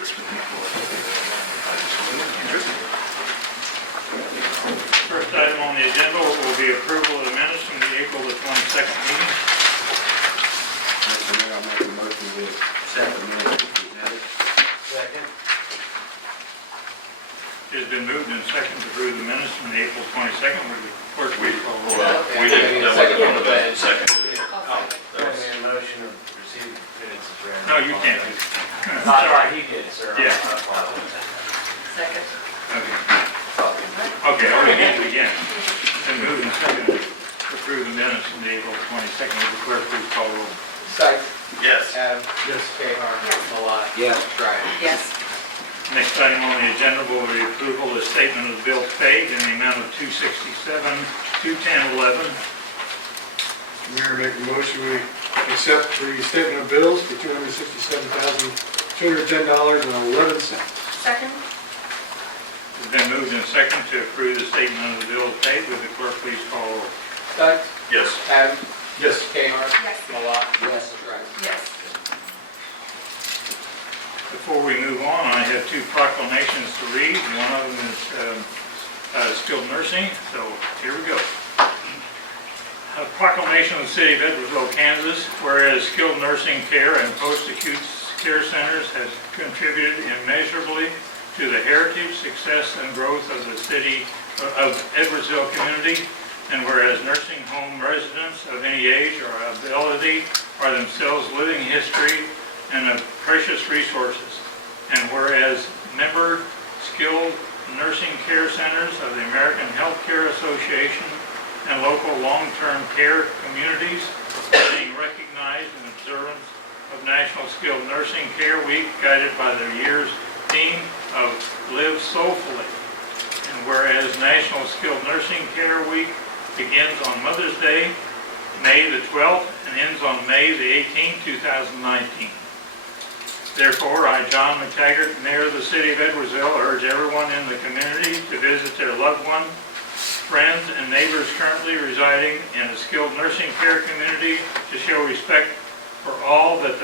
First item on the agenda will be approval of the minutes from the April the 22nd meeting. Mr. Mayor, I'll make a motion to accept the minutes presented. Second. It has been moved and seconded to approve the minutes from the April 22nd. Would the clerk please call the roll? Well, We didn't, that wasn't on the ballot, second. I made a motion to receive minutes as read. No, you can't do Sorry, he did, sir. Yeah. I apologize. Second. Okay, I'll begin again. It's been moved and seconded to approve the minutes from the April 22nd. Would the clerk please call the roll? Sykes. Yes. Adam. Yes. Behar. Yes. Malott. Yes. Schreier. Yes. Next item on the agenda will be approval of the statement of bills paid in the amount of $267,210.11. Mayor, make a motion, we accept the statement of bills for $267,210.11. Second. It's been moved and seconded to approve the statement of the bills paid. Would the clerk please call the roll? Sykes. Yes. Adam. Yes. Behar. Yes. Malott. Yes. Schreier. Yes. Before we move on, I have two proclamations to read. One of them is skilled nursing, so here we go. A proclamation of the City of Edwardsville, Kansas, whereas skilled nursing care and post-acute care centers has contributed immeasurably to the heritage, success, and growth of the city of Edwardsville community, and whereas nursing home residents of any age or ability are themselves living history and precious resources, and whereas member skilled nursing care centers of the American Healthcare Association and local long-term care communities are being recognized in observance of National Skilled Nursing Care Week, guided by their year's theme of Live Soulfully. And whereas National Skilled Nursing Care Week begins on Mother's Day, May the 12th, and ends on May the 18th, 2019. Therefore, I, John McTaggart, Mayor of the City of Edwardsville, urge everyone in the community to visit their loved ones, friends, and neighbors currently residing in a skilled nursing care community to show respect for all that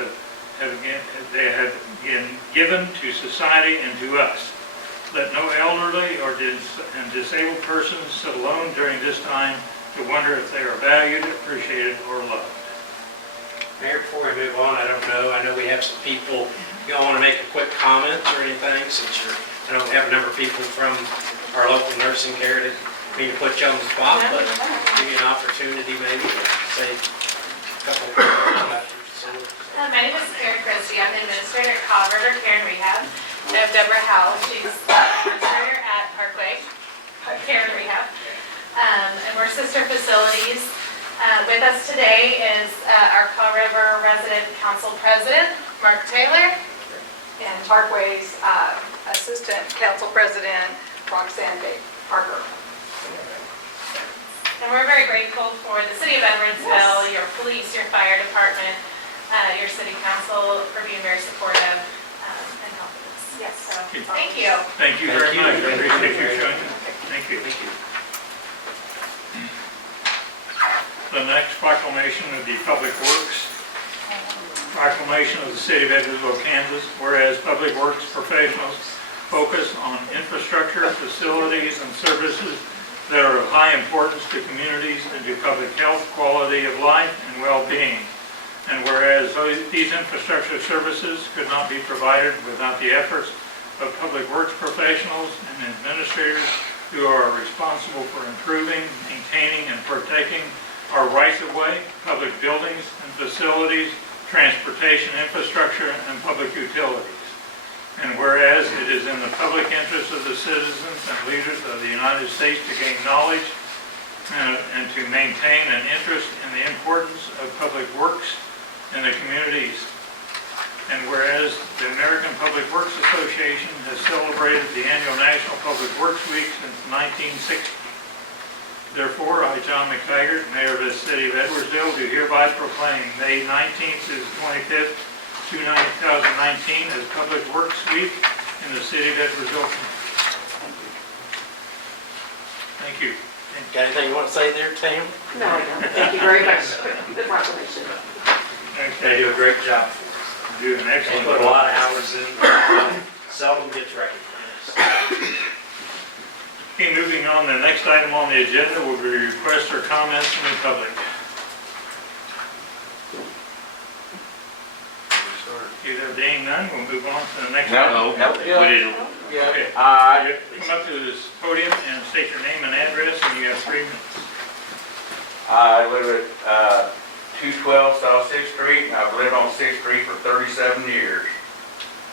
they have been given to society and to us. Let no elderly or disabled persons sit alone during this time to wonder if they are valued, appreciated, or loved. Mayor, before we move on, I know we have some people, you all want to make a quick comment or anything, since I know we have a number of people from our local nursing care that mean to put you on the spot, but give you an opportunity maybe to say a couple of words about your facility. My name is Karen Christie. I'm an administrator at Colorado River Care and Rehab. I have Deborah Howell. She's administrator at Parkway Care and Rehab. And we're sister facilities. With us today is our Colorado River Resident Council President, Mark Taylor. And Parkway's Assistant Council President, Roxanne Parker. And we're very grateful for the City of Edwardsville, your police, your fire department, your city council for being very supportive and helping us. Yes, so thank you. Thank you very much. I appreciate you showing it. Thank you. Thank you. The next proclamation would be Public Works. Proclamation of the City of Edwardsville, Kansas, whereas Public Works professionals focus on infrastructure, facilities, and services that are of high importance to communities and to public health, quality of life, and well-being. And whereas these infrastructure services could not be provided without the efforts of Public Works professionals and administrators who are responsible for improving, maintaining, and protecting our rights-of-way, public buildings and facilities, transportation infrastructure, and public utilities. And whereas it is in the public interest of the citizens and leaders of the United States to gain knowledge and to maintain an interest in the importance of public works in the communities. And whereas the American Public Works Association has celebrated the annual National Public Works Week since 1960. Therefore, I, John McTaggart, Mayor of the City of Edwardsville, do hereby proclaim May 19th to the 25th, 2019 as Public Works Week in the City of Edwardsville. Thank you. Got anything you want to say there, Tam? No, I don't. Thank you very much for the proclamation. They do a great job. Do an They excellent put a job. lot of hours in. Okay, moving on, the next item on the agenda will be requests or comments from the public. If there being none, we'll move on to the next item. No. We didn't. Yeah. Okay. Come up to this podium and state your name and address, and you have 3 minutes. I live at 212 South 6th Street, and I've lived on 6th Street for 37 years.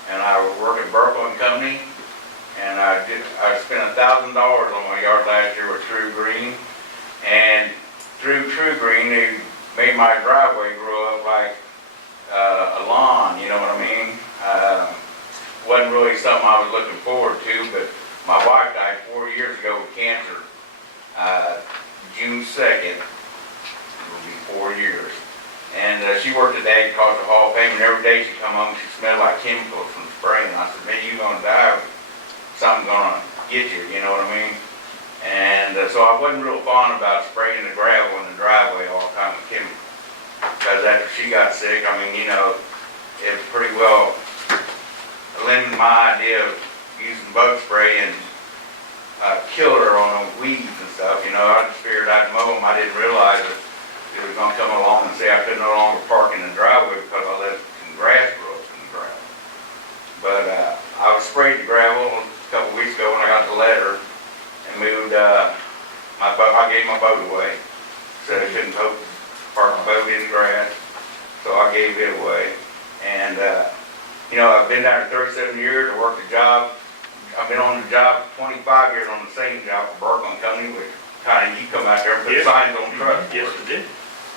And I work at Burkle and Company, and I spent $1,000 on my yard last year with True Green. And through True Green, they made my driveway grow up like a lawn, you know what I mean? Wasn't really something I was looking forward to, but my wife died 4 years ago with cancer. June 2nd, it will be 4 years. And she worked at the Agricultural Hall of Fame, and every day she'd come home, she smelled like chemicals from spraying. I said, man, you're gonna die, something's gonna get you, you know what I mean? And so I wasn't real fond about spraying the gravel in the driveway all the time with chemicals. Because after she got sick, I mean, you know, it pretty well eliminated my idea of using bug spray and killed her on weeds and stuff. You know, I just figured I'd mow them. I didn't realize that it was going to come along and say I could no longer park in the driveway because I let some grass grow up in the gravel. But I sprayed the gravel a couple weeks ago when I got the letter and moved my boat. I gave my boat away. Said I couldn't park my boat in the grass, so I gave it away. And you know, I've been there 37 years. I worked a job. I've been on the job 25 years on the same job for Burkle and Company, which kind of you come out there and put Yes. signs on trucks. Yes, it did.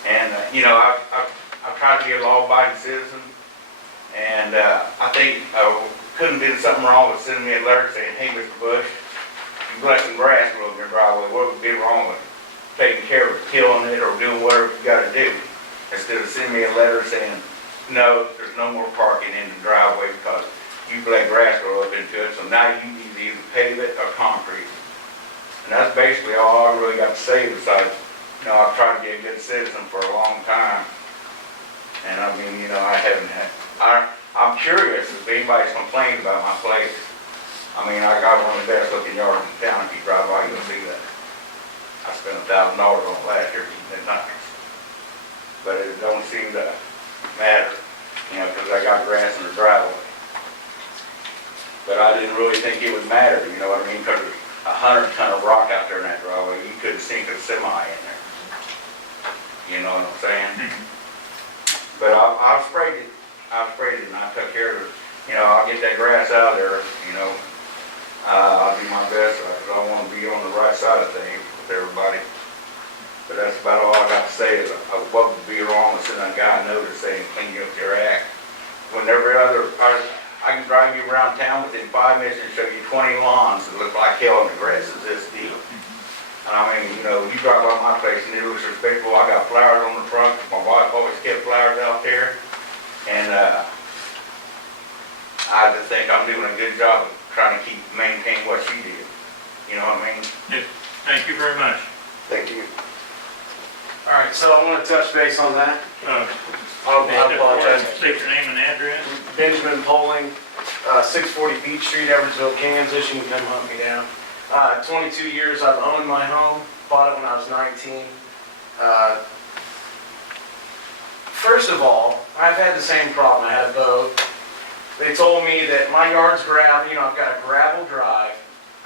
And you know, I've tried to be a law-abiding citizen, and I think couldn't have been something wrong with sending me a letter saying, "Hey, Mr. Bush, you let some grass grow in your driveway. What would be wrong with taking care of it, killing it, or doing whatever you got to do?" Instead of sending me a letter saying, "No, there's no more parking in the driveway because you let grass grow up into it, so now you need to either pave it or concrete." And that's basically all I really got to say besides, you know, I've tried to be a good citizen for a long time. And I mean, you know, I haven't had, I'm curious if anybody's complained about my place. I mean, I got one of the best looking yards in town. If you drive by, you'll see that. I spent $1,000 on it last year, it's nice. But it don't seem to matter, you know, because I got grass in the driveway. But I didn't really think it would matter, you know what I mean? Because there's 100 ton of rock out there in that driveway. You couldn't sink a semi in there. You know what I'm saying? But I've sprayed it. I've sprayed it and I took care of it. You know, I'll get that grass out of there, you know. I'll do my best. I don't want to be on the right side of things with everybody. But that's about all I got to say is what would be wrong with sending a guy a notice saying clean up your act. When every other, I can drive you around town within 5 minutes and show you 20 lawns that look like hell and the grass is this deep. And I mean, you know, you drive by my place and it looks respectable. I got flowers on the front. My wife always kept flowers out there. And I just think I'm doing a good job of trying to maintain what she did. You know what I mean? Yes. Thank you very much. Thank you. All right, so I want to touch base on that. Uh, I apologize. State your name and address. Benjamin Poling, 640 Beach Street, Edwardsville, Kansas. You can come hunt me down. 22 years I've owned my home. Bought it when I was 19. First of all, I've had the same problem. I had a boat. They told me that my yard's gravel. You know, I've got a gravel drive.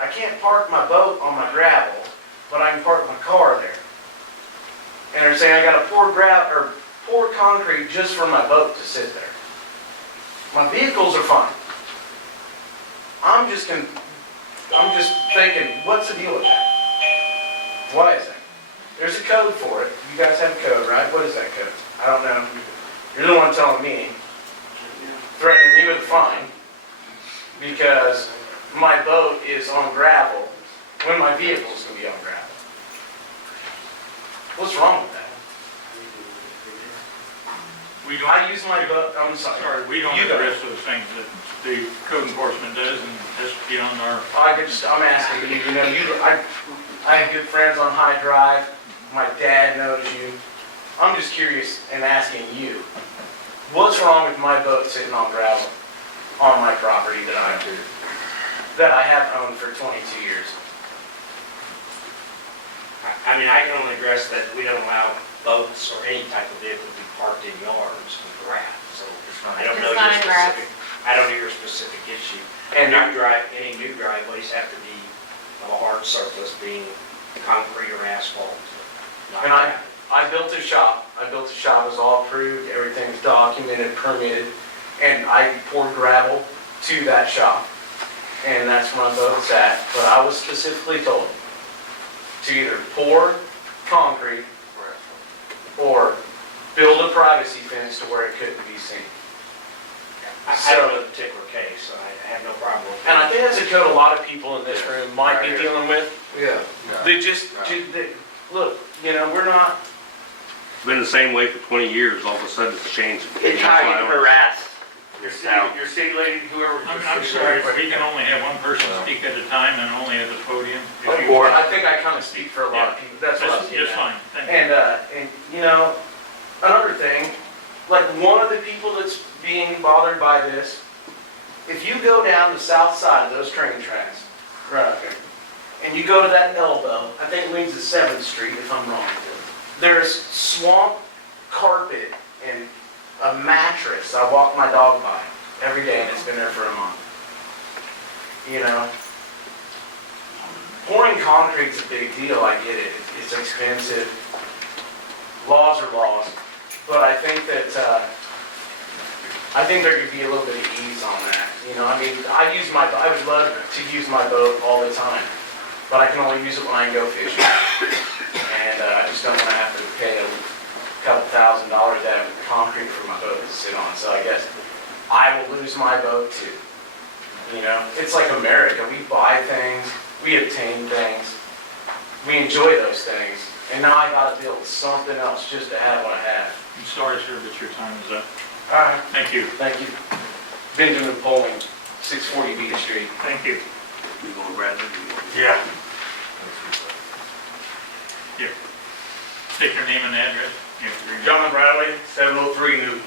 I can't park my boat on my gravel, but I can park my car there. And they're saying I got to pour gravel or pour concrete just for my boat to sit there. My vehicles are fine. I'm just thinking, what's the deal with that? Why is that? There's a code for it. You guys have a code, right? What is that code? I don't know. You're the one telling me, threatening me with a fine because my boat is on gravel when my vehicle's going to be on gravel. What's wrong with that? We don't. I use my boat, I'm sorry. Sorry, we don't You go. address those things that the code enforcement does, and that's beyond our. I'm asking you, you know, I have good friends on High Drive. My dad knows you. I'm just curious and asking you, what's wrong with my boat sitting on gravel on my property that I have owned for 22 years? I mean, I can only address that we don't allow boats or any type of vehicle to be parked in yards with grass, so I don't know It's not your in grass. specific, I don't know your specific issue. And Any new driveways have to be of a hard surface, being concrete or asphalt. not And I- gravel. I built a shop, it's all approved, everything's documented, permitted, and I poured gravel to that shop. And that's where my boat's at, but I was specifically told to either pour concrete or build a privacy fence to where it couldn't be seen. I don't know the particular case, so I have no problem with And I that. think that's a code a lot of people in this room might be dealing with. Yeah. They look, you know, we're not, Been the same way for 20 years, all of a sudden it's changed. It's how you harass Your yourself. city lady, whoever. I'm sorry, but we can only have one person speak at a time and only at the podium. If you- or I think I kind of speak for a lot of people, that's what I was That's getting just at. fine, thank you. And, you know, another thing, like one of the people that's being bothered by this, if you go down the south side of those train tracks, right up here, and you go to that elbow, I think it leads to 7th Street if I'm wrong, there's swamp carpet and a mattress I walk my dog by every day and it's been there for a month. You know? Pouring concrete's a big deal, I get it, it's expensive. Laws are laws, but I think that, I think there could be a little bit of ease on that. You know, I mean, I would love to use my boat all the time, but I can only use it when I go fishing. And I just don't want to have to pay a couple $1,000 out of concrete for my boat to sit on. So I guess I will lose my boat too. You know, it's like America. We buy things, we obtain things, we enjoy those things. And now I gotta build something else just to have what I have. I'm sorry, sir, but your time is up. All right, Thank you, thank you. Benjamin Poling, 640 Beach Street. thank you. You going, Bradley? Yeah. Here. State your name and address. You have to read it. John Bradley, 703 Newton.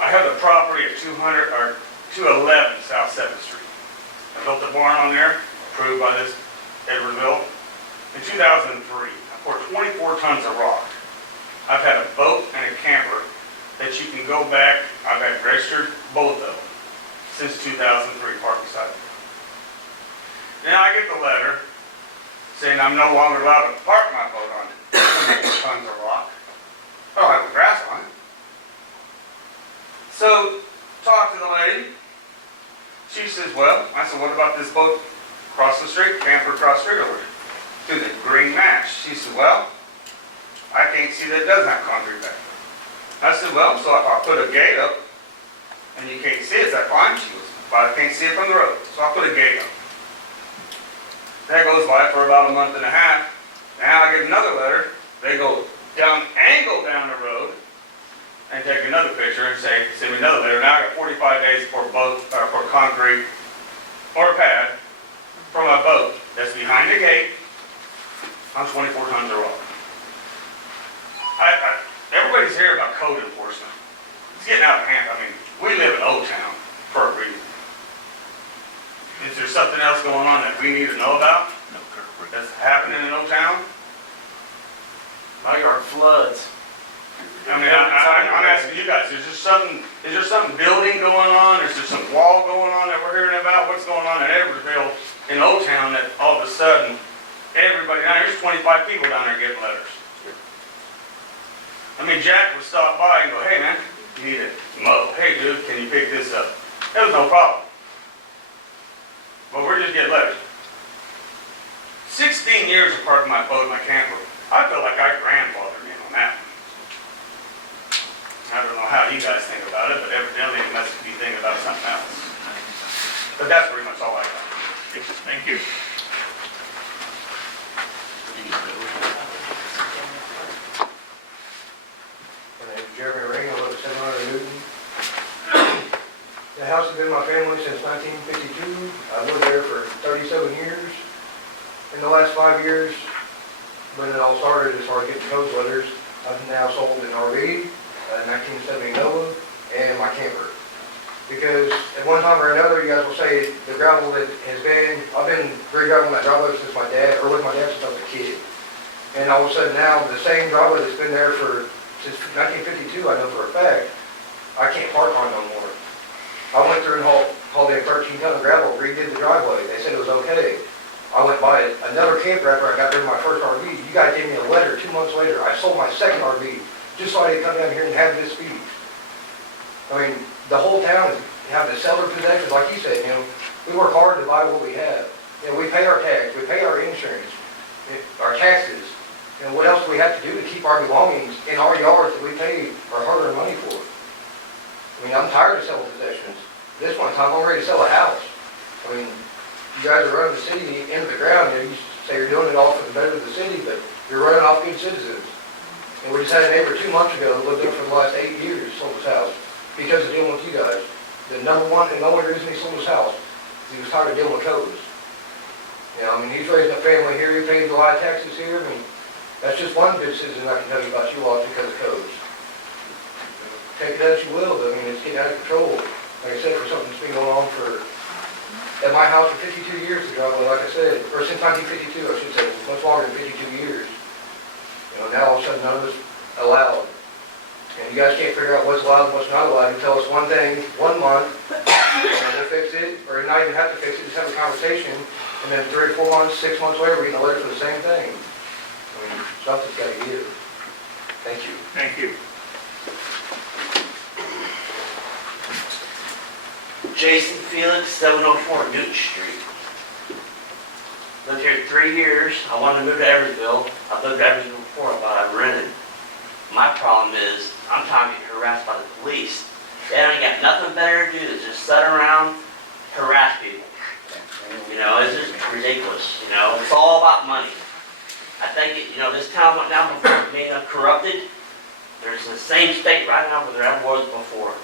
I have the property at 211 South 7th Street. I built a barn on there, approved by this Edwardsville. In 2003, I poured 24 tons of rock. I've had a boat and a camper that you can go back, I've had registered, both of them, since 2003, parked beside me. Now I get the letter saying I'm no longer allowed to park my boat on it. 24 tons of rock. I don't have the grass on it. So, talk to the lady. She says, well, I said, what about this boat across the street, camper across the street over here? To the green match. She said, well, I can't see that it doesn't have concrete back there. I said, well, so if I put a gate up, and you can't see it, is that fine? She goes, but I can't see it from the road, so I put a gate up. That goes by for about a month and a half. Now I get another letter. They go angle down the road, and take another picture and say, send me another letter. Now I got 45 days for concrete or a pad for my boat that's behind the gate on 24 tons of rock. Everybody's here about code enforcement. It's getting out of hand. I mean, we live in Old Town for a reason. Is there something else going on that we need to know about that's happening in Old Town? My yard floods. I mean, I'm asking you guys, is there something building going on? Is there some wall going on that we're hearing about? What's going on in Edwardsville, in Old Town, that all of a sudden, everybody, now there's 25 people down there getting letters. I mean, Jack would stop by and go, hey man, you need to mow. Hey dude, can you pick this up? That was no problem. But we're just getting letters. 16 years of parking my boat and my camper. I feel like I grandfathered in on that one. I don't know how you guys think about it, but evidently it must be thinking about something else. But that's pretty much all I got. Thank you. My name's Jeremy Ring, I live at 700 Newton. The house has been my family since 1952. I've lived there for 37 years. In the last 5 years, when it all started, as far as getting codes letters, I've now sold an RV, a 1970 Nova, and my camper. Because at one time or another, you guys will say the gravel that has been, I've been re-graveling that gravel since my dad, or with my dad since I was a kid. And all of a sudden now, the same driveway that's been there since 1952, I know for a fact, I can't park on no more. I went through and hauled in 13 ton of gravel, redid the driveway, they said it was okay. I went by another campground where I got rid of my first RV. You guys gave me a letter 2 months later. I sold my second RV just so I could come down here and have this speed. I mean, the whole town is having to sell their possessions, like you said, we work hard to buy what we have. We pay our tax, we pay our insurance, our taxes. What else do we have to do to keep our belongings in our yards that we pay our hard-earned money for? I mean, I'm tired of selling possessions. This one time, I'm ready to sell a house. I mean, you guys are running the city into the ground. You say you're doing it all for the better of the city, but you're running off good citizens. And we just had a neighbor 2 months ago that lived there for the last 8 years, sold his house, because of dealing with you guys. The number one and only reason he sold his house, he was tired of dealing with codes. I mean, he's raising a family here, he pays a lot of taxes here. I mean, that's just one good citizen I can tell you about you all because of codes. Take it as you will, but I mean, it's getting out of control. Like I said, for something that's been going on at my house for 52 years, the driveway, like I said, or since 1952, I should say, much longer than 52 years. Now all of a sudden none of it's allowed. And you guys can't figure out what's allowed and what's not allowed. You tell us one thing, 1 month, and we'll fix it, or not even have to fix it, just have a conversation, and then 3 or 4 months, 6 months later, we get a letter for the same thing. I mean, something's got to give. Thank you. Thank you. Jason Felix, 704 Newton Street. Lived here 3 years. I wanted to move to Edwardsville. I've lived in Edwardsville before, but I've rented. My problem is, I'm tired of getting harassed by the police. They ain't got nothing better to do than just sit around, harass people. It's just ridiculous. It's all about money. I think, this town went down before being corrupted. There's the same state right now where there ever was before.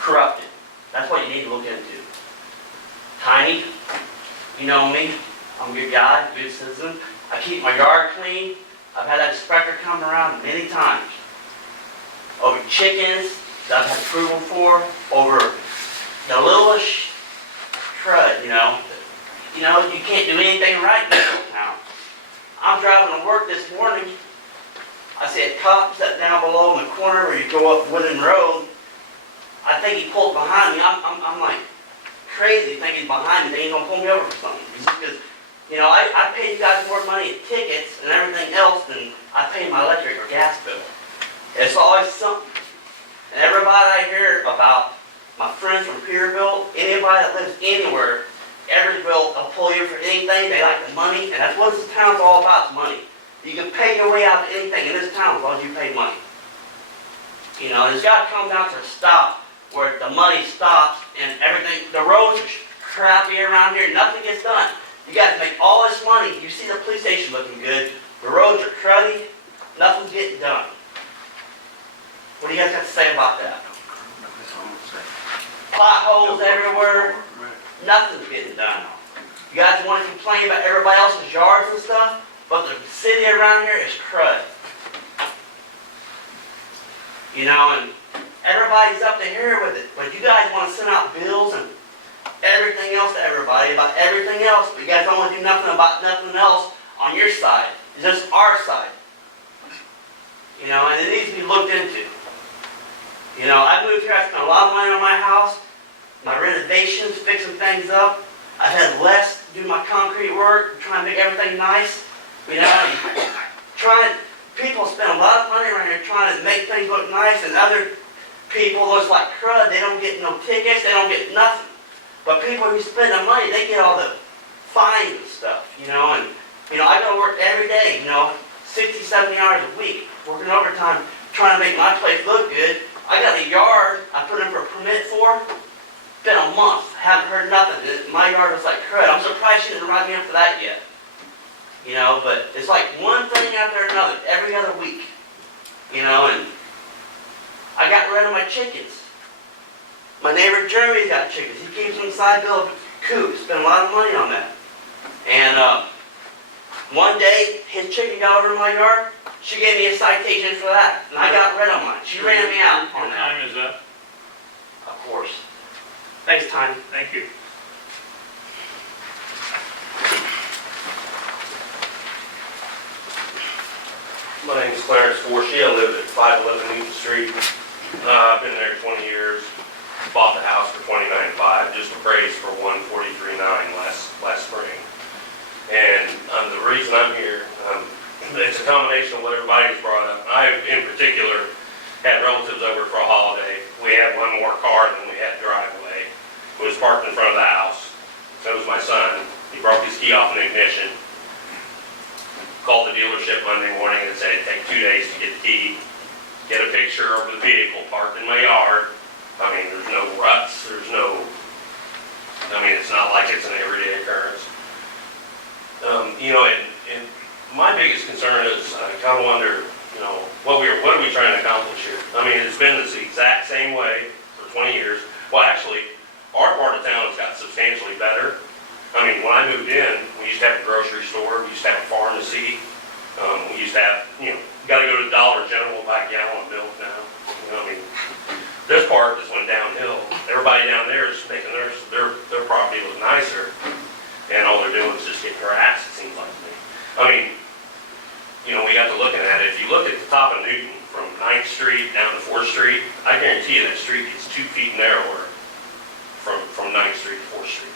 Corrupted. That's what you need to look into. Tiny, you know me. I'm a good guy, good citizen. I keep my yard clean. I've had that inspector come around many times. Over chickens that I've had approval for, over the littlest crud, you can't do anything right in this little town. I'm driving to work this morning. I see a cop sitting down below in the corner where you go up Woodland Road. I think he pulled behind me. I'm like crazy thinking behind me they ain't gonna pull me over for something. It's just because, I pay you guys more money in tickets and everything else than I pay my electric or gas bill. It's always something. And everybody I hear about, my friends from Peterbilt, anybody that lives anywhere, Edwardsville will pull you for anything. They like the money, and that's what this town's all about, is money. You can pay your way out of anything in this town as long as you pay money. It's got to come down to a stop where the money stops and everything. The roads are crappy around here. Nothing gets done. You guys make all this money. You see the police station looking good. The roads are cruddy. Nothing's getting done. What do you guys have to say about that? Potholes everywhere. Nothing's getting done. You guys want to complain about everybody else's yards and stuff, but the city around here is crud. And everybody's up to here with it, but you guys want to send out bills and everything else to everybody about everything else, but you guys don't want to do nothing about nothing else on your side. It's just our side. And it needs to be looked into. I moved here, I spent a lot of money on my house, my renovations, fixing things up. I've had Les do my concrete work, trying to make everything nice. People spend a lot of money around here trying to make things look nice, and other people looks like crud. They don't get no tickets, they don't get nothing. But people who spend the money, they get all the fines and stuff, I go to work every day, 60, 70 hours a week, working overtime, trying to make my place look good. I got a yard I put in for a permit for. Been a month, haven't heard nothing. My yard was like crud. I'm surprised she didn't write me up for that yet. But it's like one thing after another, every other week. And I got rid of my chickens. My neighbor Jeremy's got chickens. He keeps them inside build coops. Spent a lot of money on that. And one day, his chicken got over to my yard. She gave me a citation for that, and I got rid of mine. She ran me out on Your that. time is up. Of course. Thanks, Tiny. Thank you. Clarence Forshee. I lived at 511 Newton Street. I've been there 20 years. Bought the house for $29,500, just appraised for $143,900 last spring. And the reason I'm here, it's a combination of what everybody's brought up. I, in particular, had relatives over for a holiday. We had one more car than we had driveway. It was parked in front of the house. So was my son. He broke his key off in the ignition. Called the dealership Monday morning and said it'd take 2 days to get the key. Get a picture of the vehicle parked in my yard. I mean, there's no ruts, it's not like it's an everyday occurrence. And my biggest concern is, I kind of wonder, what are we trying to accomplish here? I mean, it's been this exact same way for 20 years. Well, actually, our part of town has got substantially better. I mean, when I moved in, we used to have a grocery store, we used to have a pharmacy, we used to have, gotta go to Dollar General to buy a gallon of milk now. This part just went downhill. Everybody down there is making their property look nicer, and all they're doing is just getting grass, it seems like to me. We got to looking at it. If you look at the top of Newton, from 9th Street down to 4th Street, I guarantee you that street gets 2 feet narrower from 9th Street to 4th Street.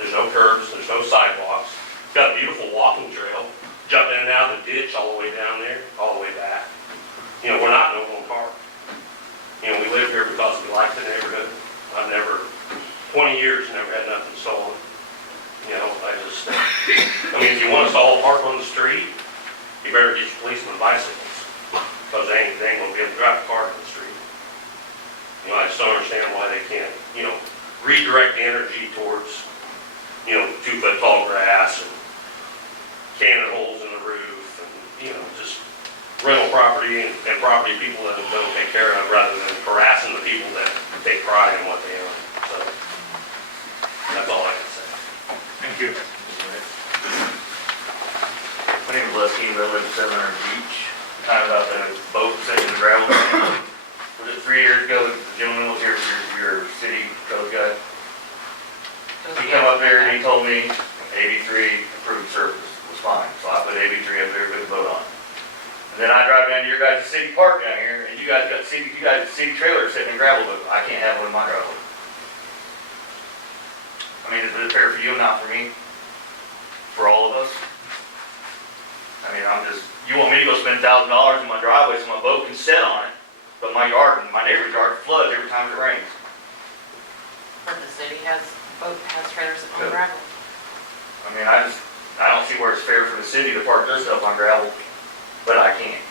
There's no curbs, there's no sidewalks. It's got a beautiful walking trail. Jump in and out of the ditch all the way down there, all the way back. We're not in Oklahoma Park. We live here because we like the neighborhood. I've never, 20 years, never had nothing stolen. If you want us to all park on the street, you better get your policemen bicycles, because they ain't gonna be able to drive a car on the street. I just don't understand why they can't, redirect the energy towards, 2-foot tall grass and cannon holes in the roof and, just rental property and property people that don't take care of, rather than harassing the people that take pride in what they own. So, that's all I can say. Thank you. My name is Les Keeler, I live at 700 Beach, kind of out the boat sitting in the gravel. Was it 3 years ago, the gentleman was here for your city code guy? He came up there and he told me AB3 approved surface was fine, so I put AB3 up there, put the boat on. And then I drive down to your guys' city park down here, and you guys got city trailers sitting in gravel, but I can't have one in my driveway. Is it fair for you and not for me? For all of us? You want me to go spend $1,000 in my driveway so my boat can sit on it, but my yard and my neighbor's yard floods every time it rains. But the city has trailers on gravel. I don't see where it's fair for the city to park their stuff on gravel, but I can't.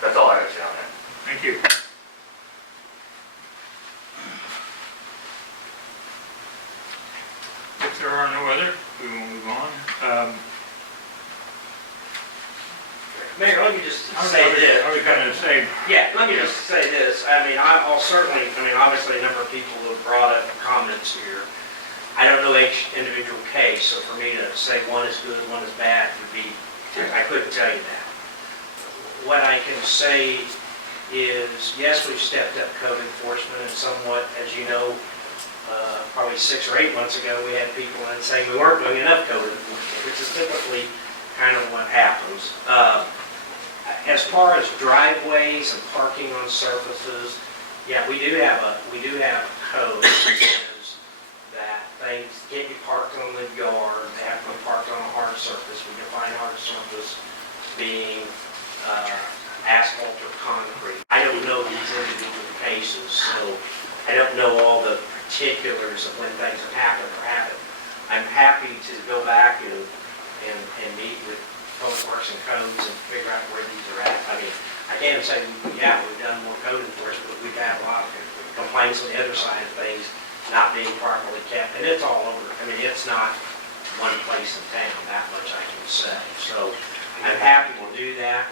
That's all I got to say on that. Thank you. If there are no other, we will move on. Mayor, let me just say this. I was gonna say, Yeah, let me just say this. I'll certainly, obviously a number of people have brought up comments here. I don't know each individual case, so for me to say one is good, one is bad I couldn't tell you that. What I can say is, yes, we've stepped up code enforcement and somewhat, as you know, probably 6 or 8 months ago, we had people in saying we weren't doing enough code enforcement, which is typically kind of what happens. As far as driveways and parking on surfaces, yeah, we do have a code that says that things can't be parked on the yard, they have to be parked on a hard surface. We define hard surface being asphalt or concrete. I don't know these individual cases, so I don't know all the particulars of when things have happened or haven't. I'm happy to go back and meet with Public Works and codes and figure out where these are at. I can't say, yeah, we've done more code enforcement, but we've had a lot of complaints on the other side of things not being properly kept, and it's all over. It's not one place in town, that much I can say. So I'm happy to do that,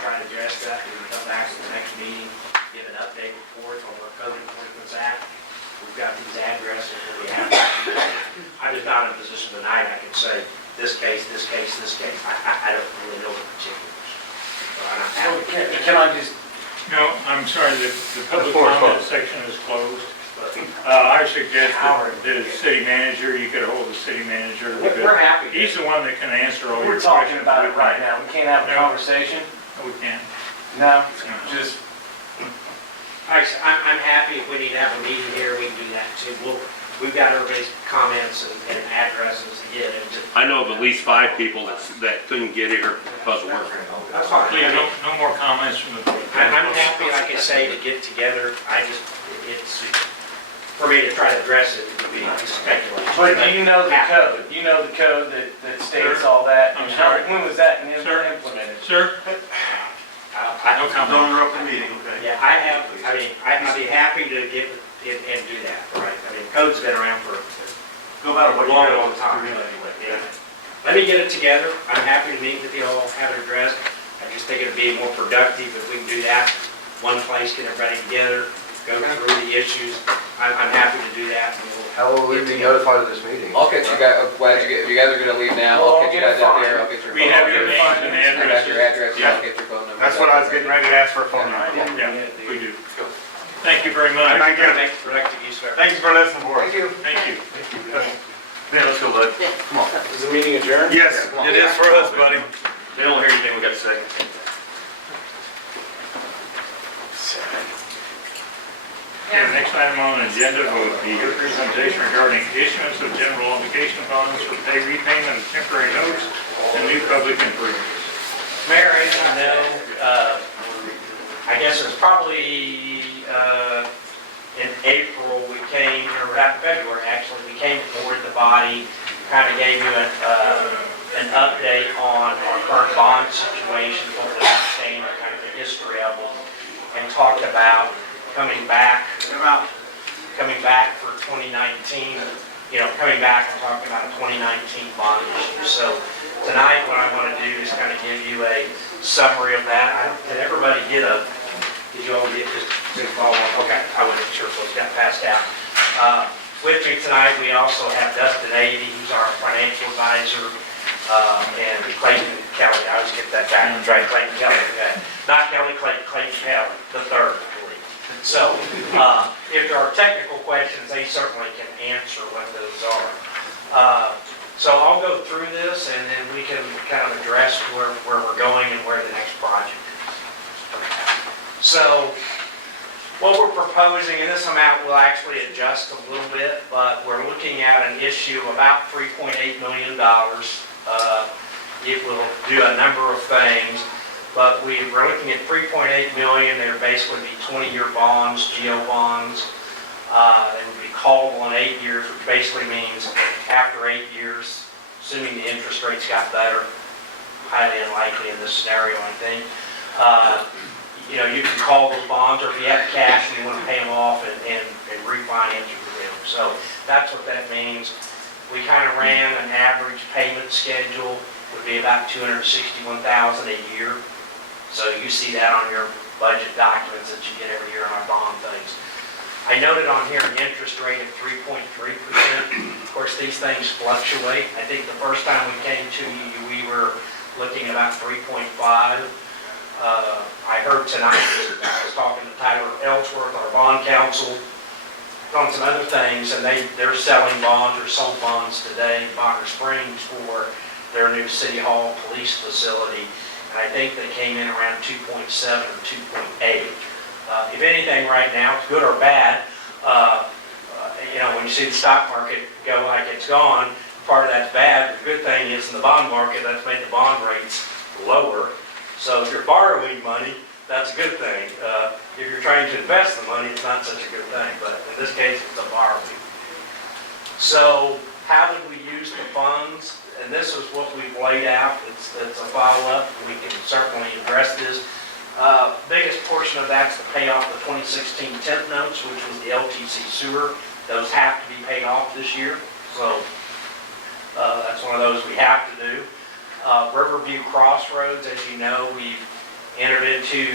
try to address that, and we come back to the next meeting, give an update report on where code enforcement's at. We've got these addresses where we have to. I'm just not in a position tonight, I can say, this case, this case, this case. I don't really know the particulars. So I'm not happy. Can I just, no, I'm sorry, the public comment section is closed. I suggest that the city manager, you could hold the city manager. We're happy. He's the one that can answer all your We're questions. talking about it right now. We can't have a No. conversation? No, we can't. No, just, I'm happy if we need to have a meeting here, we can do that too. We've got everybody's comments and addresses to get into. I know of at least 5 people that couldn't get here because of work. That's fine. Please, no more comments from the board. I'm happy, like I say, to get together. It's, for me to try to address it, would be speculation. but do you know the code? You know the code that states all that? I'm sorry. When was that Sir. implemented? Sir? No comment. Don't interrupt the meeting, okay? Yeah, I'd be happy to get it and do that, right? I mean, code's been around for No matter a what you long, do. long time. Yeah. Let me get it together. I'm happy to meet with you all, have it addressed. I just think it'd be more productive if we can do that. One place, get everybody together, go through the issues. I'm happy to do that. and we'll- How will we be notified of this meeting? I'll catch you guys, if you guys are gonna leave now, I'll catch you guys out there, I'll get your phone We have your number. names and I got your addresses. address, and I'll get your phone number. That's what I was getting ready to ask for a phone number. Yeah, we do. Thank you very much. Thank you. Make productive use of our. Thanks for listening for us. Thank you. Thank you. Yeah, let's go, bud. Is the meeting adjourned? Yes, it is for us, buddy. They don't hear anything we got to say. Okay, the next item on the agenda will be your presentation regarding issuance of general obligation bonds for pay repayment of temporary notes and new public improvements. Mayor, as you know, I guess it was probably in April, we came, or about February actually, we came forward the body, kind of gave you an update on our current bond situation, what was saying, kind of the history of them, and talked about coming back for 2019, coming back and talking about a 2019 bond issue. So tonight, what I want to do is kind of give you a summary of that. Did everybody get did you all get just follow on? Okay, I wasn't sure if it got passed out. With me tonight, we also have Dustin Avey, who's our financial advisor, and Clayton Kelly. I always get that back. That's right, Clayton Kelly. Not Kelly, Clayton Kelly, the third, I believe. So, if there are technical questions, they certainly can answer what those are. So I'll go through this and then we can kind of address where we're going and where the next project is. So, what we're proposing, and this amount will actually adjust a little bit, but we're looking at an issue of about $3.8 million. It will do a number of things. But we're looking at $3.8 million. They're basically be 20-year bonds, GO bonds, and would be callable in 8 years, which basically means after 8 years, assuming the interest rates got better, highly unlikely in this scenario, I think. You can call those bonds, or if you have cash and you want to pay them off and refinance them. So that's what that means. We kind of ran an average payment schedule, would be about $261,000 a year. So you see that on your budget documents that you get every year on our bond things. I noted on here an interest rate of 3.3%. Of course, these things fluctuate. I think the first time we came to you, we were looking at about 3.5. I heard tonight, I was talking to Tyler Ellsworth, our bond counsel, on some other things, and they're selling bonds or sold bonds today in Bonner Springs for their new City Hall police facility. And I think they came in around 2.7 or 2.8. If anything right now, good or bad, when you see the stock market go like it's gone, part of that's bad. The good thing is in the bond market, that's made the bond rates lower. So if you're borrowing money, that's a good thing. If you're trying to invest the money, it's not such a good thing. But in this case, it's a borrowing. So how did we use the funds? And this is what we've laid out. It's a follow-up. We can certainly address this. Biggest portion of that's to pay off the 2016 temp notes, which was the LTC sewer. Those have to be paid off this year. So that's one of those we have to do. Riverview Crossroads, as you know, we've entered into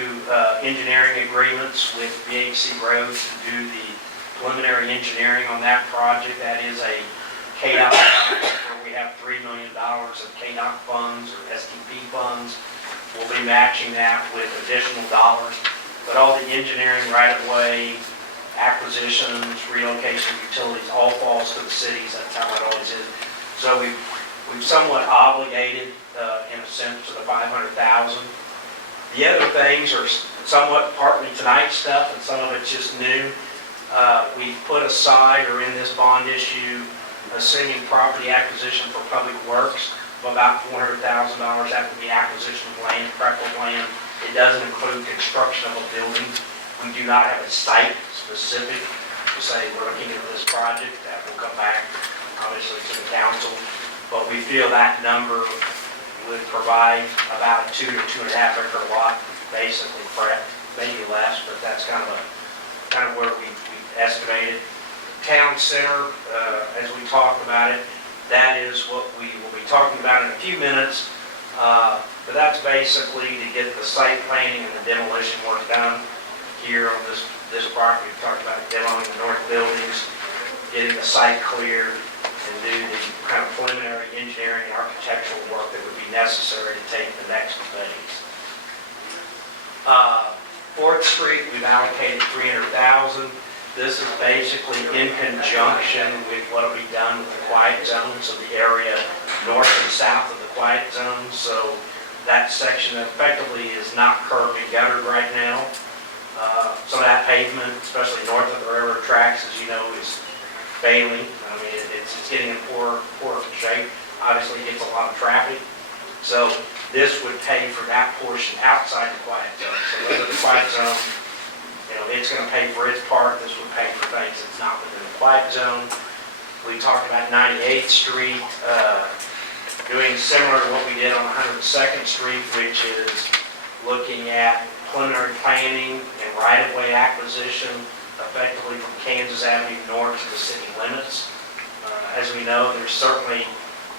engineering agreements with BHC Roads to do the preliminary engineering on that project. That is a KDOT project where we have $3 million of KDOT funds or STP funds. We'll be matching that with additional dollars. But all the engineering right of way, acquisitions, relocation, utilities, all falls to the cities, that's how it always is. So we've somewhat obligated, in a sense, to the 500,000. The other things are somewhat partly tonight's stuff, and some of it's just new. We put aside, or in this bond issue, assuming property acquisition for public works of about $400,000. That would be acquisition of land, prep of land. It doesn't include construction of a building. We do not have a site specific to say we're looking at this project. That will come back, obviously, to the council. But we feel that number would provide about a 2 to 2.5 acre lot, basically, maybe less, but that's kind of where we estimated. Town center, as we talked about it, that is what we will be talking about in a few minutes. But that's basically to get the site planning and the demolition work done here on this property. We talked about demoing the north buildings, getting the site cleared, and do the kind of preliminary engineering and architectural work that would be necessary to take the next phase. 4th Street, we've allocated $300,000. This is basically in conjunction with what will be done with the quiet zone, so the area north and south of the quiet zone. So that section effectively is not curbed and guttered right now. Some of that pavement, especially north of the railroad tracks, as you know, is failing. I mean, it's getting in poor shape. Obviously, it gets a lot of traffic. So this would pay for that portion outside the quiet zone. So whether the quiet zone, it's going to pay for its part. This would pay for things that's not within the quiet zone. We talked about 98th Street, doing similar to what we did on 102nd Street, which is looking at preliminary planning and right-of-way acquisition, effectively from Kansas Avenue north to the city limits. As we know, there's certainly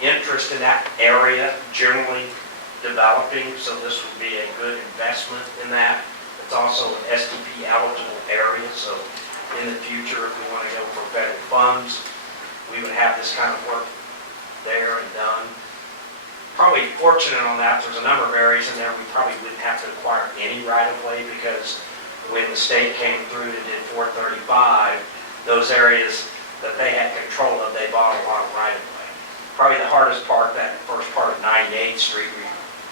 interest in that area generally developing, so this would be a good investment in that. It's also an SDP eligible area, so in the future, if we want to go for federal funds, we would have this kind of work there and done. Probably fortunate on that, there's a number of areas in there we probably wouldn't have to acquire any right-of-way, because when the state came through and did 435, those areas that they had control of, they bought a lot of right-of-way. Probably the hardest part, that first part of 98th Street, we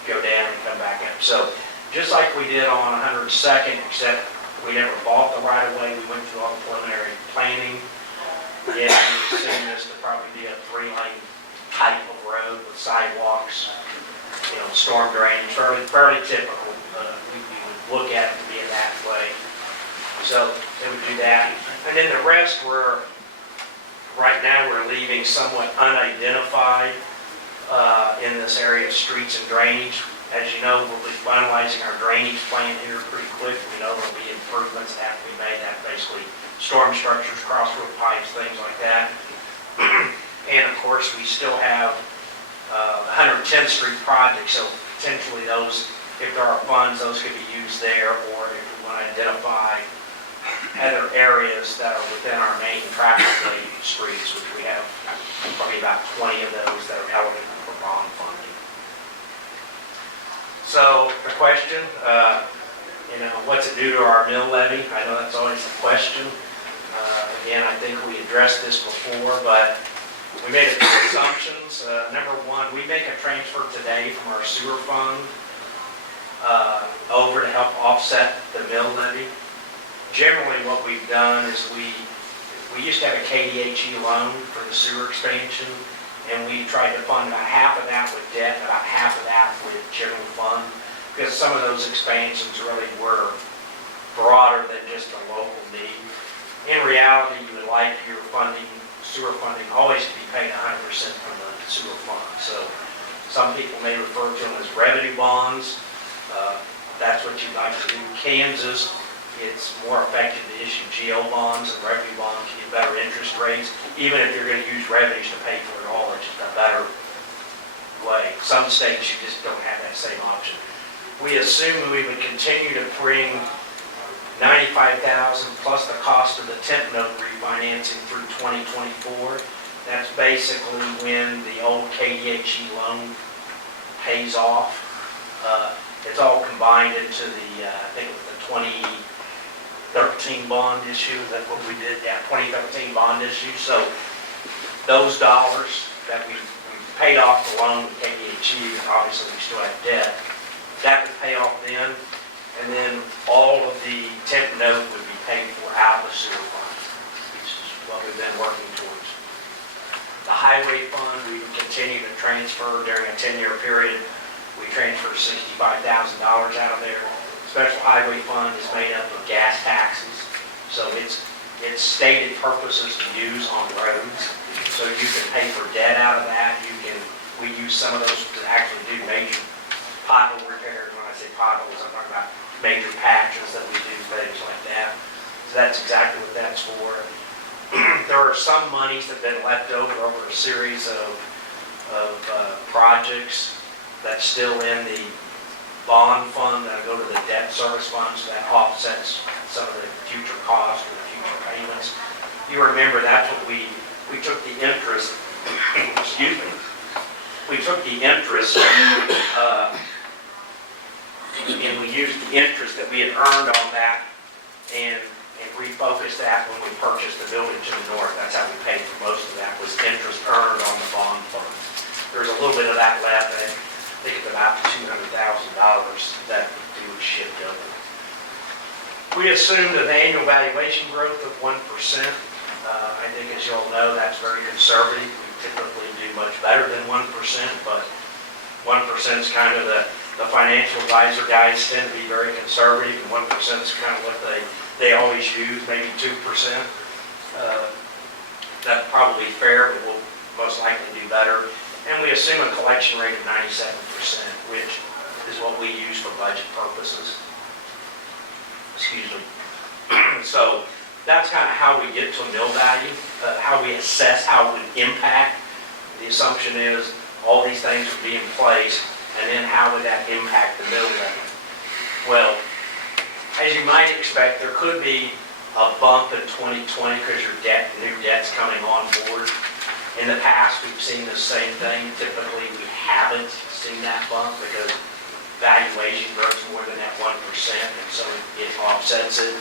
go down and come back up. So just like we did on 102nd, except we never bought the right-of-way, we went through all the preliminary planning. Again, we assume this to probably be a 3-lane type of road with sidewalks, storm drainage, fairly typical. We would look at it to be in that way. So they would do that. And then the rest right now we're leaving somewhat unidentified in this area of streets and drainage. As you know, we'll be finalizing our drainage plan here pretty quick. We know there'll be improvements that have to be made. That basically storm structures, crossroad pipes, things like that. And of course, we still have the 110th Street project, so potentially those, if there are funds, those could be used there, or if we want to identify other areas that are within our main traffic lane streets, which we have probably about 20 of those that are eligible for bond funding. So the question, what's it do to our mill levy? I know that's always a question. Again, I think we addressed this before, but we made a few assumptions. Number one, we make a transfer today from our sewer fund over to help offset the mill levy. Generally, what we've done is we used to have a KDHE loan for the sewer expansion, and we tried to fund about half of that with debt, about half of that with general fund, because some of those expansions really were broader than just a local need. In reality, you would like your sewer funding always to be paid 100% from the sewer fund. So some people may refer to them as revenue bonds. That's what you'd like to do. Kansas, it's more effective to issue GO bonds and revenue bonds. You get better interest rates. Even if you're going to use revenues to pay for it all, it's just a better way. Some states, you just don't have that same option. We assume we would continue to bring $95,000 plus the cost of the temp note refinancing through 2024. That's basically when the old KDHE loan pays off. It's all combined into the, I think it was the 2013 bond issue, is that what we did? Yeah, 2013 bond issue. So those dollars that we paid off the loan with KDHE, and obviously we still have debt, that would pay off then, and then all of the temp note would be paid for out of the sewer fund, which is what we've been working towards. The highway fund, we would continue to transfer during a 10-year period. We transfer $65,000 out of there. Special highway fund is made up of gas taxes, so it's stated purposes to use on roads. So you can pay for debt out of that. We use some of those to actually do major pothole repairs. When I say potholes, I'm talking about major patches that we do, things like that. So that's exactly what that's for. There are some monies that have been left over a series of projects that's still in the bond fund that go to the debt service fund, so that offsets some of the future costs or the future payments. You remember that's what we took the interest, excuse me, we took the interest and we used the interest that we had earned on that and refocused that when we purchased the building to the north. That's how we paid for most of that, was interest earned on the bond fund. There's a little bit of that left, I think it's about $200,000 that we do shift over. We assumed an annual valuation growth of 1%. I think, as you all know, that's very conservative. We typically do much better than 1%, but 1% is kind of the financial advisor guys tend to be very conservative, and 1% is kind of what they always use, maybe 2%. That's probably fair, but we'll most likely do better. And we assume a collection rate of 97%, which is what we use for budget purposes. Excuse me. So that's kind of how we get to a mill value, how we assess how it would impact. The assumption is all these things would be in place, and then how would that impact the mill levy? Well, as you might expect, there could be a bump in 2020 because your new debt's coming on board. In the past, we've seen the same thing. Typically, we haven't seen that bump because valuation grows more than that 1%, and so it offsets it.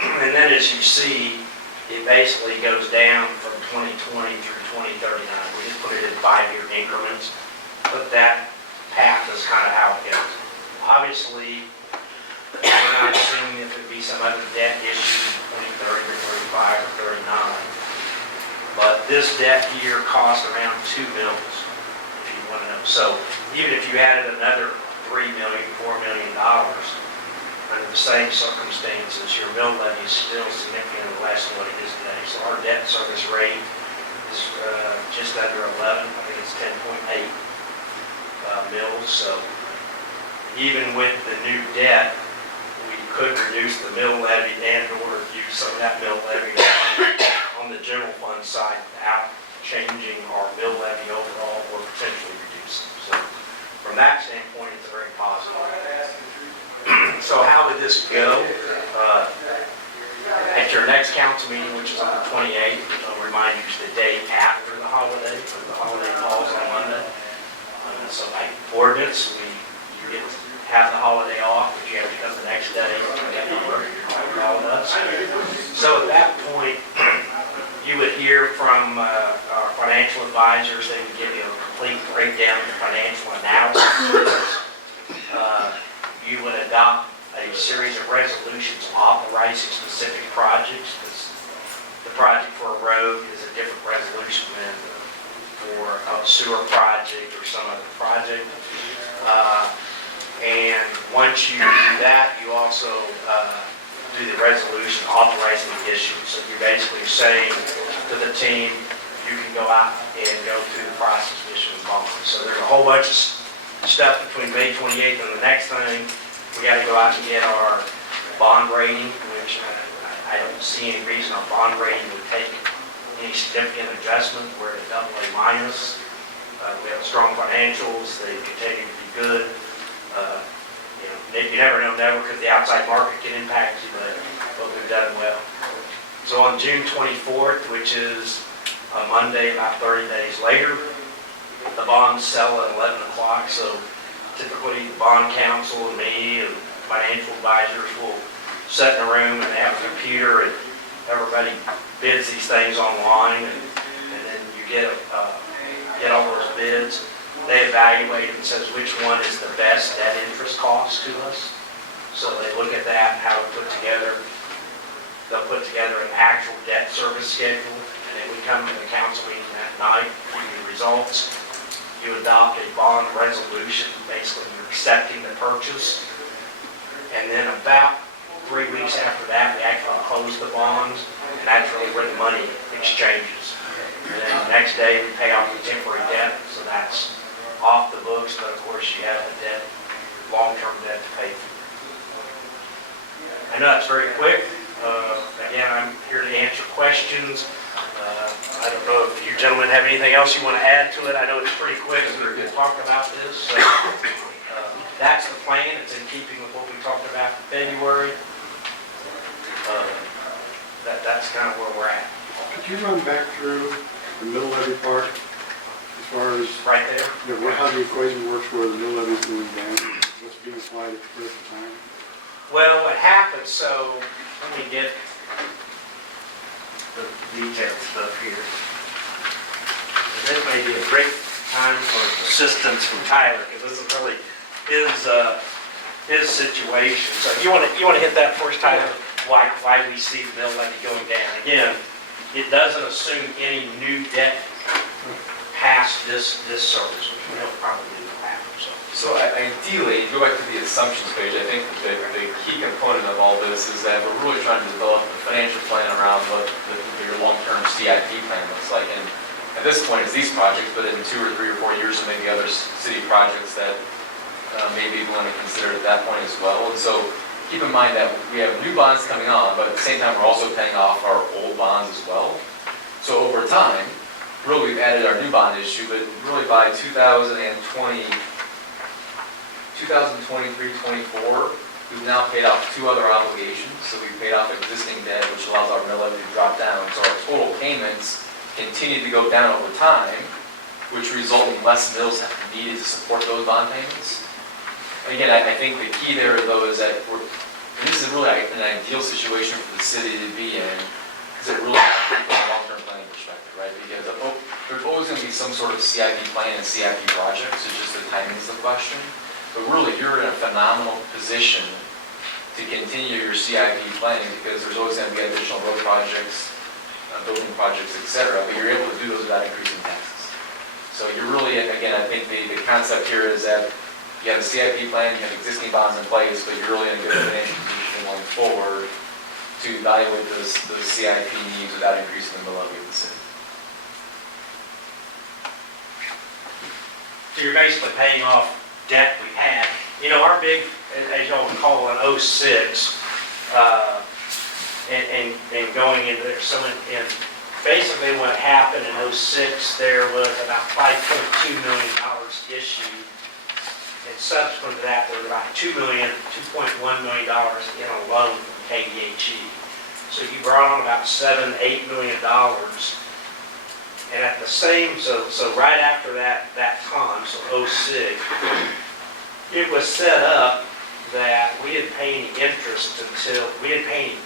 And then as you see, it basically goes down from 2020 through 2039. We just put it in 5-year increments, but that path is kind of how it goes. Obviously, we're not assuming if there'd be some other debt issue in 2030 or 35 or 39. But this debt here costs around $2 million, if you want to know. So even if you added another $3 million, $4 million, under the same circumstances, your mill levy is still significantly less than what it is today. So our debt service rate is just under 11. I think it's 10.8 mills. So even with the new debt, we could reduce the mill levy and or use some of that mill levy on the general fund side without changing our mill levy overall or potentially reducing. So from that standpoint, it's very positive. So how would this go? At your next council meeting, which is on the 28th, I'll remind you it's the day after the holiday, or the holiday falls on Monday. So by ordinance, you get to have the holiday off, but you have to come the next day and get to work, like all of us. So at that point, you would hear from our financial advisors. They would give you a complete breakdown of the financial analysis. You would adopt a series of resolutions authorizing specific projects. The project for a road is a different resolution than for a sewer project or some other project. And once you do that, you also do the resolution authorizing the issue. So you're basically saying to the team, you can go out and go through the process of issuing bonds. So there's a whole bunch of stuff between May 28th and the next thing. We got to go out and get our bond rating, which I don't see any reason our bond rating would take any significant adjustment. We're at a AA minus. We have strong financials. They continue to be good. You never know never because the outside market can impact you, but we've done well. So on June 24th, which is a Monday, about 30 days later, the bonds sell at 11 o'clock. So typically the bond council and me and financial advisors will sit in a room and they have a computer and everybody bids these things online and then you get all those bids. They evaluate it and says which one is the best debt interest cost to us. So they look at that, how to put together, they'll put together an actual debt service schedule, and then we come to the council meeting that night, give you the results. You adopt a bond resolution, basically you're accepting the purchase. And then about 3 weeks after that, we actually close the bonds, and that's really where the money exchanges. And then the next day, we pay off the temporary debt, so that's off the books, but of course you have the debt, long-term debt to pay for. I know it's very quick. Again, I'm here to answer questions. I don't know if you gentlemen have anything else you want to add to it. I know it's pretty quick. We talked about this. So, that's the plan. It's in keeping with what we talked about in February. That's kind of where we're at. Could you run back through the mill levy part as far as, Right there. how the equation works where the mill levy is going down, what's being applied at the present time? Well, what happens, so let me get the detailed stuff here. This may be a great time for assistance from Tyler, because this is really his situation. So you want to hit that first, Tyler? Why we see the mill levy going down? Again, it doesn't assume any new debt past this service, which we don't probably will happen. So ideally, go back to the assumptions page, I think that the key component of all this is that we're really trying to develop a financial plan around what your long-term CIP plan looks like. And at this point, it's these projects, but in 2 or 3 or 4 years, there may be other city projects that maybe we want to consider at that point as well. And so keep in mind that we have new bonds coming on, but at the same time, we're also paying off our old bonds as well. So over time, really, we've added our new bond issue, but really by 2023-24, we've now paid off 2 other obligations. So we've paid off existing debt, which allows our mill levy to drop down. So our total payments continue to go down over time, which result in less mills needed to support those bond payments. And again, I think the key there, though, is that and this is really an ideal situation for the city to be in, because it really helps from a long-term planning perspective, right? Because there's always going to be some sort of CIP plan and CIP projects. It's just the timing is the question. But really, you're in a phenomenal position to continue your CIP planning because there's always going to be additional road projects, building projects, et cetera, but you're able to do those without increasing taxes. So you're really, again, I think the concept here is that you have a CIP plan, you have existing bonds in place, but you're really in a good financial position going forward to evaluate those CIP needs without increasing the levy of the city. So you're basically paying off debt we had. You know, our big, as y'all recall, in '06, and going into there, so in basically what happened in '06, there was about $5.2 million issued. And subsequent to that, there was about $2.1 million in a loan from KDHE. So you brought on about $7-8 million. And at the same, so right after that time, so '06, it was set up that we didn't pay any interest until, we didn't pay any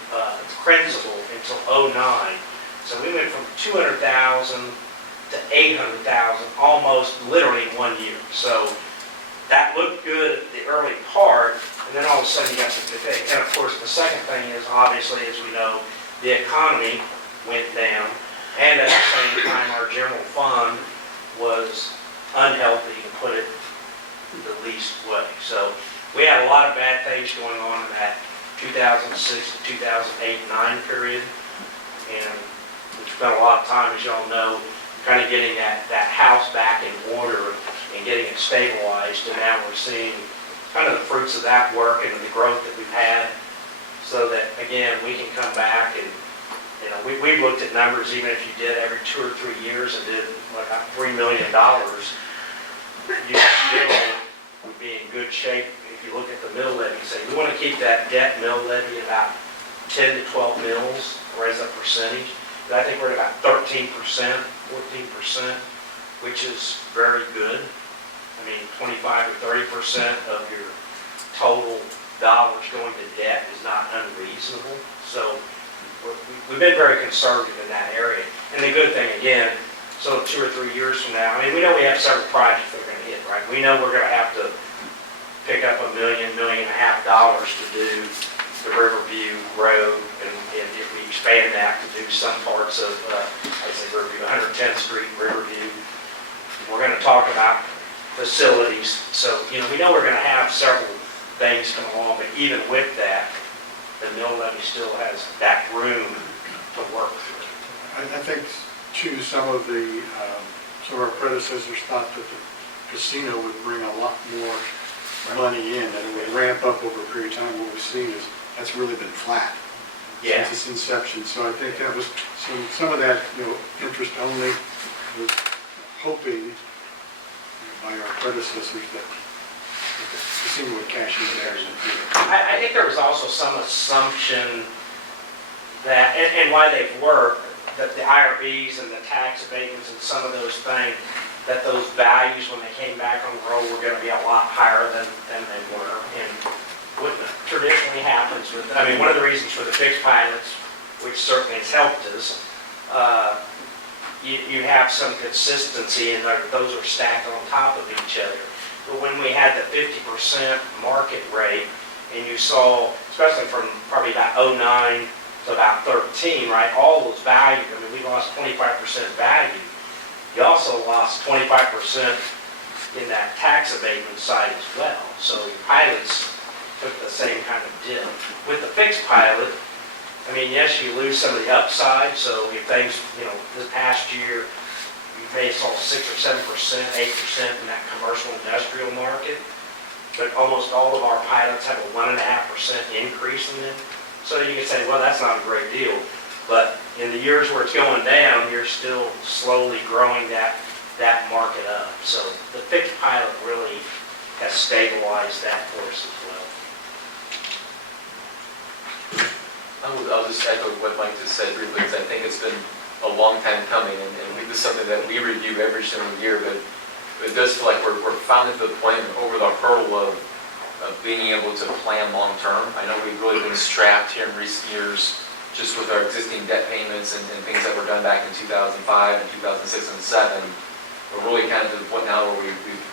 principal until '09. So we went from $200,000 to $800,000, almost literally in 1 year. So that looked good at the early part, and then all of a sudden you got the thing. And of course, the second thing is, obviously, as we know, the economy went down, and at the same time, our general fund was unhealthy, to put it the least way. So we had a lot of bad things going on in that 2006 to 2008-09 period, and we spent a lot of time, as y'all know, kind of getting that house back in order and getting it stabilized, and now we're seeing kind of the fruits of that work and the growth that we've had, so that, again, we can come back and, you know, we've looked at numbers, even if you did every 2 or 3 years and did about $3 million, you still would be in good shape if you look at the mill levy. So you want to keep that debt mill levy at about 10 to 12 mills, or as a percentage. But I think we're at about 13%, 14%, which is very good. I mean, 25 or 30% of your total dollars going to debt is not unreasonable. So we've been very conservative in that area. And the good thing, again, so 2 or 3 years from now, I mean, we know we have several projects that are going to hit, right? We know we're going to have to pick up $1 million, $1.5 million to do the Riverview Road, and if we expand that to do some parts of, I'd say Riverview, 110th Street, Riverview, we're going to talk about facilities. So, you know, we know we're going to have several things come along, but even with that, the mill levy still has that room to work through. I think too, some of our predecessors thought that the casino would bring a lot more money in, and it would ramp up over a period of time. What we've seen is that's really been flat Yeah. since its inception. So I think that was some of that, interest only, was hoping by our predecessors that the casino would cash in there. I think there was also some assumption that, and why they've worked, that the IRBs and the tax abatements and some of those things, that those values when they came back on the roll were going to be a lot higher than they were. And what traditionally happens with, I mean, one of the reasons for the fixed pilots, which certainly has helped us, you have some consistency, and those are stacked on top of each other. But when we had the 50% market rate, and you saw, especially from probably about 09 to about 13, right, all those values, I mean, we lost 25% value. You also lost 25% in that tax abatement side as well. So your pilots took the same kind of dip. With the fixed pilot, I mean, yes, you lose some of the upside, so if things, this past year, you may have saw 6 or 7%, 8% in that commercial industrial market, but almost all of our pilots have a 1.5% increase in them. So you can say, well, that's not a great deal. But in the years where it's going down, you're still slowly growing that market up. So the fixed pilot really has stabilized that for us as well. I'll just echo what Mike just said briefly, because I think it's been a long time coming, and this is something that we review every single year, but it does feel like we're finally to the point over the hurdle of being able to plan long-term. I know we've really been strapped here in recent years just with our existing debt payments and things that were done back in 2005 and 2006 and 2007. We're really kind of to the point now where we've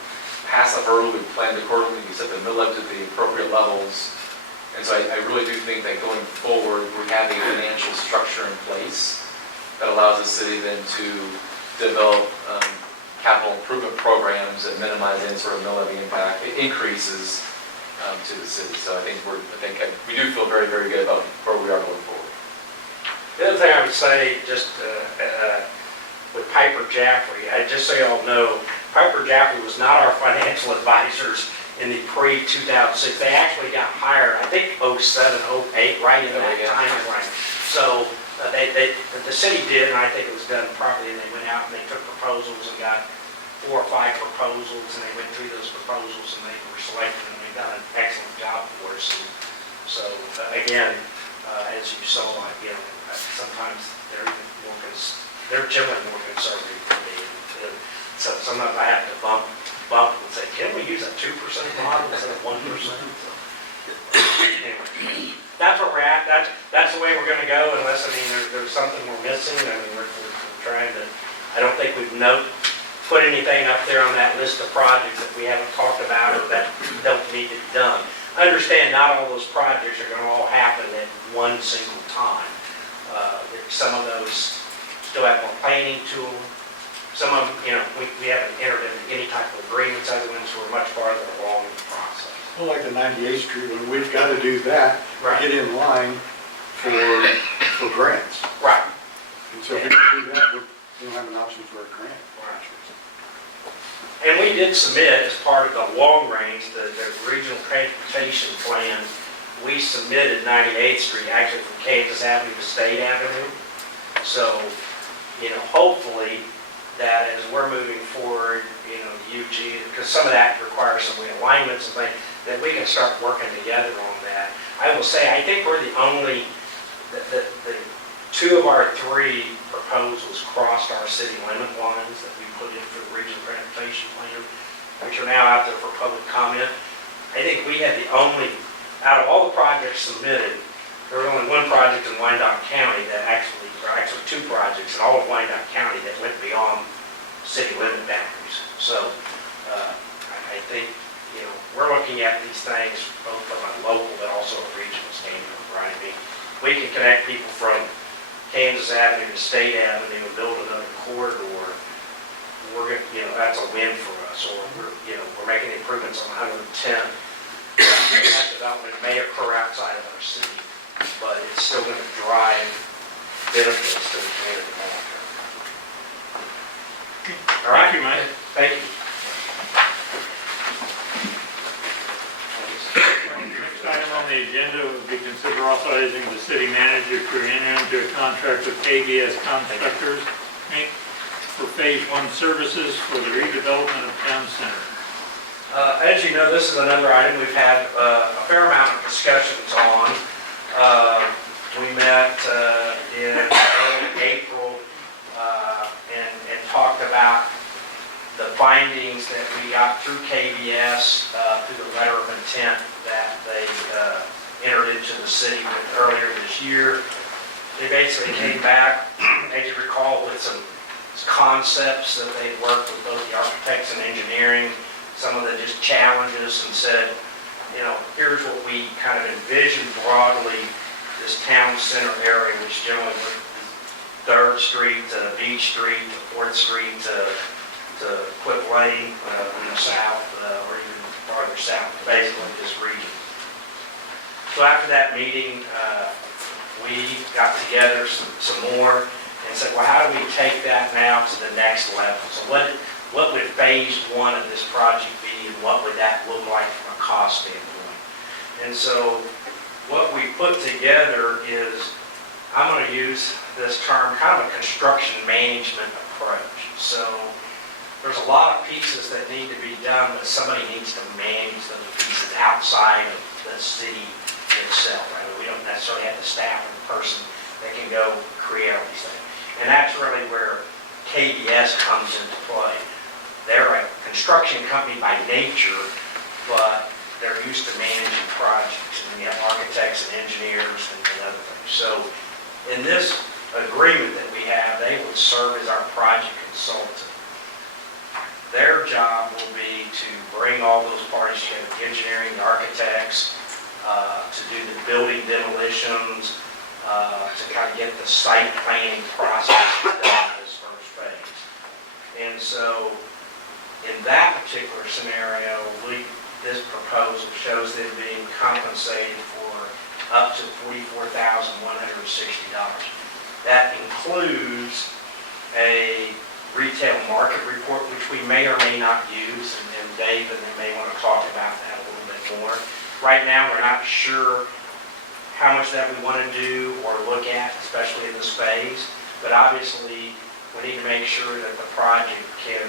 passed the hurdle, we've planned accordingly, we set the mill levy at the appropriate levels. And so I really do think that going forward, we have a financial structure in place that allows the city then to develop capital improvement programs that minimize any sort of mill levy impact. It increases to the city. So I think we do feel very, very good about where we are going forward. The other thing I would say, just with Piper Jaffray, just so you all know, Piper Jaffray was not our financial advisors in the pre-2006. They actually got hired, I think, 07, 08, right in that time frame. So the city did, and I think it was done properly, and they went out and they took proposals and got 4 or 5 proposals, and they went through those proposals and they were selected, and they've done an excellent job for us. And so again, as you saw, sometimes they're generally more conservative than me. So sometimes I have to bump and say, can we use a 2% model instead of 1%? So, anyway, that's where we're at. That's the way we're going to go, unless there's something we're missing. We're trying to. I don't think we've put anything up there on that list of projects that we haven't talked about or that don't need to be done. Understand not all those projects are going to all happen at one single time. Some of those still have more planning to them. Some of them, we haven't entered into any type of agreements, other ones who are much farther along in the process. Well, like the 98th Street one, we've got to do that, Right. get in line for grants. Right. And so if we don't do that, we don't have an option for a grant. And we did submit, as part of the long range, the regional transportation plan, we submitted 98th Street, actually from Kansas Avenue to State Avenue. So, hopefully that as we're moving forward, the UG, because some of that requires some realignments and things, that we can start working together on that. I will say, I think we're the only, the 2 of our 3 proposals crossed our city limit lines that we put in for the regional transportation plan, which are now out there for public comment. I think we had the only out of all the projects submitted, there was only one project in Wyandotte County that actually, or actually two projects in all of Wyandotte County that went beyond city limit boundaries. So I think, you know, we're looking at these things both from a local but also a regional standpoint, right? I mean, we can connect people from Kansas Avenue to State Avenue and build another corridor. We're gonna, you know, that's a win for us. Or we're making improvements on 110. That development may occur outside of our city, but it's still going to drive benefits to the community long term. All right? Thank you, Mike. Thank you. Next item on the agenda would be consider authorizing the city manager to enter into a contract with KBS Constructors, Inc. for Phase 1 services for the redevelopment of town center. As you know, this is another item we've had a fair amount of discussions on. We met in early April and talked about the findings that we got through KBS through the letter of intent that they entered into the city with earlier this year. They basically came back, as you recall, with some concepts that they worked with both the architects and engineering, some of the just challenges, and said, you know, here's what we kind of envision broadly this town center area, which generally went 3rd Street to Beach Street to 4th Street to Cliff Lane in the south, or even farther south, basically this region. So after that meeting, we got together some more and said, well, how do we take that now to the next level? So what would phase 1 of this project be, and what would that look like from a cost standpoint? And so what we put together is, I'm going to use this term, kind of a construction management approach. So there's a lot of pieces that need to be done, but somebody needs to manage those pieces outside of the city itself. Right? We don't necessarily have the staff or the person that can go create all these things. And that's really where KBS comes into play. They're a construction company by nature, but they're used to managing projects. And you have architects and engineers and other things. So in this agreement that we have, they would serve as our project consultant. Their job will be to bring all those parties together, the engineering, the architects, to do the building demolitions, to kind of get the site planning process done in this first phase. And so in that particular scenario, this proposal shows them being compensated for up to $44,160. That includes a retail market report, which we may or may not use, and Dave and they may want to talk about that a little bit more. Right now, we're not sure how much that we want to do or look at, especially in this phase, but obviously we need to make sure that the project can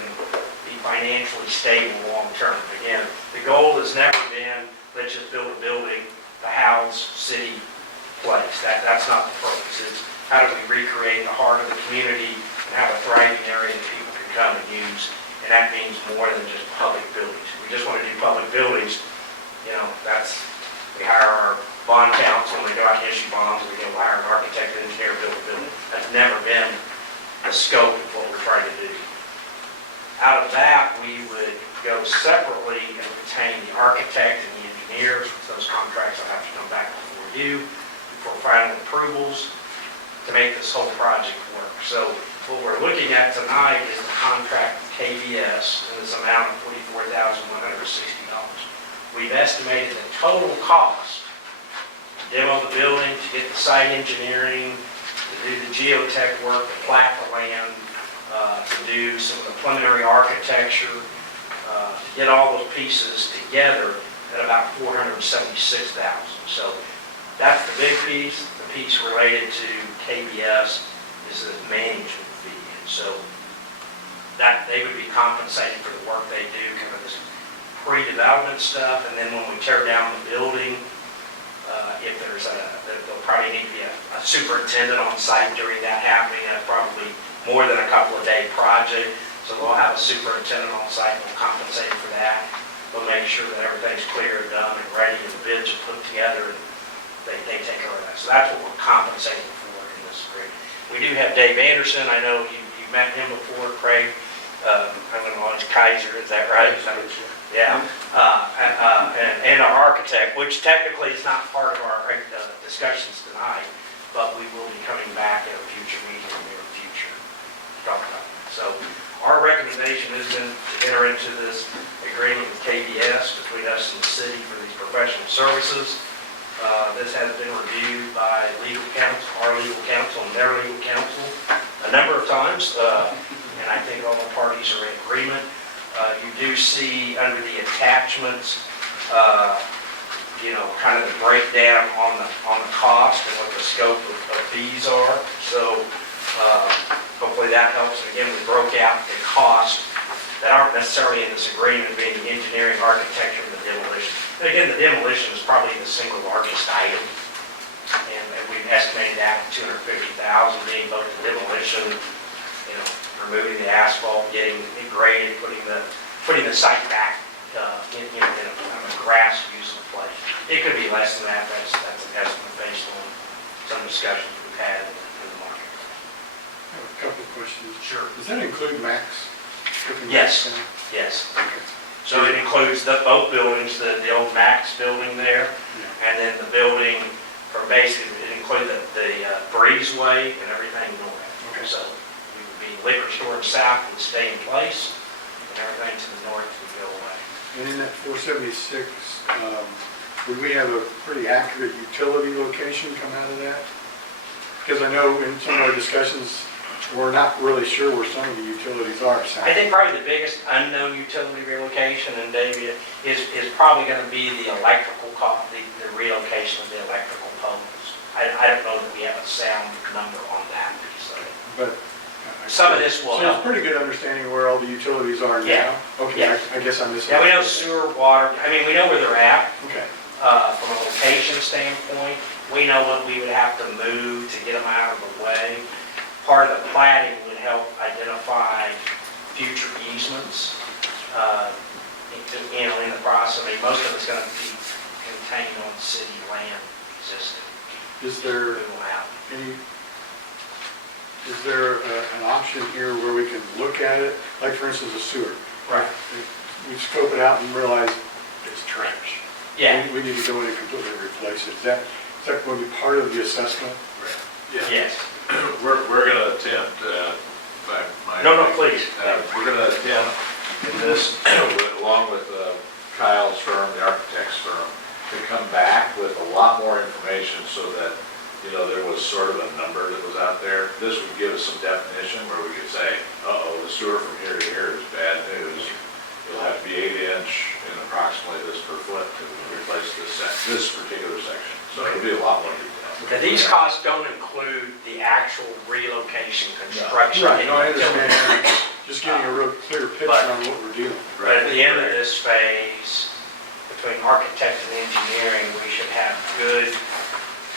be financially stable long term. Again, the goal has never been, let's just build a building to house city place. That's not the purpose. It's how do we recreate the heart of the community and have a thriving area that people can come and use, and that means more than just public buildings. If we just want to do public buildings, you know, we hire our bond counsel, and we go out and issue bonds, and we go hire an architect and engineer, build a building. That's never been the scope of what we're trying to do. Out of that, we would go separately and retain the architect and the engineers. Those contracts will have to come back before you for final approvals to make this whole project work. So what we're looking at tonight is the contract with KBS in this amount of $44,160. We've estimated the total cost to demo the building, to get the site engineering, to do the geotech work, to plat the land, to do some of the preliminary architecture, to get all those pieces together at about $476,000. So that's the big piece. The piece related to KBS is the management fee. And so that they would be compensated for the work they do, kind of this pre-development stuff, and then when we tear down the building, if there'll probably need to be a superintendent on site during that happening. That's probably more than a couple of day project, so we'll have a superintendent on site. We'll compensate for that. we'll make sure that everything's clear and done and ready, and the bids are put together, and they take care of that. So that's what we're compensating for in this agreement. We do have Dave Anderson, I know you met him before, Craig, I'm going to launch Kaiser, is that right? Yeah, and our architect, which technically is not part of our discussions tonight, but we will be coming back at a future meeting in the near future to talk about it. So our recommendation has been to enter into this agreement with KBS between us and the city for these professional services. This has been reviewed by legal counsel, our legal counsel, and their legal counsel a number of times, and I think all the parties are in agreement. You do see under the attachments, kind of the breakdown on the cost and what the scope of fees are. So hopefully that helps. And again, we broke out the cost that aren't necessarily in this agreement, being the engineering, architecture, and the demolition. And again, the demolition is probably the single largest item. And we've estimated that at $250,000, being both the demolition, removing the asphalt, getting it graded, putting the site back in a grass usable place. It could be less than that. That's an estimate based on some discussions we've had in the market. I have a couple of questions. Sure. Does that include Max? Yes. Yes. So it includes both buildings, the old Max building there, and then the building, or basically it includes the breezeway and everything north. Okay. So we would be liquor store in the south would stay in place, and everything to the north would go away. And in that 476, would we have a pretty accurate utility location come out of that? Because I know in some of our discussions, we're not really sure where some of the utilities are. I think probably the biggest unknown utility relocation, and David, is probably going to be the electrical cost, the relocation of the electrical poles. I don't know that we have a sound number on that piece of it. But some of this will so help. it's pretty good understanding where all the utilities are now? Yeah. Okay, Yeah. I guess I missed. Yeah, we know sewer, water, we know where they're at. Okay. From a location standpoint, we know what we would have to move to get them out of the way. Part of the planning would help identify future easements, in the process. Most of it's going to be contained on city land existing. Is there an option here where we can look at it, like for instance a sewer? Right. We scope it out and realize it's trash. Yeah. We need to go in and completely replace it. Is that going to be part of the assessment? Yes. We're going to attempt, No, please. We're going to attempt in this, along with Kyle's firm, the architect's firm, to come back with a lot more information so that, there was sort of a number that was out there. This would give us some definition where we could say, the sewer from here to here is bad news. It'll have to be 8-inch and approximately this per foot to replace this particular section. So it'll be a lot more detailed. Okay, these costs don't include the actual relocation construction. Right, no, I understand. Just getting a real clear picture on what we're dealing with. But at the end of this phase, between architect and engineering, we should have good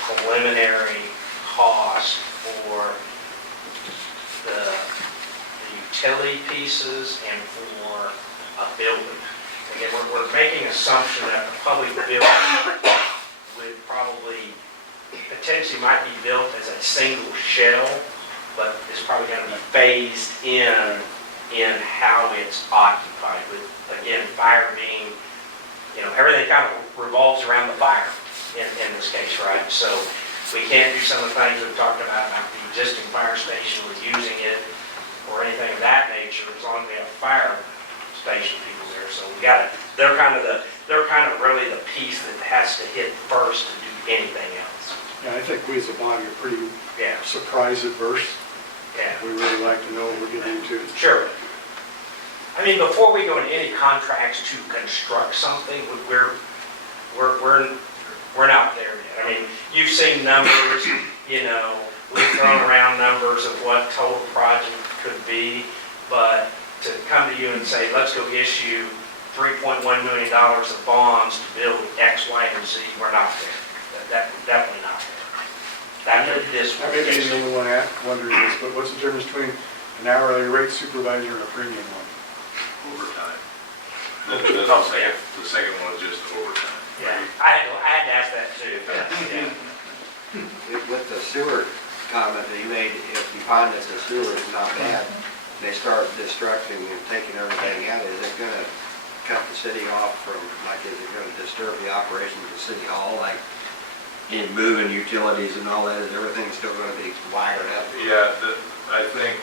preliminary cost for the utility pieces and for a building. Again, we're making an assumption that the public building would probably potentially might be built as a single shell, but it's probably going to be phased in how it's occupied with, again, fire being, everything kind of revolves around the fire in this case, right? So we can't do some of the things we've talked about the existing fire station, we're using it, or anything of that nature, as long as we have fire station people there. So we got it. They're kind of really the piece that has to hit first to do anything else. Yeah, I think we as a body are pretty surprise adverse. Yeah. We really like to know what we're getting into. Sure. Before we go into any contracts to construct something, we're not there yet. You've seen numbers, we've thrown around numbers of what total project could be, but to come to you and say, let's go issue $3.1 million of bonds to build X, Y, and Z, we're not there. Definitely not there. I may be the only one wondering this, but what's the difference between an hourly rate supervisor and a premium one? Overtime. The second one is just overtime. Yeah, I had to ask that too, yeah. With the sewer comment that you made, if you find that the sewer is not bad, they start destructing and taking everything out, is it gonna cut the city off from, like, is it gonna disturb the operation of the city hall, like, in moving utilities and all that, is everything still gonna be wired up? Yeah, I think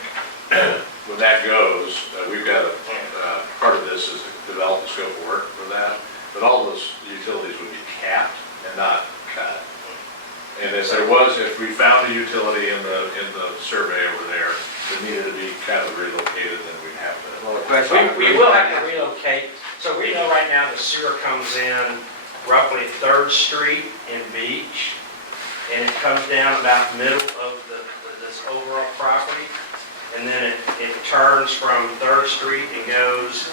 when that goes, we've got part of this is to develop a scope of work for that, but all those utilities would be capped and not cut. And if we found a utility in the survey over there that needed to be kind of relocated, then we'd have to. Well, the question. We will have to relocate, so we know right now the sewer comes in roughly 3rd Street in Beach, and it comes down about the middle of this overall property, and then it turns from 3rd Street and goes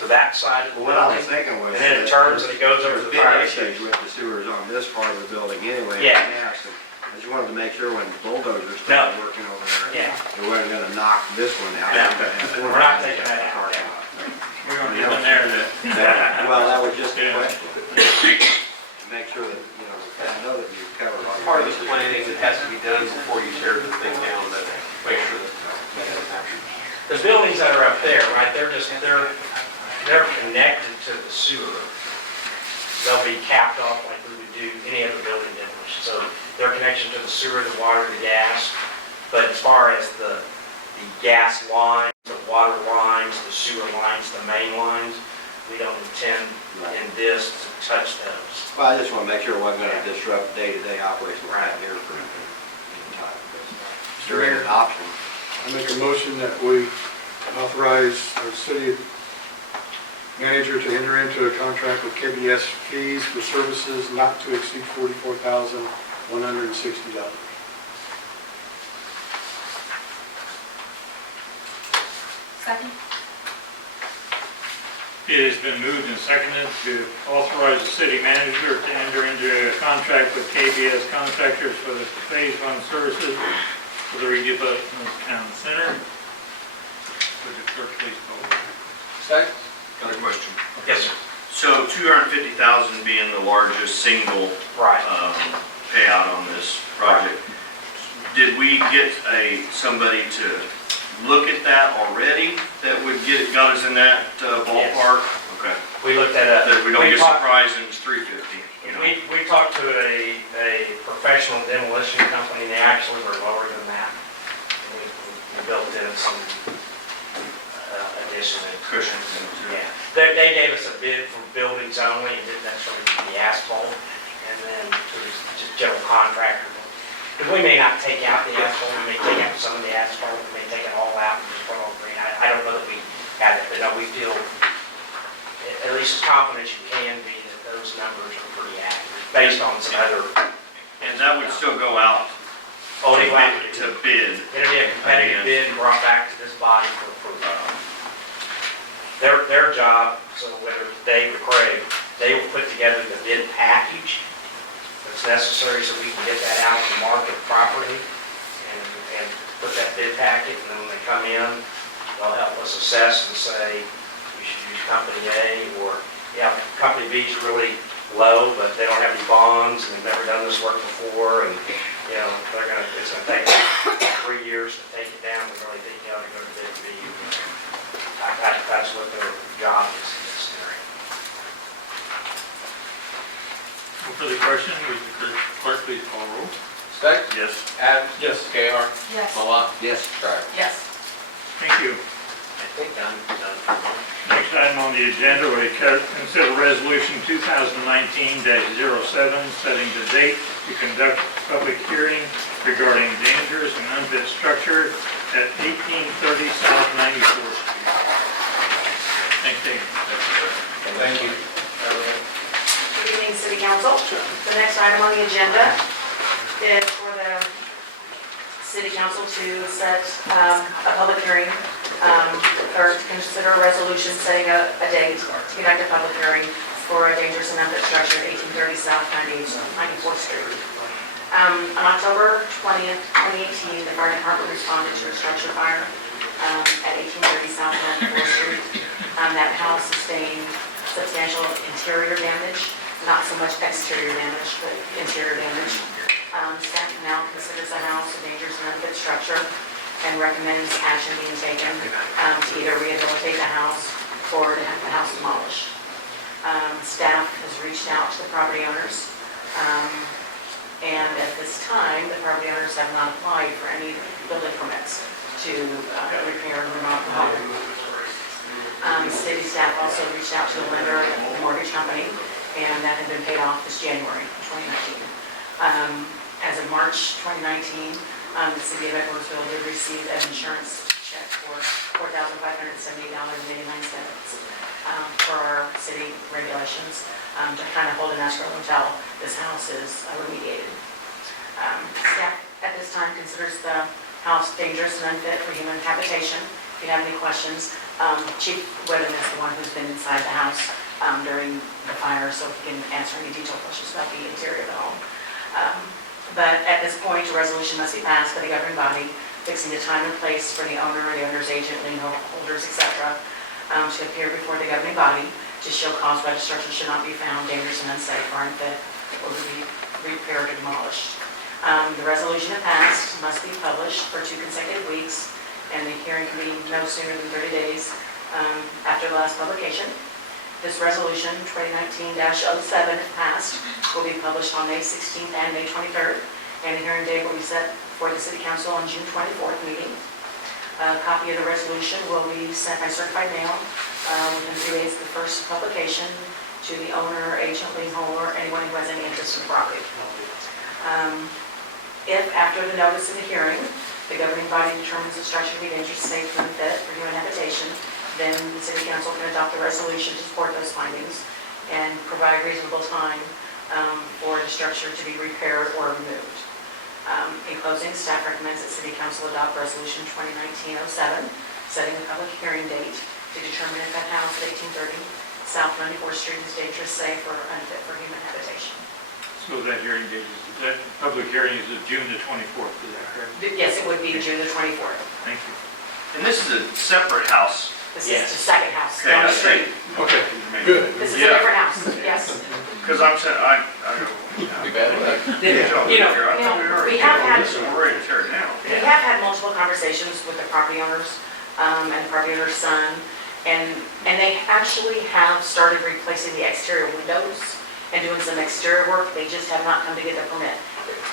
to that side of the Well, what I building. was thinking was. And then it turns and it goes over to the There's fire been issues station. with the sewers on this part of the building anyway. Yeah. in the past, and I just wanted to make sure when bulldozers started working over there. Yeah. They weren't gonna knock this one out. No, They're gonna have we're not taking that out, parking yeah. lot. We're gonna get in there to. Well, that was just a Yeah. question. Make sure that, I know that you've covered all your Part of the bases. planning that has to be done before you tear the thing down, but make sure that. The buildings that are up there, right, they're connected to the sewer. They'll be capped off like we would do any other building demolition. So their connection to the sewer, the water, the gas. But as far as the gas lines, the water lines, the sewer lines, the main lines, we don't intend in this to touch those. Well, I just want to make sure it wasn't gonna disrupt day-to-day operations right here for any time. It's still an option. I make a motion that we authorize our city manager to enter into a contract with KBS fees for services not to exceed $44,160. Second? It has been moved and seconded to authorize the city manager to enter into a contract with KBS Contractors for the Phase 1 services for the redevelopment of town center. Would the clerk please call the roll? Second? Another question. Yes, sir. So 250,000 being the largest single Right. payout on this project, did we get somebody to look at that already that would got us in that ballpark? Okay. We looked at That we don't get talked- surprised and it's 350, you know? We talked to a professional demolition company, and they actually were lower than that. And we built in some addition. Cushions into it. Yeah, they gave us a bid for buildings only, and didn't necessarily do the asphalt, and then it was just general contractor. And we may not take out the asphalt, we may take out some of the asphalt, we may take it all out and just put all green. I don't know that we had it, but no, we feel, at least as confident as you can be, that those numbers are pretty accurate, based on some other. And that would still go out Oh, they to bid. It'll be a competitive bid and brought back to this body for approval. Their job, so whether it's Dave or Craig, they will put together the bid package that's necessary so we can get that out on the market properly and put that bid packet, and then when they come in, they'll help us assess and say, we should use company A, or, yeah, company B is really low, but they don't have any bonds, and they've never done this work before, and, it's gonna take 3 years to take it down, we really think, to go to bid B. That's what their job is in this area. No further question, would the clerk please call the roll? Steck? Yes. Adams? Yes. Gayheart? Yes. Malat? Yes. Sorry. Yes. Thank you. I think I'm done for now. Next item on the agenda, we consider resolution 2019-07, setting the date to conduct a public hearing regarding dangerous and unfit structure at 1830 South 94th Street. Thanks, Dave. Thank you. Good evening, City Council. The next item on the agenda is for the City Council to set a public hearing, or to consider a resolution setting a date to conduct a public hearing for a dangerous and unfit structure at 1830 South 94th Street. On October 20th, 2018, the fire department responded to a structure fire at 1830 South 94th Street. That house sustained substantial interior damage, not so much exterior damage, but interior damage. Staff now considers the house a dangerous and unfit structure and recommends action being taken to either rehabilitate the house or to have the house demolished. Staff has reached out to the property owners, and at this time, the property owners have not applied for any building permits to repair and remodel the home. City staff also reached out to the lender, the mortgage company, and that had been paid off this January 2019. As of March 2019, the city of Edwardsville did receive an insurance check for $4,578.89 for our city regulations to kind of hold an escrow until this house is remediated. Staff at this time considers the house dangerous and unfit for human habitation. If you have any questions, Chief Whitten is the one who's been inside the house during the fire, so he can answer any detailed questions about the interior of the home. But at this point, a resolution must be passed by the governing body, fixing the time and place for the owner, the owner's agent, lien holders, etc., to appear before the governing body to show cause why the structure should not be found dangerous and unsafe or unfit or to be repaired or demolished. The resolution if passed must be published for 2 consecutive weeks, and the hearing can be no sooner than 30 days after the last publication. This resolution, 2019-07, if passed, will be published on May 16th and May 23rd, and the hearing date will be set for the City Council on June 24th meeting. A copy of the resolution will be sent by certified mail within 3 days of the first publication to the owner, agent, lien holder, or anyone who has any interest in the property. If, after the notice of the hearing, the governing body determines the structure to be dangerous, safe, and unfit for human habitation, then the City Council can adopt a resolution to support those findings and provide reasonable time for the structure to be repaired or removed. In closing, staff recommends that City Council adopt Resolution 2019-07, setting a public hearing date to determine if that house at 1830 South 94th Street is dangerous, safe, or unfit for human habitation. So that hearing date is, that public hearing is of June the 24th, is that correct? Yes, it would be June the 24th. Thank you. And this is a separate house. This is the second house Okay, down I the street. see. Okay, good. This is a Yeah. different house, yes. Because I'm saying, I go. Be bad with that. You know, I thought we already we have did all had- this and we're ready to tear it down. We have had multiple conversations with the property owners and the property owner's son, and they actually have started replacing the exterior windows and doing some exterior work. They just have not come to get their permit.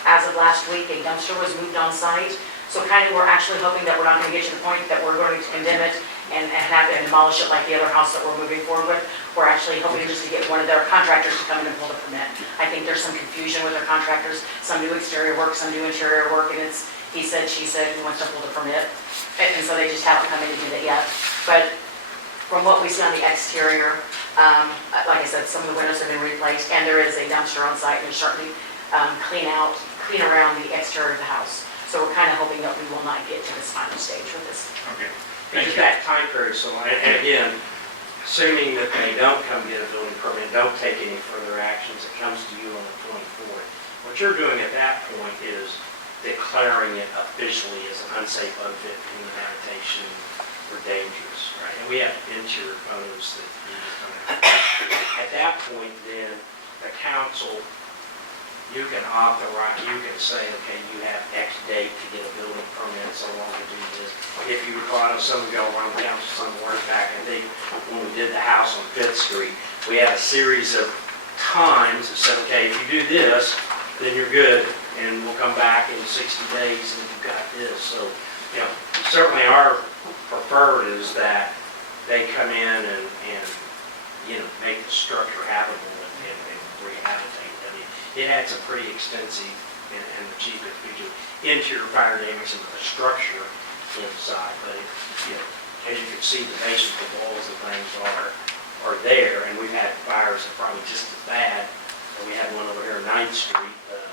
As of last week, a dumpster was moved on site, so kind of we're actually hoping that we're not going to get to the point that we're going to condemn it and have to demolish it like the other house that we're moving forward with. We're actually hoping just to get one of their contractors to come in and pull the permit. I think there's some confusion with their contractors. Some do exterior work, some do interior work, and it's he said, she said, who wants to pull the permit. And so they just haven't come in to do that yet. But from what we see on the exterior, like I said, some of the windows have been replaced, and there is a dumpster on site, and it's certainly clean around the exterior of the house. So we're kind of hoping that we will not get to this final stage with this. Okay. Just that time period, so, and again, assuming that they don't come get a building permit, don't take any further actions, it comes to you on the 24th. What you're doing at that point is declaring it officially as an unsafe, unfit human habitation or dangerous, right? And we have interior photos that you at that point, then, the council, you can authorize, you can say, okay, you have X date to get a building permit, so long to do this. If you recall, I know some of y'all were on the council some work back, and when we did the house on 5th Street, we had a series of times that said, okay, if you do this, then you're good, and we'll come back in 60 days and you've got this. So, you know, certainly our preferred is that they come in and you know, make the structure habitable and rehabilitate. I mean, it had some pretty extensive and the cheapest interior fire damage into the structure inside, but it, you know, as you can see, the base of the walls and things are there, and we've had fires that are probably just as bad. And we had one over here on 9th Street, and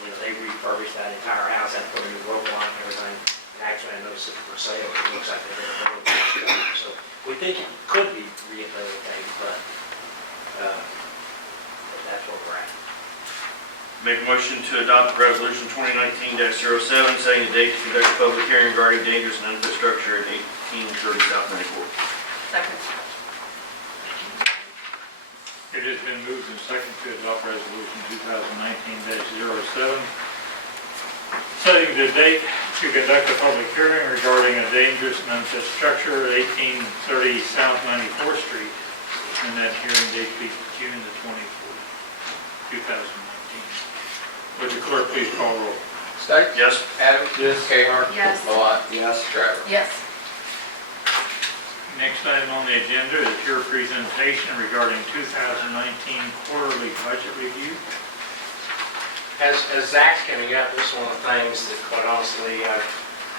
you know, they refurbished that entire house, had to put a new rope on it and everything. And actually, I noticed it for sale, it looks like they did a really good job. So we think it could be rehabilitated, but that's where we're at. Make a motion to adopt resolution 2019-07, setting the date to conduct a public hearing regarding dangerous and unfit structure at 1830 South 94th. Second. has been moved and seconded to adopt resolution 2019-07, setting the date to conduct a public hearing regarding a dangerous and unfit structure at 1830 South 94th Street, and that hearing date be June the 24th, 2019. Would the clerk please call roll? Stike? Yes. Adams? Yes. Kmart? Yes. Malat? Yes. Driver? Yes. Next item on the agenda is your presentation regarding 2019 quarterly budget review. As Zach's coming up, this is one of the things that quite honestly, I've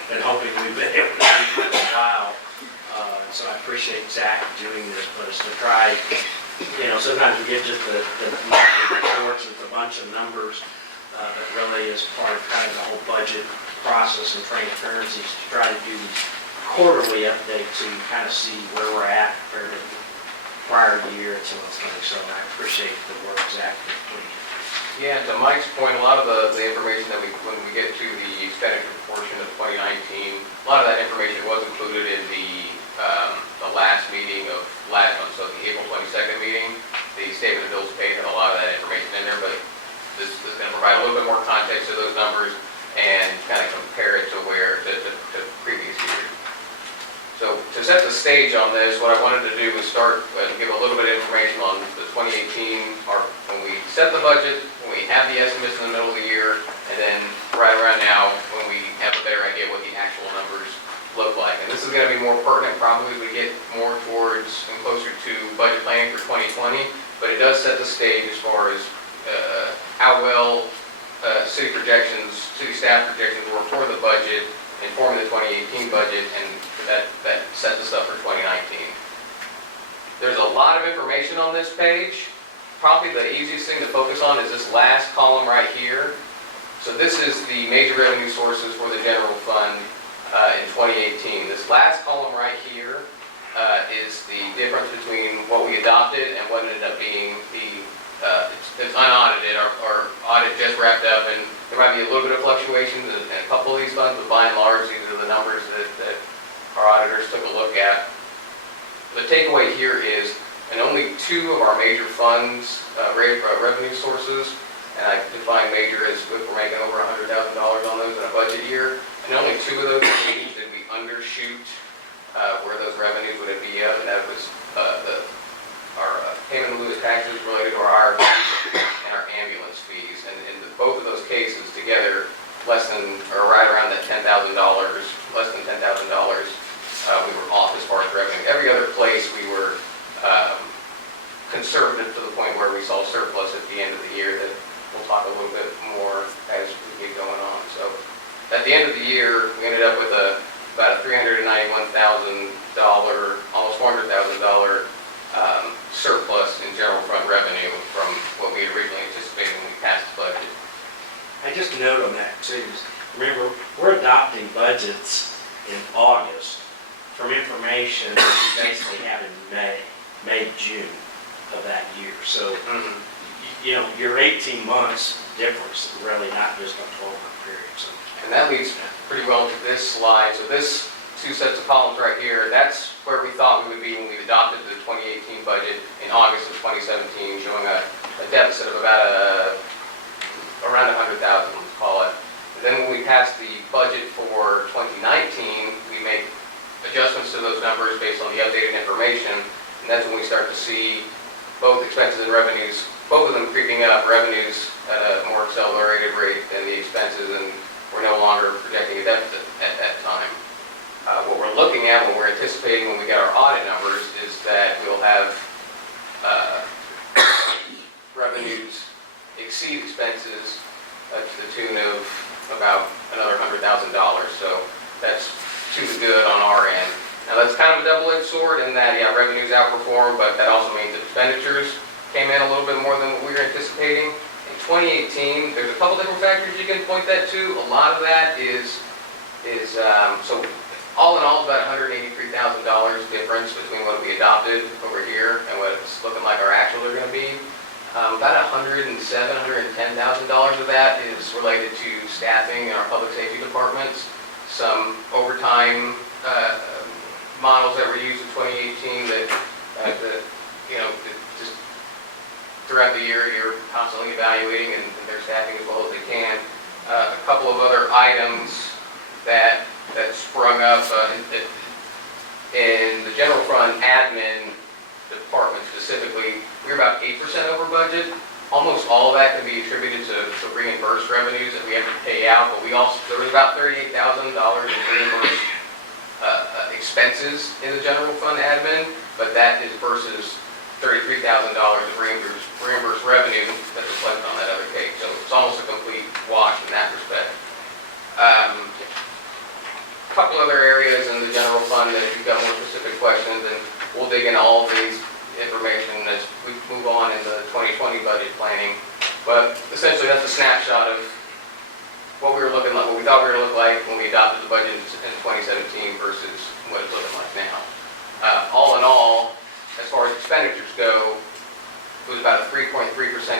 been hoping we've been able to do for a while. So I appreciate Zach doing this, but it's to try, sometimes we get just the monthly reports with a bunch of numbers, but really as part of kind of the whole budget process and transparency is to try to do these quarterly updates so you kind of see where we're at compared to the prior year and some of those things. So I appreciate the work Zach did, please. Yeah, to Mike's point, a lot of the information that when we get to the expenditure portion of 2019, a lot of that information was included in the last meeting of last month, so the April 22nd meeting. The statement of bills paid had a lot of that information in there, but this is going to provide a little bit more context to those numbers and kind of compare it to previous years. So to set the stage on this, what I wanted to do was start and give a little bit of information on the 2018, when we set the budget, when we have the estimates in the middle of the year, and then right around now when we have a better idea what the actual numbers look like. And this is going to be more pertinent probably as we get more towards and closer to budget planning for 2020, but it does set the stage as far as how well city staff projections were for the budget, informing the 2018 budget, and that sets us up for 2019. There's a lot of information on this page. Probably the easiest thing to focus on is this last column right here. So this is the major revenue sources for the general fund in 2018. This last column right here is the difference between what we adopted and what ended up being it's unaudited. Our audit just wrapped up, and there might be a little bit of fluctuations in a couple of these funds, but by and large, these are the numbers that our auditors took a look at. The takeaway here is, in only two of our major funds, revenue sources, and I define major as if we're making over $100,000 on those in a budget year, and only two of those did we undershoot where those revenues would be up, and that was our payment in lieu of taxes related to our IRP and our ambulance fees. And in both of those cases together, right around that $10,000, less than $10,000, we were off as far as revenue. Every other place we were conservative to the point where we saw surplus at the end of the year that we'll talk a little bit more as we get going on. So at the end of the year, we ended up with about a $391,000, almost $400,000 surplus in general fund revenue from what we had originally anticipated when we passed the budget. I just note on that too, remember, we're adopting budgets in August from information that we basically have in May, June of that year. So, your 18 months difference is really not just a 12-month period. So. And that leads pretty well to this slide. So this two sets of columns right here, that's where we thought we would be when we adopted the 2018 budget in August of 2017, showing a deficit of about around 100,000, let's call it. And then when we passed the budget for 2019, we make adjustments to those numbers based on the updated information, and that's when we start to see both expenses and revenues, both of them creeping up, revenues at a more accelerated rate than the expenses, and we're no longer projecting a deficit at that time. What we're looking at, what we're anticipating when we get our audit numbers, is that we'll have revenues exceed expenses to the tune of about another $100,000. So that's to the good on our end. Now that's kind of a double-edged sword in that, revenues outperform, but that also means that expenditures came in a little bit more than what we were anticipating. In 2018, there's a couple different factors you can point that to. A lot of that is so all in all, about $183,000 difference between what we adopted over here and what it's looking like our actuals are going to be. About $107,000, $110,000 of that is related to staffing in our public safety departments. Some overtime models that were used in 2018 that just throughout the year, you're constantly evaluating and they're staffing as well as they can. A couple of other items that sprung up in the general fund admin department specifically, we're about 8% over budget. Almost all of that can be attributed to reimbursed revenues that we have to pay out, but there was about $38,000 in reimbursed expenses in the general fund admin, but that is versus $33,000 of reimbursed revenue that's reflected on that other page. So it's almost a complete wash in that respect. A couple other areas in the general fund that if you've got more specific questions, and we'll dig into all of these information as we move on in the 2020 budget planning. But essentially that's a snapshot of what we were looking like, what we thought we were going to look like when we adopted the budget in 2017 versus what it's looking like now. All in all, as far as expenditures go, it was about a 3.3%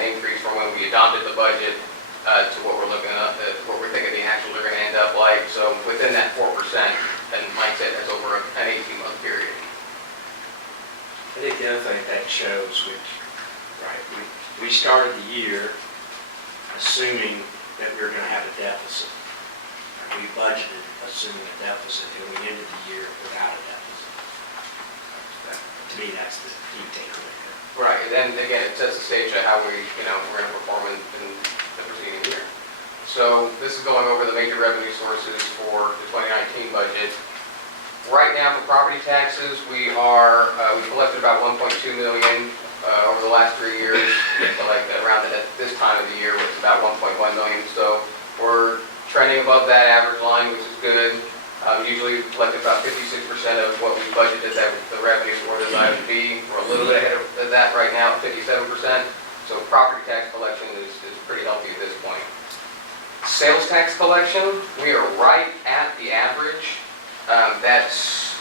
increase from when we adopted the budget to what we're looking at, what we're thinking the actuals are going to end up like. So within that 4%, and Mike said that's over an 18-month period. I think the other thing that shows, we started the year assuming that we were going to have a deficit. We budgeted assuming a deficit, and we ended the year without a deficit. To me, that's the key takeaway. Right, and then again, it sets the stage of how we're going to perform in the preceding year. So this is going over the major revenue sources for the 2019 budget. Right now for property taxes, we collected about 1.2 million over the last 3 years. So like around at this time of the year, it's about 1.1 million. So we're trending above that average line, which is good. Usually we collect about 56% of what we budgeted that the revenue for this item to be. We're a little bit ahead of that right now at 57%. So property tax collection is pretty healthy at this point. Sales tax collection, we are right at the average. That's,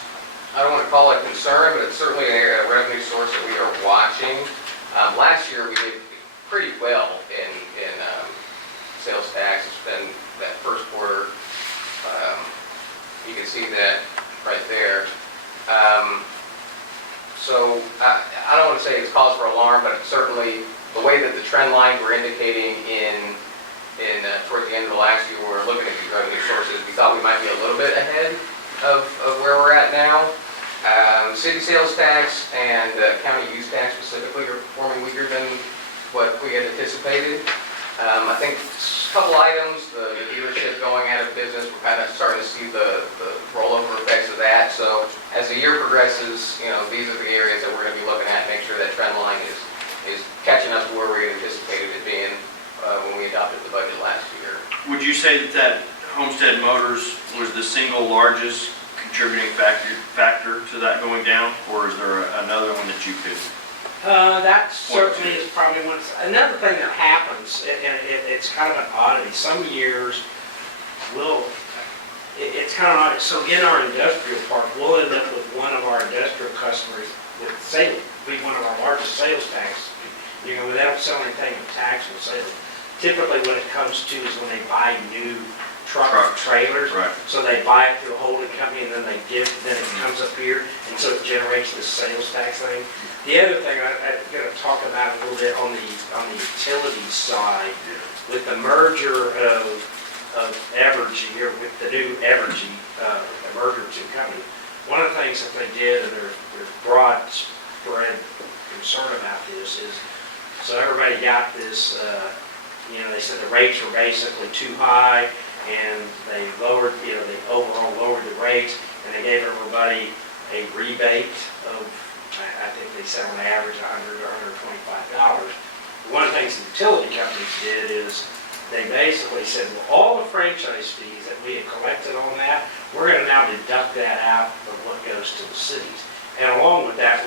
I don't want to call it a concern, but it's certainly a revenue source that we are watching. Last year we did pretty well in sales tax. It's been that first quarter. You can see that right there. So I don't want to say it's cause for alarm, but certainly the way that the trend lines were indicating towards the end of the last year, when we were looking at these revenue sources, we thought we might be a little bit ahead of where we're at now. City sales tax and county use tax specifically are performing weaker than what we had anticipated. I think a couple items, the dealership going out of business, we're kind of starting to see the rollover effects of that. So as the year progresses, these are the areas that we're going to be looking at, make sure that trend line is catching up to where we anticipated it being when we adopted the budget last year. Would you say that Homestead Motors was the single largest contributing factor to that going down, or is there another one that you could? That certainly is probably one. Another thing that happens, and it's kind of an oddity. Some years it's kind of odd. So in our industrial park, we'll end up with one of our industrial customers with be one of our largest sales tax. They don't sell anything with taxable sales. Typically what it comes to is when they buy new trucks, trailers. Right. So they buy it through a holding company and then it comes up here, and so it generates this sales tax thing. The other thing I'm going to talk about a little bit on the utility side, with the merger of Evergy, or with the new Evergy, the merger of two companies, one of the things that they did, and there's broad spread concern about this, is so everybody got this, they said the rates were basically too high, and they lowered, they overall lowered the rates, and they gave everybody a rebate of, I think they said on average $100 or $125. One of the things the utility companies did is they basically said, well, all the franchise fees that we had collected on that, we're going to now deduct that out of what goes to the cities. And along with that,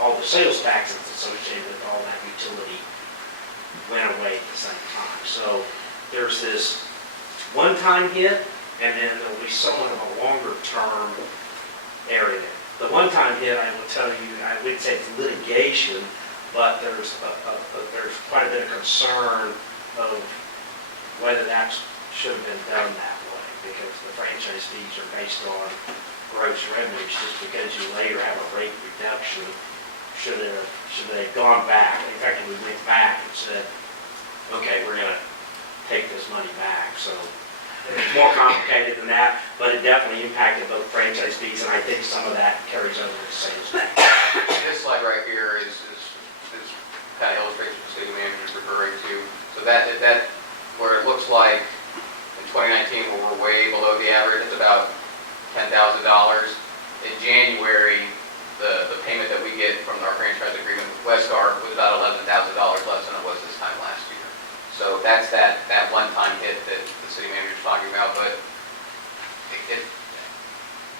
all the sales taxes associated with all that utility went away at the same time. So there's this one-time hit, and then there'll be somewhat of a longer-term area. The one-time hit, I will tell you, I wouldn't say it's litigation, but there's quite a bit of concern of whether that should have been done that way, because the franchise fees are based on gross revenues. Just because you later have a rate reduction should they have gone back? In fact, we went back and said, okay, we're gonna take this money back, so it's more complicated than that, but it definitely impacted both franchise fees, and I think some of that carries over to sales tax. This slide right here is kind of illustrates what the city manager is referring to. So that, where it looks like in 2019, where we're way below the average, it's about $10,000. In January, the payment that we get from our franchise agreement with Westgar was about $11,000 less than it was this time last year. So that's that one-time hit that the city manager is talking about, but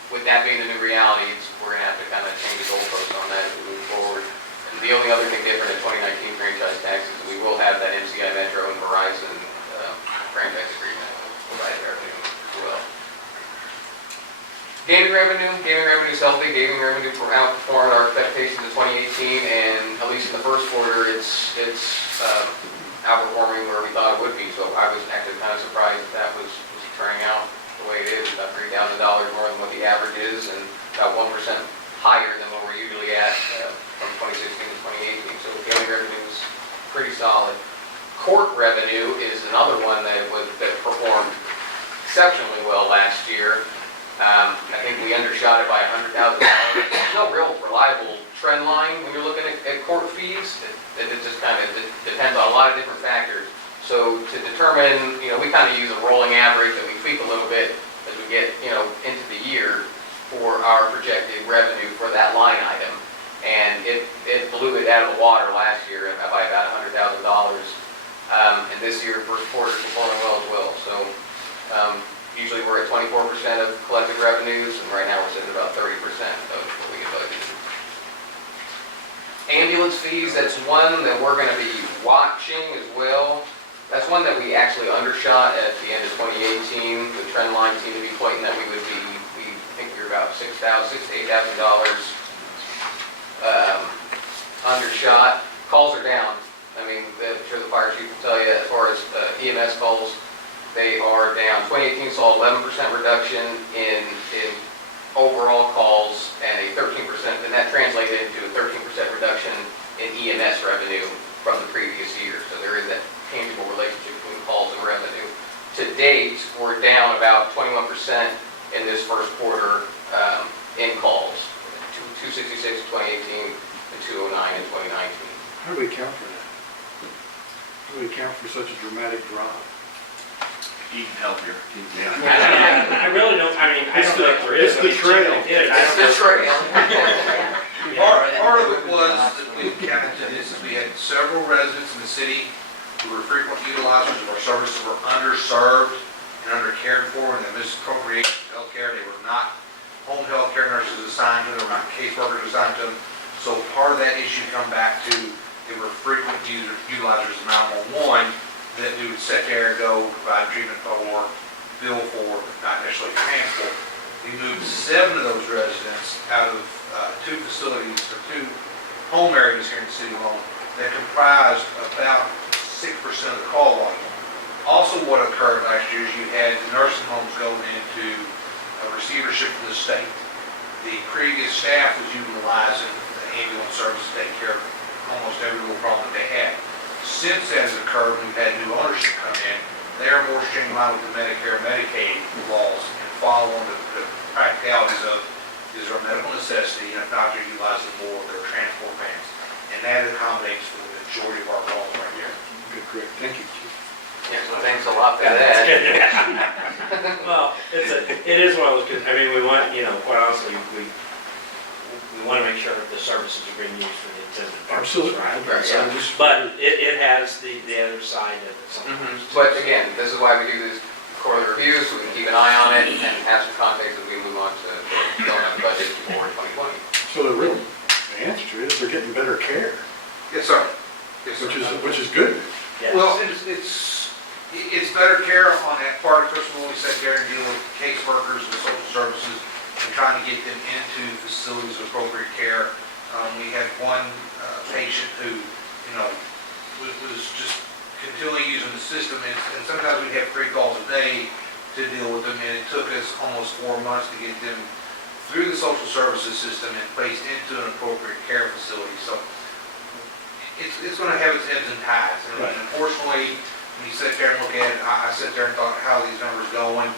with that being the new reality, we're gonna have to kind of change the goalpost on that as we move forward. And the only other thing different in 2019 franchise taxes, we will have that MCI Metro and Verizon franchise agreement provided revenue as well. Gaming revenue is healthy. Gaming revenue outperformed our expectations in 2018, and at least in the first quarter, it's outperforming where we thought it would be. So I was actually kind of surprised that was turning out the way it is, about $3,000 more than what the average is, and about 1% higher than what we're usually at from 2016 to 2018. So gaming revenue is pretty solid. Court revenue is another one that performed exceptionally well last year. I think we undershot it by $100,000. There's no real reliable trend line when you're looking at court fees. It just kind of depends on a lot of different factors. So to determine, we kind of use a rolling average that we tweak a little bit as we get, into the year for our projected revenue for that line item. And it blew it out of the water last year by about $100,000. And this year, first quarter is performing well as well. So usually we're at 24% of collected revenues, and right now we're sitting at about 30% of what we get budgeted. Ambulance fees, that's one that we're going to be watching as well. That's one that we actually undershot at the end of 2018. The trend line seemed to be pointing that we think we were about $6,000 to $8,000 undershot. Calls are down. I mean, I'm sure the fire chief will tell you, as far as EMS calls, they are down. 2018 saw 11% reduction in overall calls and a 13%, and that translated into a 13% reduction in EMS revenue from the previous year. So there is that tangible relationship between calls and revenue. To date, we're down about 21% in this first quarter in calls. 266 in 2018 and 209 in 2019. How do we account for that? How do we account for such a dramatic drop? Eating healthier. I really don't, I don't know if there is. It's the trail. It's the trail. Part of it was that we counted to this, is we had several residents in the city who were frequent utilizers of our services, were underserved and undercared for, and the misappropriation of healthcare. They were not home health care nurses assigned to them, they were not caseworkers assigned to them. So part of that issue come back to, they were frequent utilizers of 911 that we would sit there and go provide treatment for, bill for, not necessarily transport. We moved 7 of those residents out of 2 facilities, or 2 home areas here in the city alone that comprised about 6% of the call volume. Also what occurred last year is you had nursing homes go into a receivership for the state. The previous staff was utilizing the ambulance service to take care of almost every little problem that they had. Since that has occurred, we've had new ownership come in. They are more streamlined with the Medicare and Medicaid laws and follow on the practicalities of, is there a medical necessity, and if not, they're utilizing more of their transport vans. And that accommodates for the majority of our calls right here. Good, great, thank you, Chief. Yeah, so thanks a lot for that. Well, it is one of those, we want, quite honestly, we want to make sure that the services are being used for the intended purpose. Absolutely. Right? Yeah. But it has the other side of it sometimes. But again, this is why we do this quarterly review, so we can keep an eye on it and have some context as we move on to filling out the budget for 2020. So the answer to it is they're getting better care, Yes, sir. Yes, sir. which is good. Yes. Well, it's better care on that part, especially when we sit there and deal with caseworkers and social services and trying to get them into facilities of appropriate care. We had one patient who, was just continually using the system, and sometimes we'd have 3 calls a day to deal with them, and it took us almost 4 months to get them through the social services system and placed into an appropriate care facility. So it's gonna have its ebbs and tides. And Right. unfortunately, when you sit there and look at it, I sit there and thought, how are these numbers going?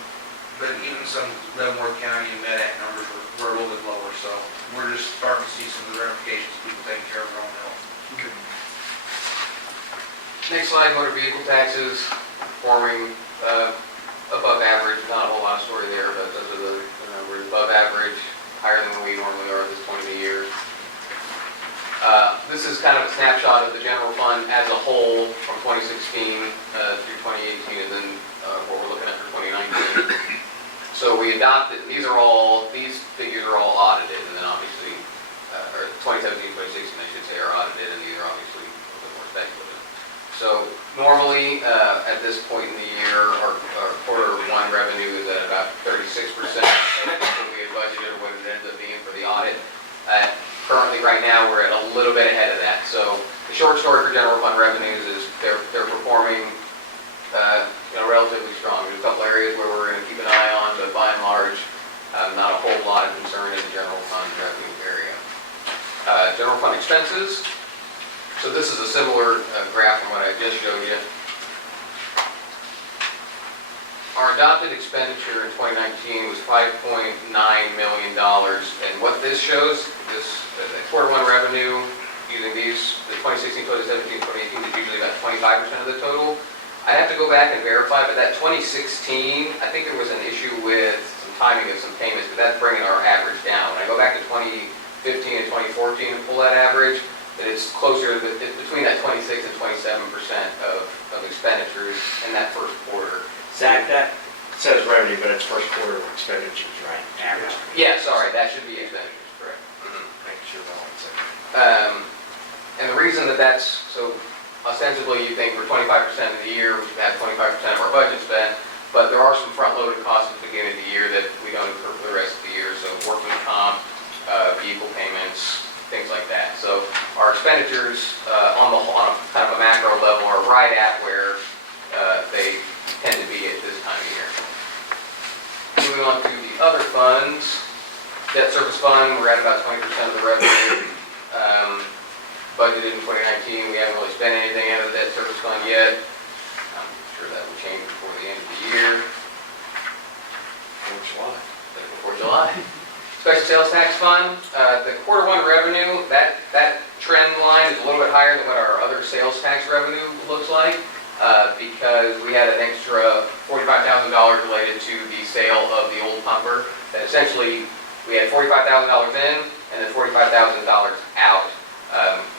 But even some Leavenworth County and Medak numbers were a little bit lower. So we're just starting to see some of the ramifications of people taking care of their own health. Next slide, motor vehicle taxes, performing above average, not a whole lot of story there, but those are the numbers, above average, higher than we normally are at this point of the year. This is kind of a snapshot of the general fund as a whole from 2016 through 2018, and then what we're looking at for 2019. So we adopted, these figures are all audited, and then obviously, or 2017, 2016, I should say, are audited, and these are obviously a little bit more speculative. So normally, at this point in the year, our quarter one revenue is at about 36% of what we had budgeted or what it ends up being for the audit. Currently, right now, we're at a little bit ahead of that. So the short story for general fund revenues is they're performing relatively strong. There's a couple areas where we're going to keep an eye on, but by and large, not a whole lot of concern in the general fund revenue area. General fund expenses. So this is a similar graph from what I just showed you. Our adopted expenditure in 2019 was $5.9 million, and what this shows, the quarter one revenue using these, the 2016, 2017, 2018 is usually about 25% of the total. I'd have to go back and verify, but that 2016, I think there was an issue with some timing of some payments, but that's bringing our average down. When I go back to 2015 and 2014 and pull that average, that it's closer to between that 26 and 27% of expenditures in that first quarter. Zach, that says revenue, but it's first quarter expenditures, right? Average. Yeah, sorry, that should be expenditures, correct. Make sure that one's in. And the reason that's, so ostensibly you think we're 25% of the year, we should have 25% of our budget spent, but there are some front-loaded costs at the beginning of the year that we don't incur for the rest of the year, so working comp, vehicle payments, things like that. So our expenditures on a kind of a macro level are right at where they tend to be at this time of year. Moving on to the other funds, debt service fund, we're at about 20% of the revenue. Budgeted in 2019, we haven't really spent anything out of the debt service fund yet. I'm sure that will change before the end of the year. Before July. Special sales tax fund, the quarter one revenue, that trend line is a little bit higher than what our other sales tax revenue looks like. Because we had an extra $45,000 related to the sale of the old pumper. That essentially, we had $45,000 in and then $45,000 out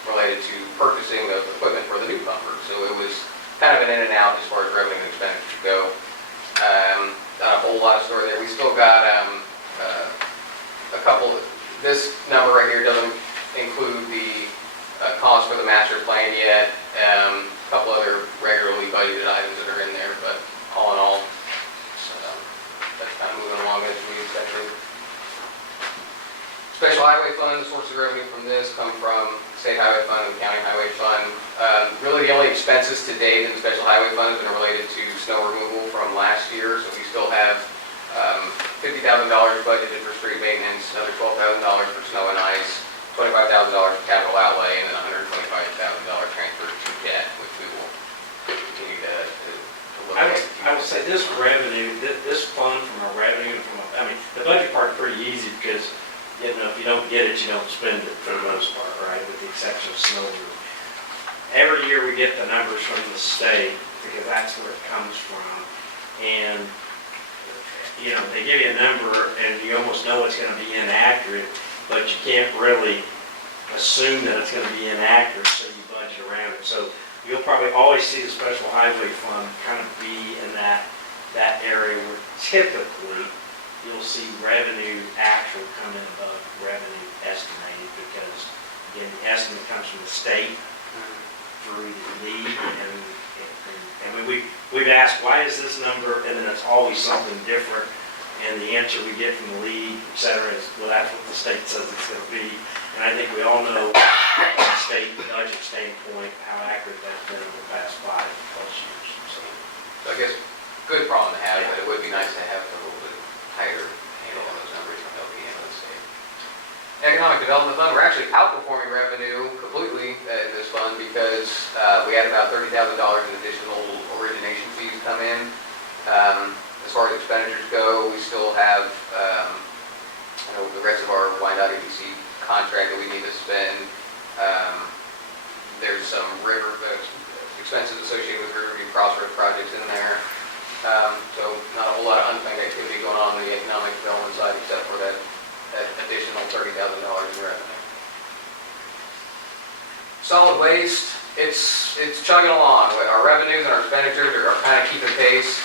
related to purchasing of equipment for the new pumper. So it was kind of an in and out as far as revenue and expenditures go. Not a whole lot of story there. We still got a couple, this number right here doesn't include the cost for the master plan yet. A couple other regularly budgeted items that are in there, but all in all, that's kind of moving along as we expected. Special highway fund, the sources of revenue from this come from state highway fund and county highway fund. Really the only expenses to date in the special highway fund have been related to snow removal from last year, so we still have $50,000 budgeted for street maintenance, another $12,000 for snow and ice, $25,000 for capital outlay, and then $125,000 transfer to debt, which we will continue to look at. I would say this revenue, this fund from a revenue, the budget part's pretty easy because, if you don't get it, you don't spend it for the most part, right, with the exception of snow removal. Every year we get the numbers from the state because that's where it comes from. And, they give you a number and you almost know it's going to be inaccurate, but you can't really assume that it's going to be inaccurate, so you budget around it. So you'll probably always see the special highway fund kind of be in that area where typically you'll see revenue actual come in above revenue estimated because, again, the estimate comes from the state through the lead, and we've asked, why is this number, and then it's always something different, and the answer we get from the lead, et cetera, is, well, that's what the state says it's going to be, and I think we all know from the state budget standpoint how accurate that's been over the past 5+ years. So I guess, good problem to have, but it would be nice to have a little bit tighter handle on those numbers from LPM and stuff. Economic Development Fund, we're actually outperforming revenue completely in this fund because we had about $30,000 in additional origination fees come in. As far as expenditures go, we still have, the rest of our Wyandotte ABC contract that we need to spend. There's some river expenses associated with Riverview Crossroads projects in there. So not a whole lot of unplanned activity going on the economic development side except for that additional $30,000 in revenue. Solid waste, it's chugging along. Our revenues and our expenditures are kind of keeping pace.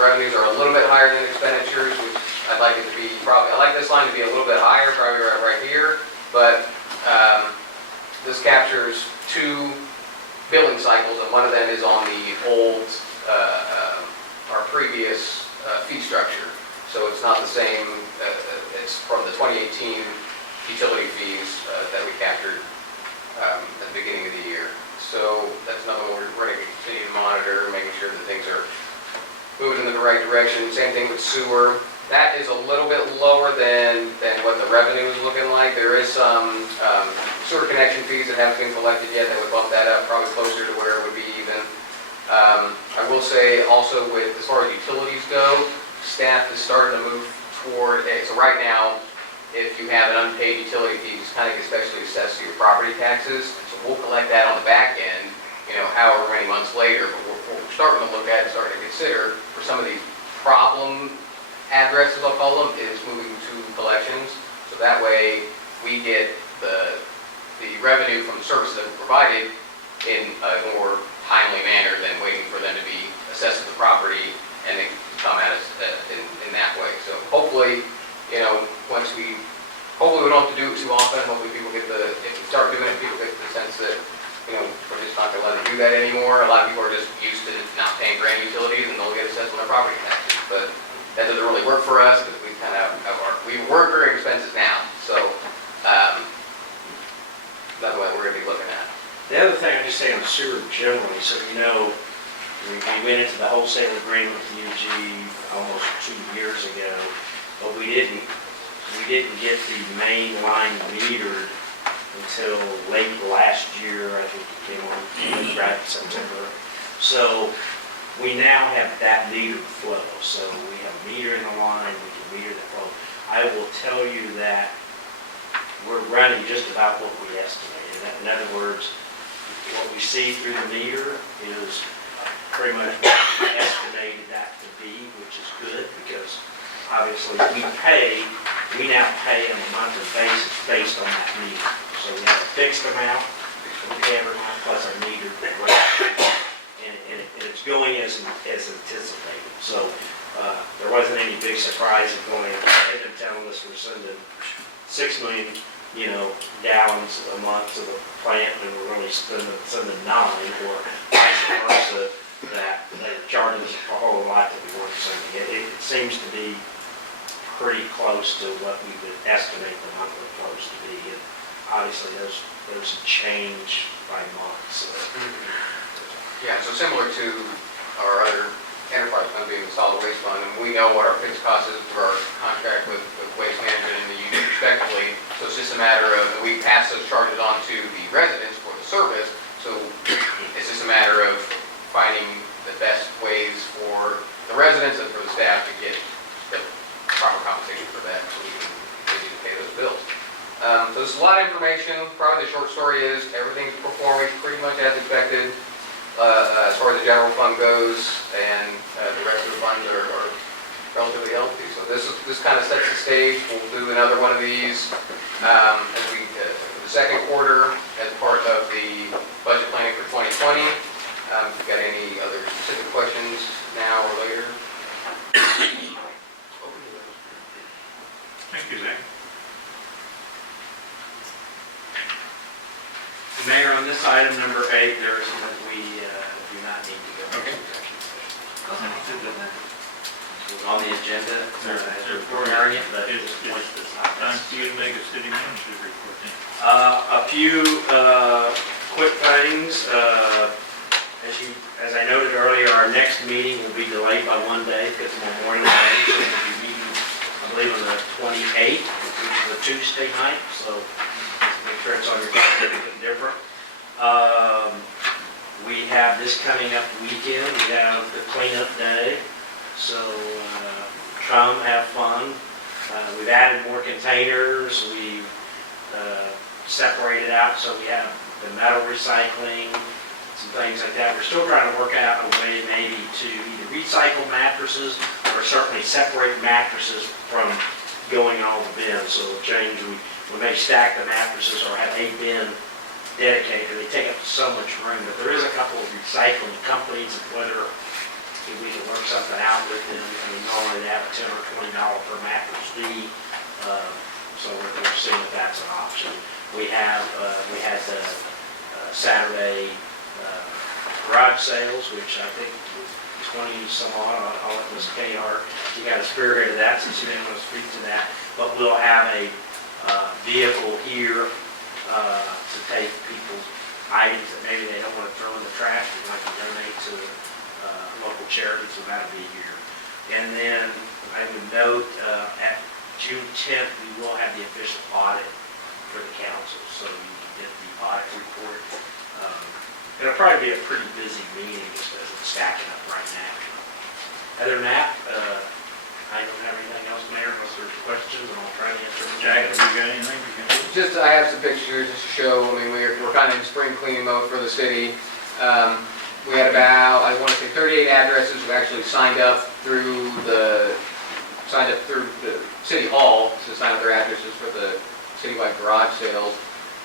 Revenues are a little bit higher than expenditures, which I'd like it to be I'd like this line to be a little bit higher, probably right here. But this captures 2 billing cycles, and one of them is on the old, our previous fee structure. So it's not the same, it's from the 2018 utility fees that we captured at the beginning of the year. So that's another one we're going to continue to monitor, making sure that things are moving in the right direction. Same thing with sewer. That is a little bit lower than what the revenue is looking like. There is some sewer connection fees that haven't been collected yet that would bump that up probably closer to where it would be even. I will say also as far as utilities go, staff is starting to move toward, so right now, if you have an unpaid utility fee, it's kind of especially assessed to your property taxes. So we'll collect that on the back end, however many months later. But what we're starting to look at and starting to consider for some of these problem addresses, I'll call them, is moving to collections. So that way we get the revenue from the services that we provided in a more timely manner than waiting for them to be assessed to the property and then come at us in that way. So hopefully, hopefully we don't have to do it too often. Hopefully people if we start doing it, people get the sense that, we're just not going to let them do that anymore. A lot of people are just used to not paying for any utilities and they'll get assessed on their property taxes. But that doesn't really work for us because we kind of we work our expenses now. So that's what we're going to be looking at. The other thing I just say on sewer generally, so we went into the wholesale agreement with UG almost 2 years ago, but we didn't get the main line metered until late last year. I think it came on right in September. So we now have that metered flow. So we have a meter in the line, we can meter the flow. I will tell you that we're running just about what we estimated. In other words, what we see through the meter is pretty much what we estimated that to be, which is good because obviously we now pay on a monthly basis based on that meter. So we have a fixed amount, we pay every month plus our meter, and it's going as anticipated. So there wasn't any big surprise of going ahead and telling us we're sending 6 million gallons a month to the plant, and we're only sending 9, or vice versa, that they're charging us a whole lot that we weren't sending. It seems to be pretty close to what we would estimate the monthly flows to be, and obviously those change by month. So. Yeah, so similar to our other enterprise fund being the solid waste fund, and we know what our fixed cost is through our contract with Waste Management and the union respectively. So it's just a matter of, we pass those charges on to the residents for the service. So it's just a matter of finding the best ways for the residents and for the staff to get the proper compensation for that so we can continue to pay those bills. So there's a lot of information. Probably the short story is everything's performing pretty much as expected. As far as the general fund goes, and the rest of the funds are relatively healthy. So this kind of sets the stage. We'll do another one of these as we the second quarter as part of the budget planning for 2020. If you've got any other specific questions now or later. Thank you, Zach. Mayor, on this item number 8, there is one we do not need to go into executive session. It was on the agenda, we're hearing it, but It's time for you to make a city manager's report then. a few quick things. As I noted earlier, our next meeting will be delayed by 1 day because of Memorial Day, so we'll be meeting, I believe, on the 28th. which is a Tuesday night, so make sure it's on your calendar, anything different. We have this coming up weekend, we have the cleanup day, so come have fun. We've added more containers, we've separated out, so we have the metal recycling, some things like that. We're still trying to work out a way maybe to either recycle mattresses or certainly separate mattresses from going in all the bins. So we'll change, we may stack the mattresses or have a bin dedicated, they take up so much room. But there is a couple of recycling companies, and whether if we can work something out with them. I mean, normally they have a $10 or $20 per mattress fee, so we're seeing if that's an option. We had the Saturday garage sales, which I think 20 some odd. I'll let Ms. Kayhart, you got a spearhead of that since you didn't want to speak to that. But we'll have a vehicle here to take people's items that maybe they don't want to throw in the trash, they'd like to donate to local charities, so that'll be here. And then I would note at June 10th, we will have the official audit for the council, so you can get the audit report. It'll probably be a pretty busy meeting just as it's stacking up right now. Other than that, I don't have anything else, Mayor, unless there's questions, and I'll try to answer them. Jack, have you got anything you can do? Just, I have some pictures just to show, I mean, we're kind of in spring cleaning mode for the city. We had about, I want to say 38 addresses who actually signed up through the city hall to sign up their addresses for the citywide garage sales,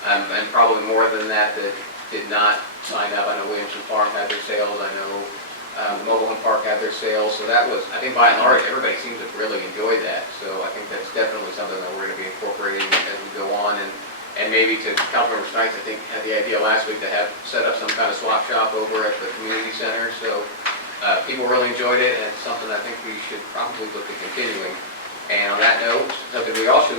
and probably more than that did not sign up. I know Williamson Park had their sales, I know Mobile Home Park had their sales, so that was, I think by and large, everybody seems to really enjoy that. So I think that's definitely something that we're going to be incorporating as we go on, and maybe to Councilmember Snipes, I think, had the idea last week to have set up some kind of swap shop over at the community center, so people really enjoyed it, and it's something I think we should probably look at continuing. And on that note, something we also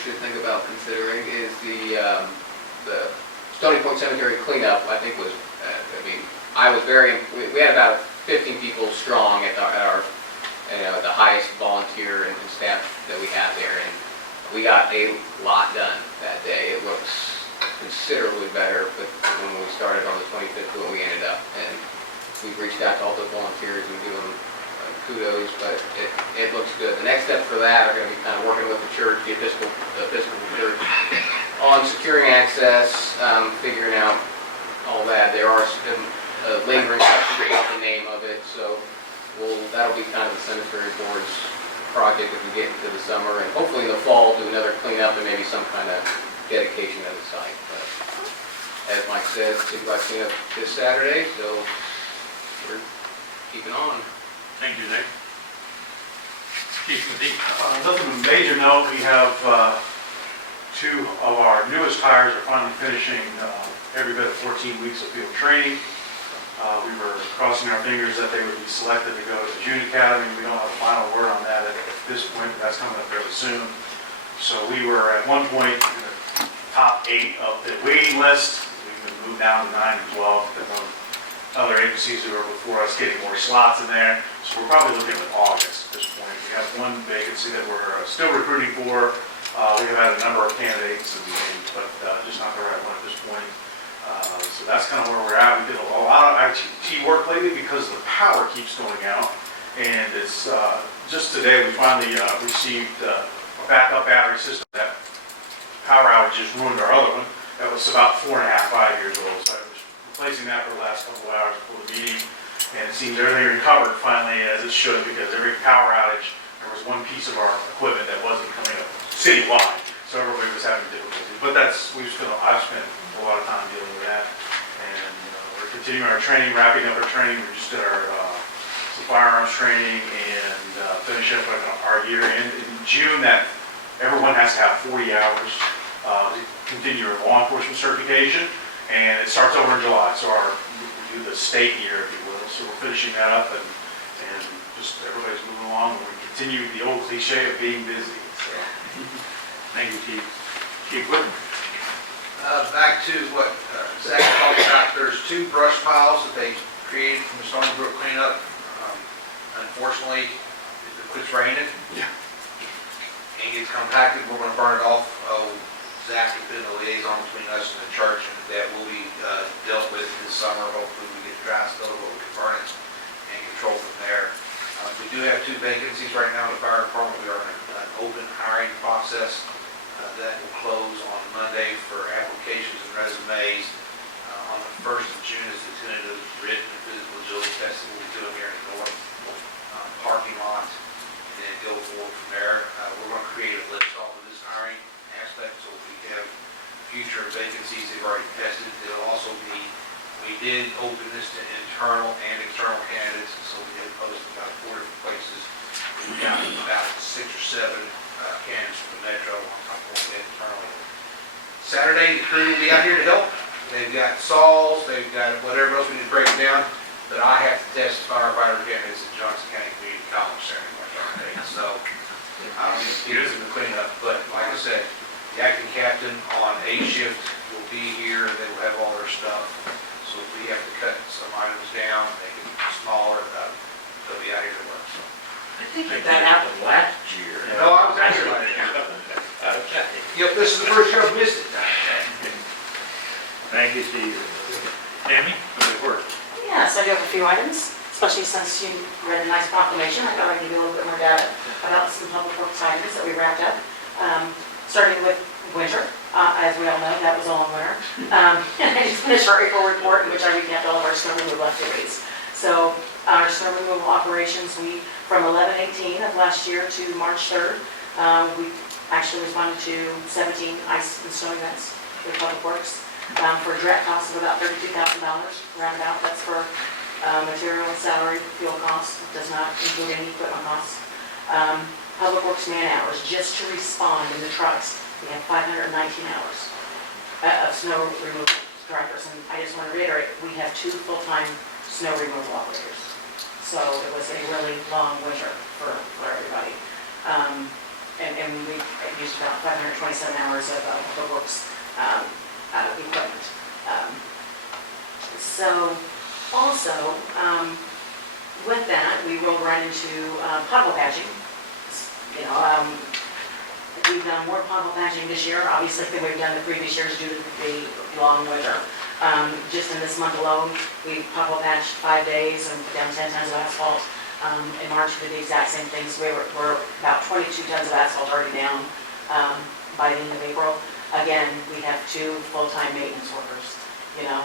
should think about considering is the Stony Point Cemetery cleanup. I think was, we had about 15 people strong at our the highest volunteer and staff that we have there, and we got a lot done that day. It looks considerably better when we started on the 25th when we ended up, and we've reached out to all the volunteers and given them kudos, but it looks good. The next steps for that are going to be kind of working with the church, the Episcopal Church, on securing access, figuring out all that. There are some lingering questions about the name of it, so that'll be kind of the cemetery board's project as we get into the summer, and hopefully in the fall do another cleanup and maybe some kind of dedication of the site. But as Mike said, citywide cleanup this Saturday, so we're keeping on. Thank you, Dave. Chief Medina. Nothing of major note, we have two of our newest hires are finally finishing every bit of 14 weeks of field training. We were crossing our fingers that they would be selected to go to the June Academy. We don't have a final word on that at this point, but that's coming up fairly soon. So we were at one point in the top 8 of the waiting list. We've been moved down to 9 and 12 because of other agencies who are before us getting more slots in there. So we're probably looking at August at this point. We have one vacancy that we're still recruiting for. We have had a number of candidates, but just not the right one at this point. So that's kind of where we're at. We did a lot of IT work lately because the power keeps going out. And it's just today we finally received a backup battery system. That power outage just ruined our other one. That was about 4.5, 5 years old. So I was replacing that for the last couple of hours before the meeting. And it seems everything recovered finally as it should, because every power outage, there was one piece of our equipment that wasn't coming up citywide. So everybody was having difficulty. But I've spent a lot of time dealing with that. And we're continuing our training, wrapping up our training. We just did our firearms training and finish up our year in June. That everyone has to have 40 hours to continue your law enforcement certification. And it starts over in July. So we do the state year, if you will. So we're finishing that up, and just everybody's moving along. And we continue the old cliche of being busy. So thank you, Chief. Chief Whitten. Back to what Zach talked about, there's 2 brush piles that they created from the Stony Brook cleanup. Unfortunately, it quits raining. Yeah. and gets compacted, we're gonna burn it off. Zach has been the liaison between us and the church, and that will be dealt with this summer. Hopefully we get dry spell where we can burn it and control from there. We do have 2 vacancies right now in the fire department. We are in an open hiring process that will close on Monday for applications and resumes. On the 1st of June is the tentative written and physical agility test that we'll be doing here in the north parking lot, and then go forward from there. We're going to create a list off of this hiring aspect, so we have future vacancies they've already tested. There'll also be, we did open this to internal and external candidates, so we did post about 4 different places. We've got about 6 or 7 candidates from the metro on top of one internally. Saturday, the crew will be out here to help. They've got saws, they've got whatever else we need to break down, but I have to test firefighter candidates at Johnson County Community College Saturday. So, get us in the cleanup, but like I said, the acting captain on A shift will be here, they will have all their stuff. So if we have to cut some items down, make it smaller, they'll be out here to work, so. I think that happened last year. No, I was out here last year. Okay. Yep, this is the first year I've missed it. Thank you, Steve. Tammy, good work. Yes, I do have a few items, especially since you read a nice proclamation. I thought I'd give you a little bit more data about some public works items that we wrapped up. Starting with winter, as we all know, that was all in winter. And I just finished our April report in which I recapped all of our snow removal activities. So our snow removal operations, from 11/18 of last year to March 3rd, we actually responded to 17 ice and snow events with public works. For a direct cost of about $32,000 roundabout. That's for material, salary, fuel costs. It does not include any equipment costs. Public Works man hours, just to respond in the trucks, we have 519 hours of snow removal drivers. And I just want to reiterate, we have 2 full-time snow removal operators. So it was a really long winter for everybody. And we used about 527 hours of Public Works equipment. So also, with that, we rolled right into pothole patching. We've done more pothole patching this year, obviously, than we've done the previous years due to the long winter. Just in this month alone, we pothole patched 5 days and put down 10 tons of asphalt. In March, we did the exact same things. We're about 22 tons of asphalt already down by the end of April. Again, we have 2 full-time maintenance workers,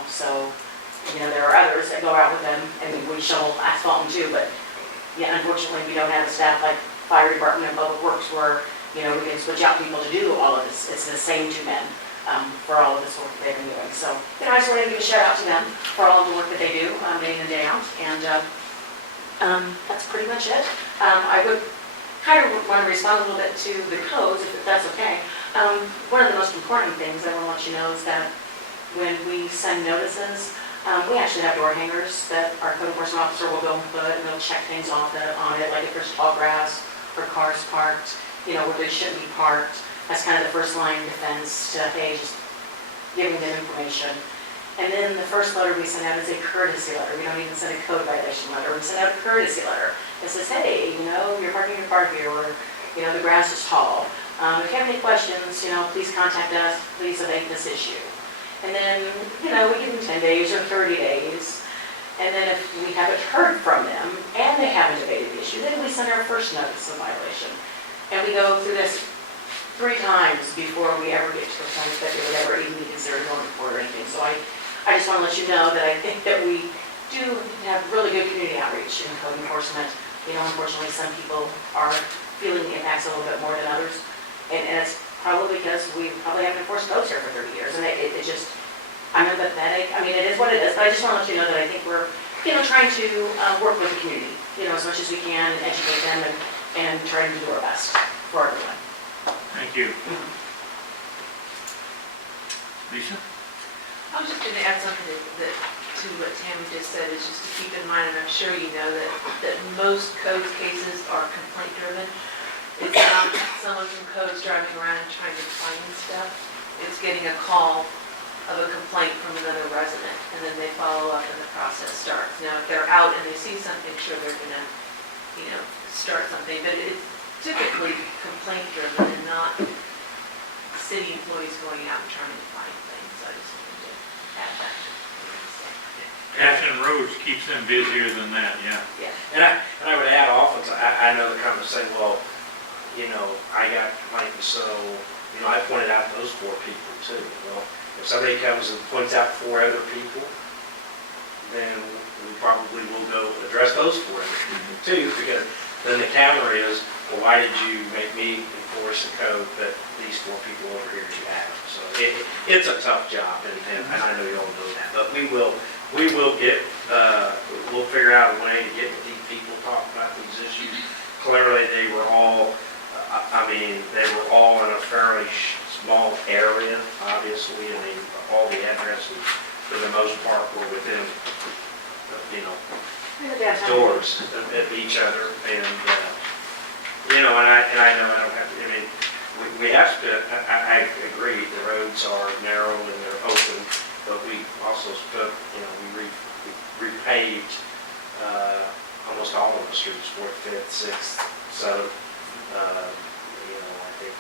so, there are others that go out with them, and we shovel asphalt too, but, unfortunately, we don't have a staff like fire department and public works where, we can switch out people to do all of this. It's the same 2 men for all of this work that they've been doing. So, I just wanted to give a shout out to them for all of the work that they do, day in and day out, and that's pretty much it. I would kind of want to respond a little bit to the codes, if that's okay. One of the most important things I want to let you know is that when we send notices, we actually have door hangers that our code enforcement officer will go and put, and they'll check things off on it, like if there's tall grass or cars parked, where they shouldn't be parked. That's kind of the first line of defense to, hey, just giving them information. And then the first letter we send out is a courtesy letter. We don't even send a code violation letter. We send out a courtesy letter that says, hey, you're parking your car here, or, the grass is tall. If you have any questions, please contact us. Please abate this issue. And then, we give them 10 days or 30 days. And then if we haven't heard from them and they haven't abated the issue, then we send our first notice of violation. And we go through this 3 times before we ever get to the point that it would ever even be considered a report or anything. So I just want to let you know that I think that we do have really good community outreach in code enforcement. Unfortunately, some people are feeling the impacts a little bit more than others. And it's probably because we probably haven't enforced codes here for 30 years. And it just, I'm empathetic. I mean, it is what it is. But I just want to let you know that I think we're, trying to work with the community, as much as we can, and educate them and trying to do our best for everyone. Thank you. Lisa? I was just going to add something to what Tammy just said, is just to keep in mind, and I'm sure you know that most codes cases are complaint driven. It's not someone from codes driving around and trying to find stuff. It's getting a call of a complaint from another resident, and then they follow up and the process starts. Now, if they're out and they see something, sure, they're going to, start something, but typically complaint driven and not city employees going out and trying to find things. I just wanted to add that. Patching roads keeps them busier than that, yeah. Yeah. And I would add often, I know the comments say, well, you know, I got complaint, so, you know, I pointed out those 4 people too. Well, if somebody comes and points out 4 other people, then we probably will go address those 4 other people too, because then the counter is, well, why did you make me enforce a code that these 4 people over here you have? So it's a tough job, and I know you all know that, but we will get, we'll figure out a way to get with these people, talk about these issues. Clearly, they were all, they were all in a fairly small area, obviously. I mean, all the addresses, for the most part, were within, you know, doors of each other. And, you know, and I know I don't have to, I mean, we have to, I agree, the roads are narrow and they're open, but we also took, you know, we repaved almost all of the streets, 4th, 5th, 6th, 7th, you know, I think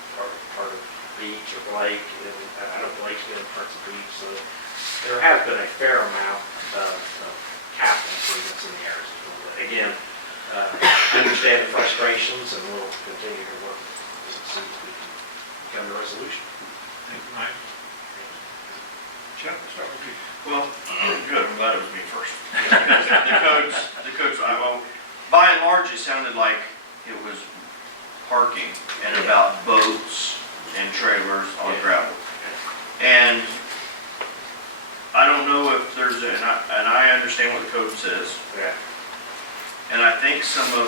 part of Beach or Blake, and I know Blake's been parts of Beach, so there has been a fair amount of capital improvements in the areas. But again, understand the frustrations, and we'll continue to work to see if we can come to a resolution. Thank you, Mike. Chuck, we'll start with you. Well, good, I'm glad it was me first. The codes, well, by and large, it sounded like it was parking and about boats and trailers on gravel. And I don't know if there's, and I understand what the code says. Yeah. And I think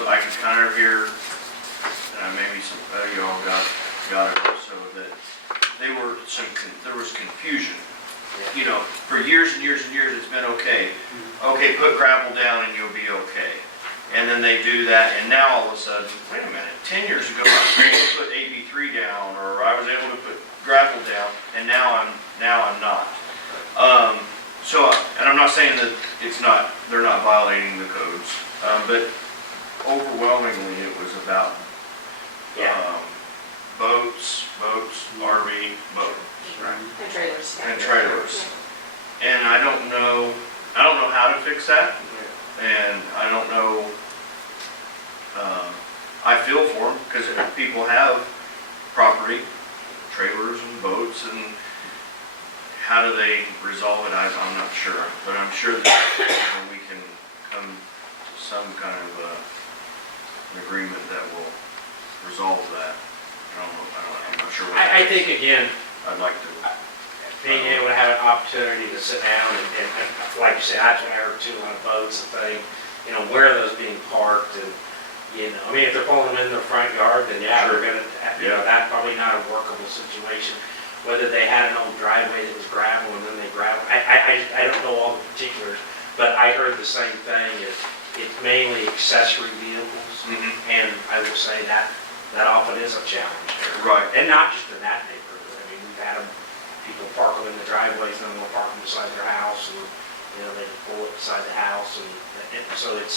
I can kind of hear, maybe some, you all got it also, that there was confusion. You know, for years and years and years, it's been okay. Okay, put gravel down and you'll be okay. And then they do that, and now all of a sudden, wait a minute, 10 years ago, I was able to put AB3 down, or I was able to put gravel down, and now I'm not. And I'm not saying that they're not violating the codes, but overwhelmingly, it was about boats, RV, boats. Right. And trailers. And trailers. And I don't know how to fix that, and I don't know, I feel for them, because people have property, trailers and boats, and how do they resolve it, I'm not sure, but I'm sure that we can come to some kind of an agreement that will resolve that. I'm not sure what. I think, again, I'd like to. Being able to have an opportunity to sit down and like you say, I heard too on boats and things, you know, where are those being parked, and, you know, I mean, if they're pulling them in their front yard, then yeah, Sure. they're gonna, you know, that's probably not a workable situation. Whether they had an old driveway that was gravel and then they gravel, I don't know all the particulars, but I heard the same thing, it's mainly accessory vehicles, and I will say that often is a challenge there. Right. And not just in that neighborhood, I mean, we've had them, people park them in the driveways, and then they'll park them beside their house, and, you know, they pull it beside the house, and so it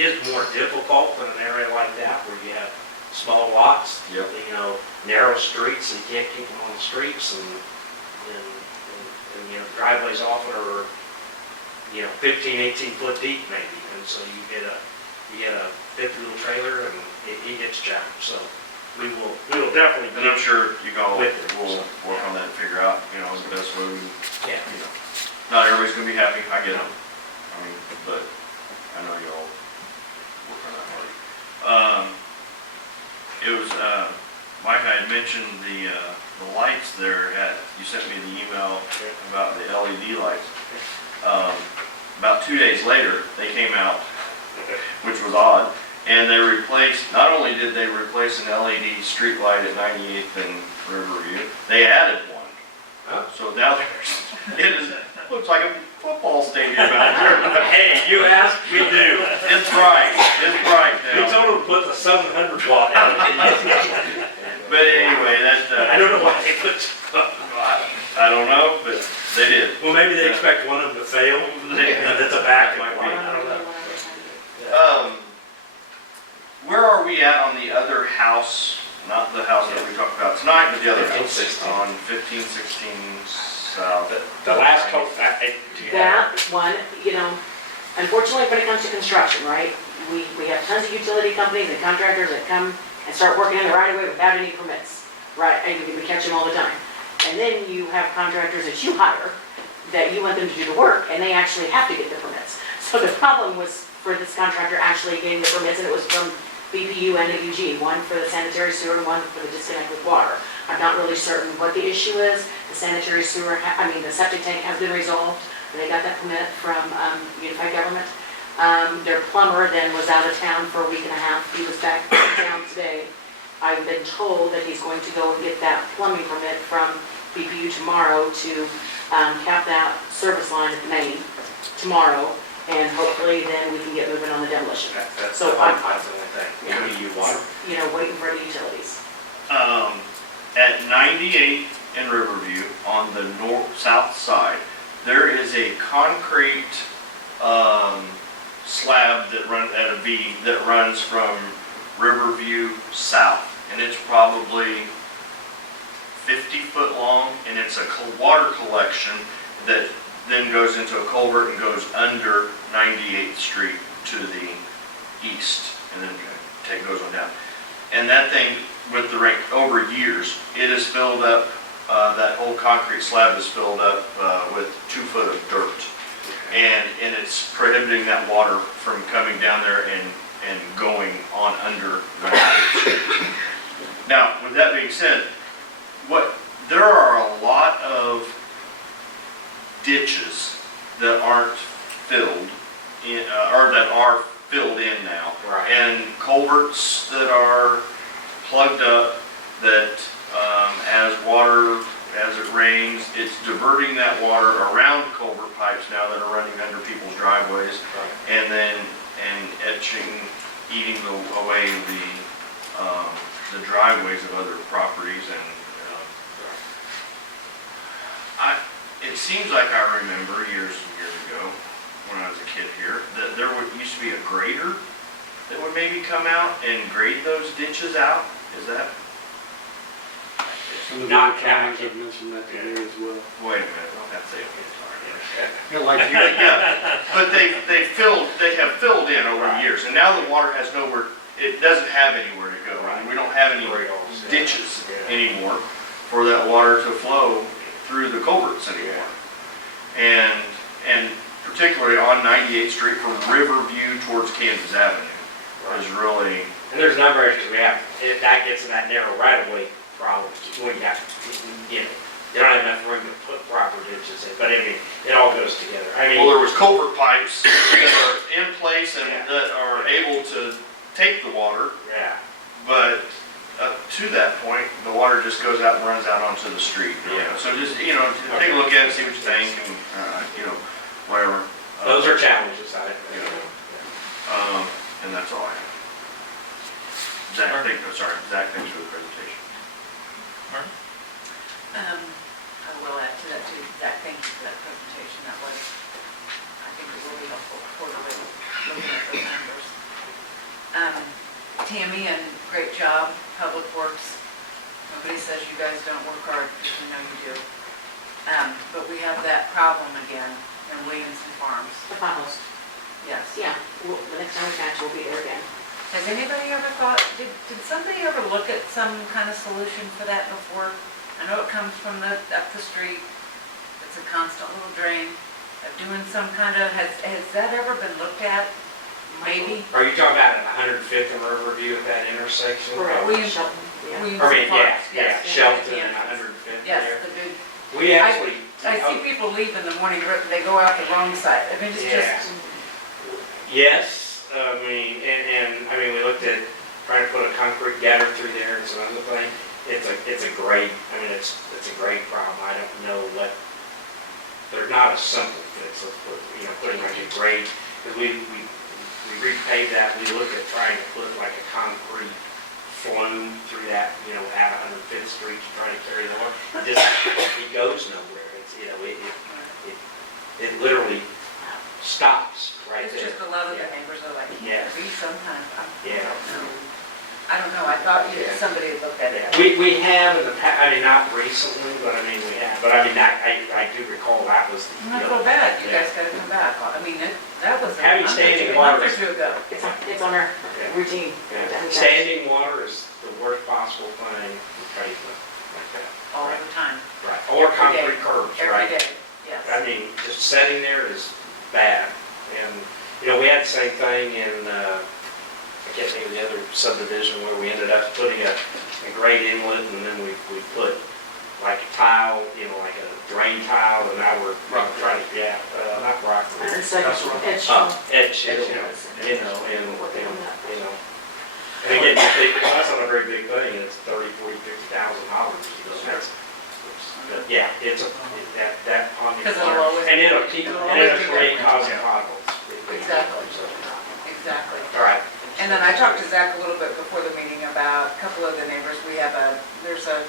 is more difficult in an area like that, where you have small lots, Yep. you know, narrow streets, and you can't keep them on the streets, and you know, driveways often are, you know, 15, 18 foot deep maybe, and so you get a 50-wheel trailer, and it gets challenged, so we will definitely. And I'm sure you all with will work on that and figure out, you know, the best way we, Yeah. you know, not everybody's gonna be happy, I get it. I mean, but I know you all work on that hard. It was, Mike, I had mentioned the lights there you sent me the email about the LED lights. About 2 days later, they came out, which was odd, and they not only did they replace an LED street light at 98th and Riverview, they added one. So now looks like a football stadium out there. Hey, you asked, we do. It's bright now. We told them to put the 700 watt out. But anyway, I don't know why they put. I don't know, but they did. Well, maybe they expect one of them to fail. That's a back, I don't know. where are we at on the other house? Not the house that we talked about tonight, but the other house. 1516. On 1516 South. The last coat, That one, unfortunately, when it comes to construction, right? We have tons of utility companies and contractors that come and start working in the right of way without any permits, right? And we catch them all the time. And then you have contractors that you hire, that you want them to do the work, and they actually have to get the permits. So the problem was for this contractor actually getting the permits, and it was from BPU and AUG, one for the sanitary sewer and one for the disconnect with water. I'm not really certain what the issue is. The sanitary sewer, the septic tank has been resolved. They got that permit from Unified Government. Their plumber then was out of town for a week and a half. He was back in town today. I've been told that he's going to go and get that plumbing permit from BPU tomorrow to cap that service line at the main tomorrow, and hopefully then we can get moving on the demolition. that's So the I'm, only thing. Yeah. You water. Waiting for the utilities. At 98 in Riverview, on the south side, there is a concrete slab that runs at a V that runs from Riverview south, and it's probably 50 foot long, and it's a water collection that then goes into a culvert and goes under 98th Street to the east, and then goes on down. And that thing, with the rain, over years, it is filled up, that whole concrete slab is filled up with 2 foot of dirt. And it's prohibiting that water from coming down there and going on under 98th Street. Now, with that being said, there are a lot of ditches that aren't filled in, or that are filled in now. Right. And culverts that are plugged up that as it rains, it's diverting that water around culvert pipes now that are running under people's driveways, and eating away the driveways of other properties. And it seems like I remember years and years ago when I was a kid here that there used to be a grader that would maybe come out and grade those ditches out. Is that? Some of the Not other counties counted. have mentioned that to me as well. Wait a minute, I don't have to say it. Yeah, like you, Yeah, but they have filled in over the years, and now the water has nowhere, it doesn't have anywhere to go. Right. We don't have any ditches anymore for that water to flow through the culverts anymore. And particularly on 98th Street from Riverview towards Kansas Avenue is really, And there's a number of issues we have. That gets in that narrow right of way problem. When you don't have enough room to put proper ditches in, but it all goes together. well, there was culvert pipes that are in place and that are able to take the water, Yeah. but up to that point, the water just goes out and runs out onto the street. So just, take a look at it, see what you think, and, whatever. Those are challenges, I think. And that's all I have. Zach, thanks for the presentation. I will add to that too. Zach, thank you for that presentation. That was, I think it will be helpful quarterly, looking at those numbers. Tammy, and great job, Public Works. Nobody says you guys don't work hard, because we know you do. But we have that problem again in Williamson Farms. The potholes. Yes. Yeah, the next time we catch, we'll be there again. Has anybody ever thought, did somebody ever look at some kind of solution for that before? I know it comes from up the street. It's a constant little drain. Doing some kind of, has that ever been looked at? Maybe? Are you talking about 105th and Riverview at that intersection? Correct. Williamson Yeah, Farms, yes. Shelton and 105th Yes, there. the big, We actually. I see people leave in the morning, they go out the wrong side. I mean, it's just, Yes, we looked at trying to put a concrete gutter through there and some other thing. It's a great problem. I don't know they're not a simple fix. Let's putting like a grate, because we repaved that. We looked at trying to put like a concrete flume through that, out of 105th Street to try to carry the water. It goes nowhere. It literally stops right it's there. just a lot of the neighbors are like, Yeah. can't be sometimes. Yeah. No. I don't know, I thought somebody had looked at it. We have in the past, I mean, not recently, but I mean, we have, but I mean, I do recall that was, Not so bad, you guys gotta come back. I mean, that was a Having month standing or water. two ago. It's on our routine. Standing water is the worst possible thing for pavement like that. All the time, Right, or Every day. concrete curbs, every right? day, yes. I mean, just sitting there is bad. And, you know, we had the same thing in, I can't think of the other subdivision where we ended up putting a grate inlet and then we put like a tile, you know, like a drain tile, and now we're trying to, not rock. Edge. Edge, you know, and again, that's not a very big thing, it's $30,000, $40,000, $50,000. But yeah, it's that pond. Because of the lowest. And it'll keep, and it'll create causing potholes. Exactly. Exactly. All right. And then I talked to Zach a little bit before the meeting about a couple of the neighbors. There's a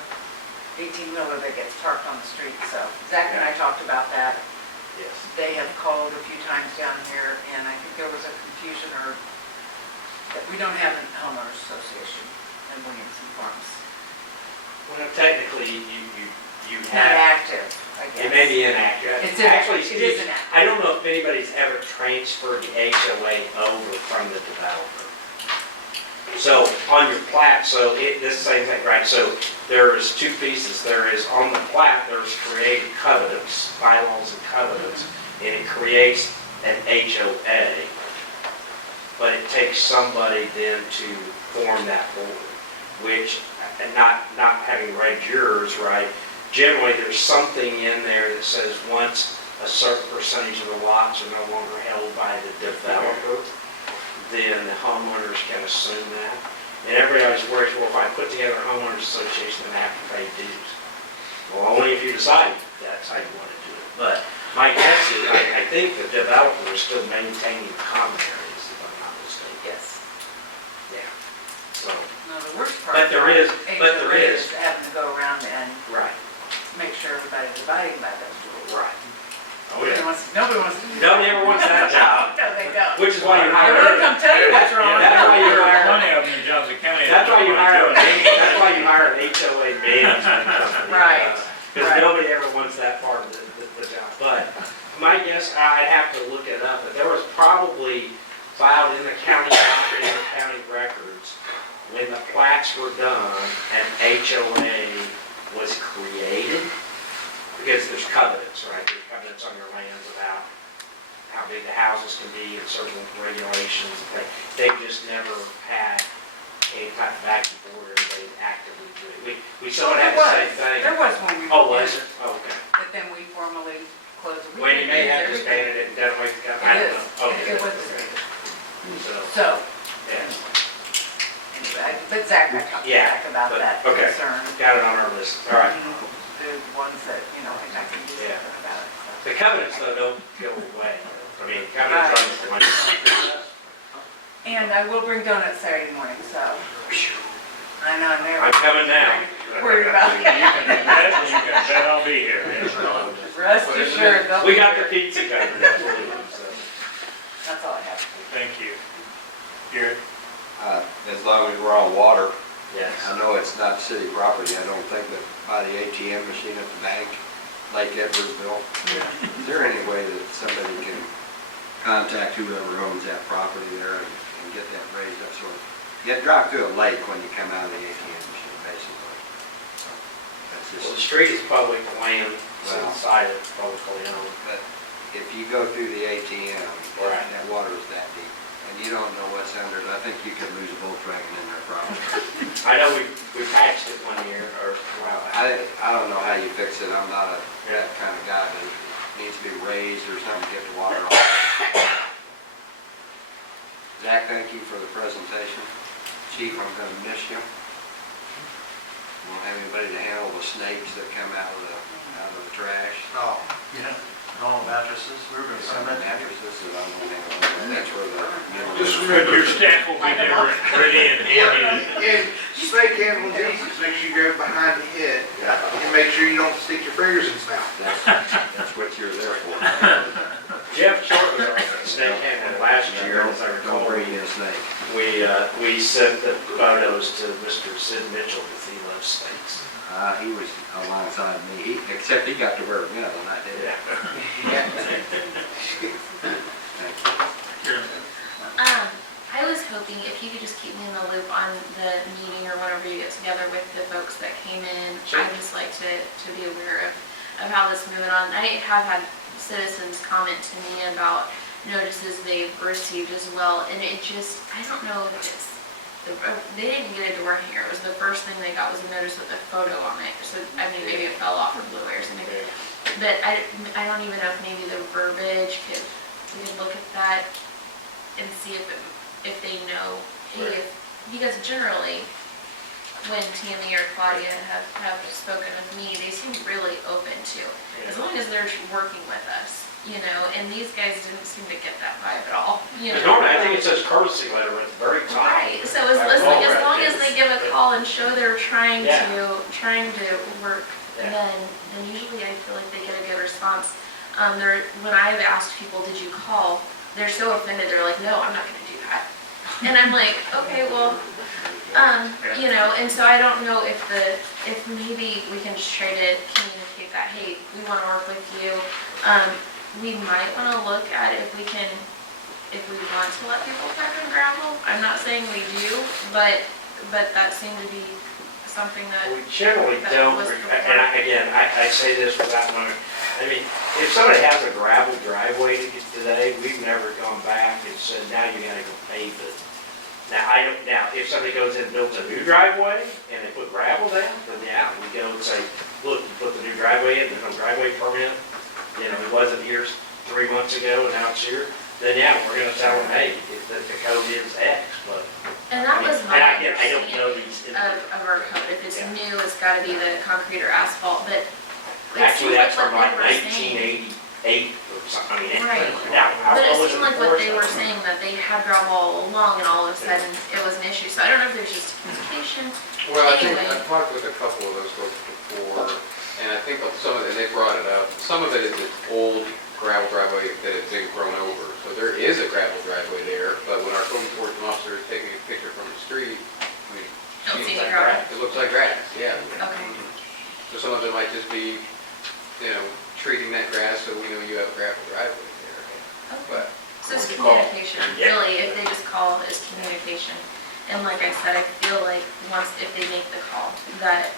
18-wheeler that gets parked on the street, so Zach and I talked about that. Yes. They have called a few times down here, and I think there was a confusion that we don't have a homeowners association in Williamson Farms. Well, technically, you Not have, active, I guess. it may be inactive. It's Actually, it is inactive. I don't know if anybody's ever transferred the HOA over from the developer. So on your plat, so this same thing, right? So there is two pieces. There is on the plat, there's created covenants, bylaws and covenants, and it creates an HOA. But it takes somebody then to form that board, which, and not having read yours, right? Generally, there's something in there that says once a certain percentage of the lots are no longer held by the developer, then the homeowners can assume that. And everybody's worried, well, if I put together a homeowners association, then I have to pay dues. Well, only if you decide that's how you want to do it. But my guess is, I think the developer is still maintaining common areas, if I'm not mistaken. Yes. Yeah. So, No, the worst part. but there is, having to go around and right, make sure everybody's abiding by those rules. right. Oh, yeah. Nobody wants to do that. Nobody ever wants that job. No, they don't. Which is why you hire. They're gonna come tell you what's wrong. That's why you hire. Plenty of them in Johnson County. That's why you hire. That's why you hire an HOA management company. Right. Because Right. nobody ever wants that part of the job. But my guess, I'd have to look it up, but there was probably filed in the county records when the plats were done, an HOA was created. Because there's covenants, right? There's covenants on your lands about how big the houses can be and certain regulations. They just never had any type of backing board or anybody actively do it. We sort of had the same thing. There was one we. Oh, was it? Oh, okay. But then we formally closed the. Well, you may have disbanded it and done away with the covenant. I don't know. Okay. It was. So, So, yeah. anyway, but Zach, I talked to Zach about that Okay. concern. Got it on our list. All right. The ones that, and I can do Yeah. something about it. so. The covenants, though, don't go away. I mean, covenants are like. And I will bring donuts Saturday morning, so. I know, I'm there. I'm coming now. Worried about You can bet I'll be here. Rest assured. they'll We be got the here. pizza covered, absolutely. So. That's all I have. Thank you. Garrett? As long as we're on water, Yes. I know it's not city property, I don't think, but by the ATM machine at the bank, Lake Edwardsville, is there any way that somebody can contact whoever owns that property there and get that raised up so you drop through a lake when you come out of the ATM machine, basically. That's Well, the just, street is public land, it's Well- inside it, publicly owned. but if you go through the ATM, Right. that water is that deep, and you don't know what's under it, I think you could lose a Volkswagen in there probably. I know we patched it one year, or a while back. I don't know how you fix it, I'm not that kind of guy, but it needs to be raised or something to get the water off. Zach, thank you for the presentation. Chief, I'm gonna miss you. Won't have anybody to handle the snakes that come out of the trash. Oh, all mattresses, we were gonna Some send that. mattresses that I'm gonna handle, that's where the. Just Good, your staff will be there ready and handy. And snake handling is easy, just make sure you grab it behind the head, and make sure you don't stick your fingers in his mouth. That's what you're there for. Jeff Short was our snake handler last year, as I recall. Don't bring in a snake. We sent the photos to Mr. Sid Mitchell because he loves snakes. He was alongside me, except he got to wear a gun and I did. I was hoping if you could just keep me in the loop on the meeting or whenever you get together with the folks that came in. I'd just like to be aware of how this is moving on. I have had citizens comment to me about notices they've received as well, and it just, I don't know if it's, they didn't get a door hanger. It was the first thing they got was a notice with a photo on it. So, I mean, maybe it fell off or blew away or something. But I don't even know if maybe the verbiage we could look at that and see if they know, hey, because generally, when Tammy or Claudia have spoken with me, they seem really open to, as long as they're working with us, you know, and these guys didn't seem to get that vibe at all, you know. Normally, I think it says courtesy letter at the very top. Right, so as long as they give a call and show they're trying to work, then usually I feel like they get a good response. When I've asked people, did you call, they're so offended, they're like, no, I'm not gonna do that. And I'm like, okay, well, you know, and so I don't know if maybe we can just try to communicate that, hey, we want to work with you. We might want to look at if we want to let people park in gravel. I'm not saying we do, but that seemed to be something that We generally don't, and I say this without knowing, I mean, if somebody has a gravel driveway today, we've never gone back and said, now you gotta go pave it. Now, if somebody goes in and builds a new driveway and they put gravel down, then yeah, we go and say, look, you put the new driveway in, there's no driveway permit. You know, it wasn't here 3 months ago and now it's here. Then yeah, we're gonna tell them, hey, the code is X, but. And that was my I don't know these. of our code. If it's new, it's got to be the concrete or asphalt. But it Actually, seemed that's from what like they were saying. 1988 or something. I mean, Right. how But it long was seemed like what they were enforced? saying, that they had gravel all along, and all of a sudden it was an issue. So I don't know if there's just communication. Well, I think Anyway. I've talked with a couple of those folks before, and I think some of it, and they brought it up, some of it is an old gravel driveway that has been grown over. So there is a gravel driveway there, but when our code enforcement officer is taking a picture from the street, I mean, Don't see any gravel. it looks like grass, yeah. Okay. So some of it might just be, you know, treating that grass so we know you have a gravel driveway there. But So it's communication, really. If they just call, it's communication. And like I said, I feel like if they make the call, that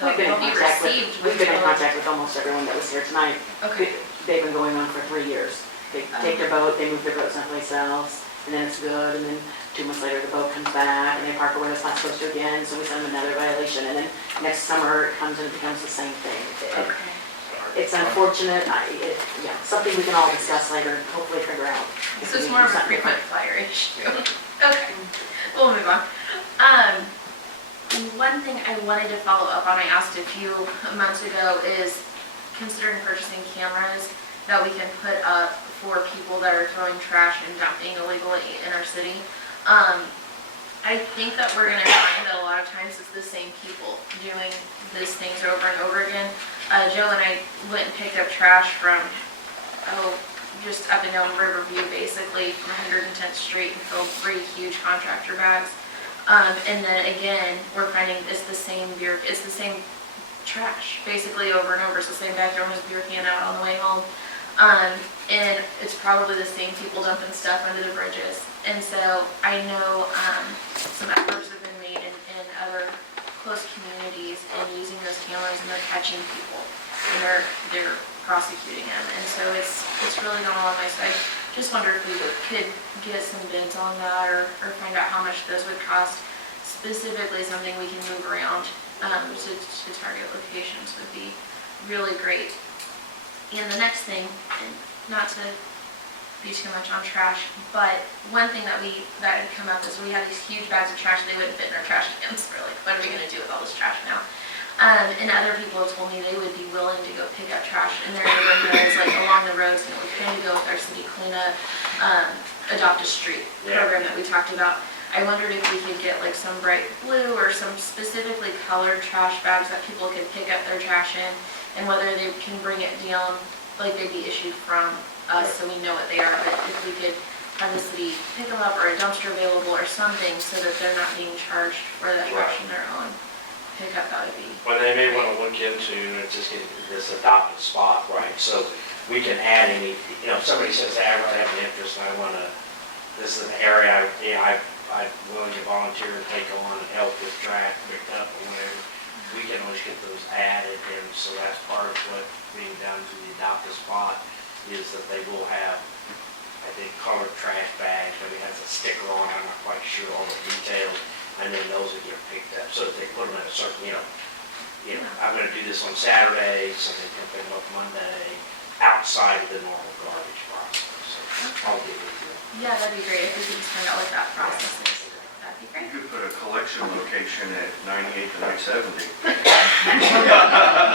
We've been in they'll be contact received with, we've been in both. contact with almost everyone that was here tonight. Okay. They've been going on for 3 years. They take their boat, they move their boat someplace else, and then it's good, and then 2 months later, the boat comes back, and they park where it's not supposed to again, so we send them another violation, and then next summer, it comes and it becomes the same thing. It's unfortunate, something we can all discuss later, and hopefully figure out. So it's more of a frequent flyer issue. Okay, we'll move on. One thing I wanted to follow up on, I asked a few months ago, is considering purchasing cameras that we can put up for people that are throwing trash and dumping illegally in our city. I think that we're gonna find that a lot of times it's the same people doing these things over and over again. Joe and I went and picked up trash from, just up and down Riverview, basically, from 110th Street, and filled 3 huge contractor bags. And then again, we're finding it's the same trash, basically over and over. It's the same guy throwing his beer can out on the way home. And it's probably the same people dumping stuff under the bridges. And so I know some efforts have been made in other close communities and using those cameras, and they're catching people and they're prosecuting them. And so it's really going on my side. Just wonder if we could get some bids on that or find out how much those would cost. Specifically, something we can move around to target locations would be really great. And the next thing, and not to be too much on trash, but one thing that had come up is we had these huge bags of trash. They wouldn't fit in our trash cans. We're like, what are we going to do with all this trash now? And other people have told me they would be willing to go pick up trash in their neighborhoods, like along the roads, and we kind of go with our city cleanup, adopt a street program that we talked about. I wondered if we could get like some bright blue or some specifically colored trash bags that people could pick up their trash in, and whether they can bring it down, like they'd be issued from us so we know what they are, but if we could have the city pick them up or a dumpster available or something so that they're not being charged for the trash in their own pickup, that would be. What they may want to look into is just get this adopted spot, right? So we can add any, if somebody says, hey, I really have an interest and I want to, this is an area, I'm willing to volunteer and take on and help with trash picked up or whatever. We can always get those added, and so that's part of what being done to the adopted spot is that they will have, I think, colored trash bags, maybe it has a sticker on it, I'm not quite sure all the details, and then those will get picked up, so that they put them in a certain, I'm gonna do this on Saturday, so they can pick them up Monday, outside of the normal garbage process, so I'll give it to you. Yeah, that'd be great if we could just find out what that process is. That'd be great. You could put a collection location at 98th and I-70.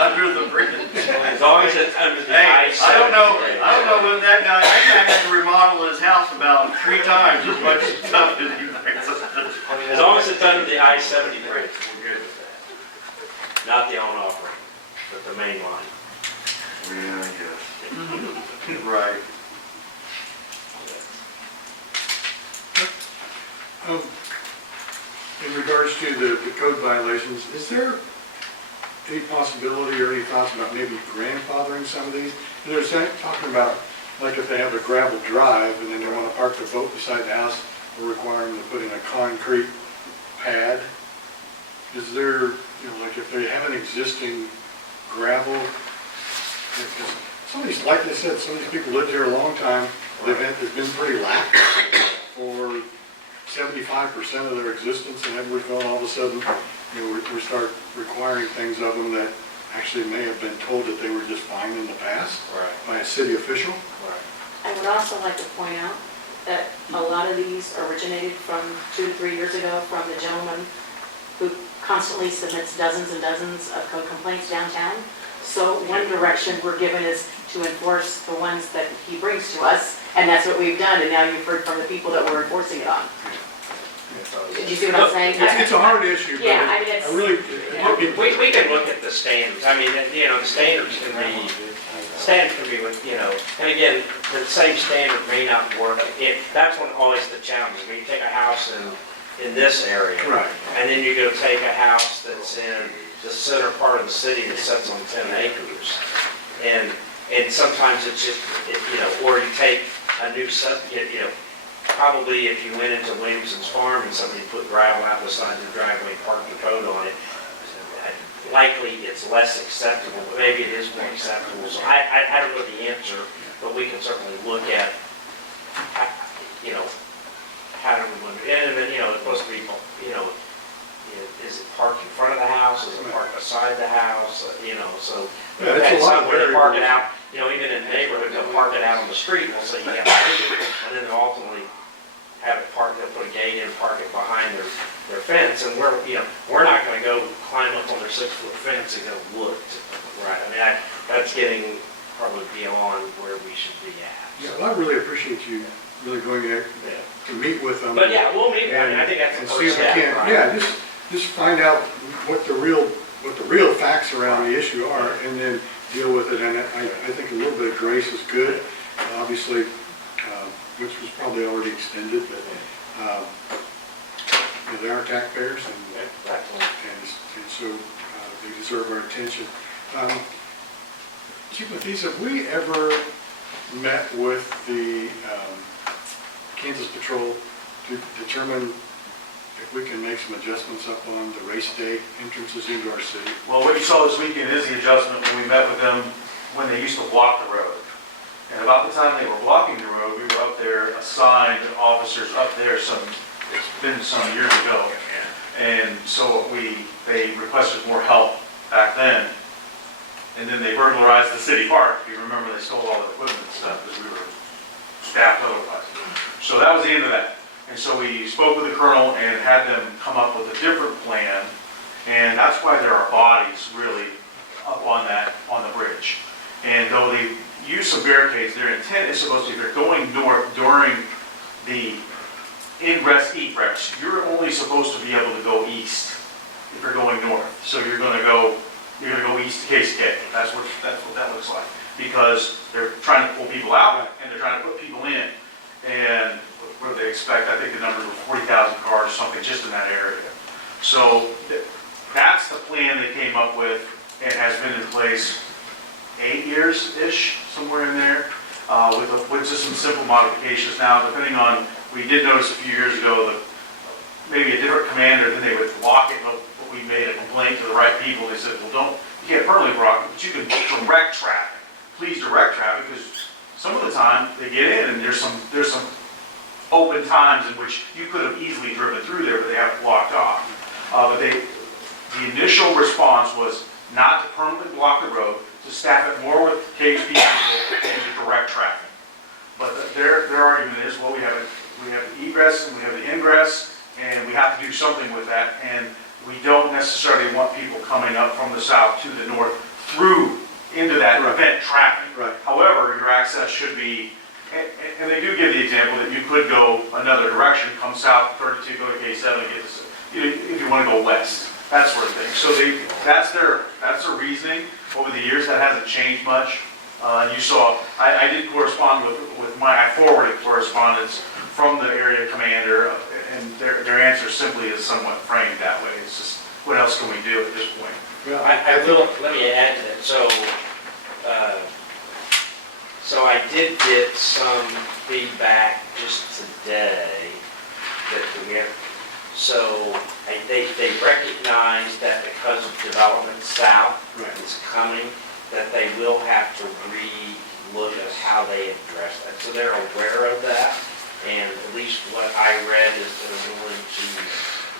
Under the bridge. As long as it's under the Hey, ice. I don't know if that guy had to remodel his house about 3 times as much stuff as he thinks. As long as it's under the I-70 bridge, we're good with that. Not the on-off ramp, but the main line. Yeah, I guess. Right. In regards to the code violations, is there any possibility or any thoughts about maybe grandfathering some of these? And they're talking about, like if they have a gravel drive and then they want to park their boat beside the house, we're requiring them to put in a concrete pad. Is there, like if they have an existing gravel, because some of these, like they said, some of these people lived here a long time, they've been pretty lax for 75% of their existence in Edwardsville, and all of a sudden, we start requiring things of them that actually may have been told that they were just fine in the past by a city official. I would also like to point out that a lot of these originated from 2 to 3 years ago from the gentleman who constantly submits dozens and dozens of code complaints downtown. So one direction we're given is to enforce the ones that he brings to us, and that's what we've done, and now you've heard from the people that we're enforcing it on. Did you see what I'm saying? It's a hard issue, but Yeah, I mean, it's. I really, We can look at the standards. I mean, the standards can be with, and again, the same standard may not work. That's one always the challenge. When you take a house in this area. Right. And then you go take a house that's in the center part of the city that sits on 10 acres. And sometimes it's just, or you take a new probably if you went into Williamson's farm and somebody put gravel out beside the driveway, parked the boat on it, likely it's less acceptable, but maybe it is more acceptable. So I don't know the answer, but we can certainly look at, how do we want to, and then, it's supposed to be, is it parked in front of the house, is it parked beside the house, so. Yeah, it's a lot of Somewhere they park it variables. out, even in the neighborhood, they'll park it out on the street, we'll say, yeah, and then they'll ultimately have it parked, they'll put a gate in, park it behind their fence, and we're not gonna go climb up on their 6-foot fence and go look. Right, I mean, that's getting probably beyond where we should be at. yeah, well, I really appreciate you really going there to meet with them. But yeah, we'll meet, I think that's the And see first if we step. can, right? yeah, just find out what the real facts around the issue are, and then deal with it. And I think a little bit of grace is good, obviously, which was probably already extended, but they are taxpayers, and so they deserve our attention. Chief Mathies, have we ever met with the Kansas Patrol to determine if we can make some adjustments up on the race day entrances into our city? Well, what you saw this weekend is the adjustment when we met with them when they used to block the road. And about the time they were blocking the road, we were up there, assigned officers up there it's been some years ago. And so they requested more help back then. And then they burglarized the city park. If you remember, they stole all the equipment and stuff because we were staffed otherwise. So that was the end of that. And so we spoke with the colonel and had them come up with a different plan. And that's why there are bodies really up on the bridge. And though they use some barricades, their intent is supposed to be, if they're going north during the ingress egress, you're only supposed to be able to go east if you're going north. So you're going to go east to KCK. That's what that looks like. Because they're trying to pull people out and they're trying to put people in. And what do they expect? I think the numbers were 40,000 cars, something just in that area. So that's the plan they came up with and has been in place 8 years-ish, somewhere in there, with just some simple modifications. Now, depending on, we did notice a few years ago that maybe a different commander, then they would block it, but we made a complaint to the right people. They said, well, you can't permanently block it, but you can direct traffic. Please direct traffic, because some of the time they get in and there's some open times in which you could have easily driven through there, but they have it blocked off. But the initial response was not to permanently block the road, to staff it more with KHP people and to direct traffic. But their argument is, well, we have the egress and we have the ingress, and we have to do something with that, and we don't necessarily want people coming up from the south to the north through into that event traffic. Right. However, your access should be, and they do give the example that you could go another direction, come south 32, go to K7, and get to, if you want to go west, that sort of thing. So that's their reasoning. Over the years, that hasn't changed much. You saw, I did correspond with I forwarded correspondence from the area commander, and their answer simply is somewhat framed that way. It's just, what else can we do at this point? Well, I will, let me add to that. So I did get some feedback just today that so they recognize that because of development south is coming, that they will have to re-look at how they address that. So they're aware of that, and at least what I read is that they're willing to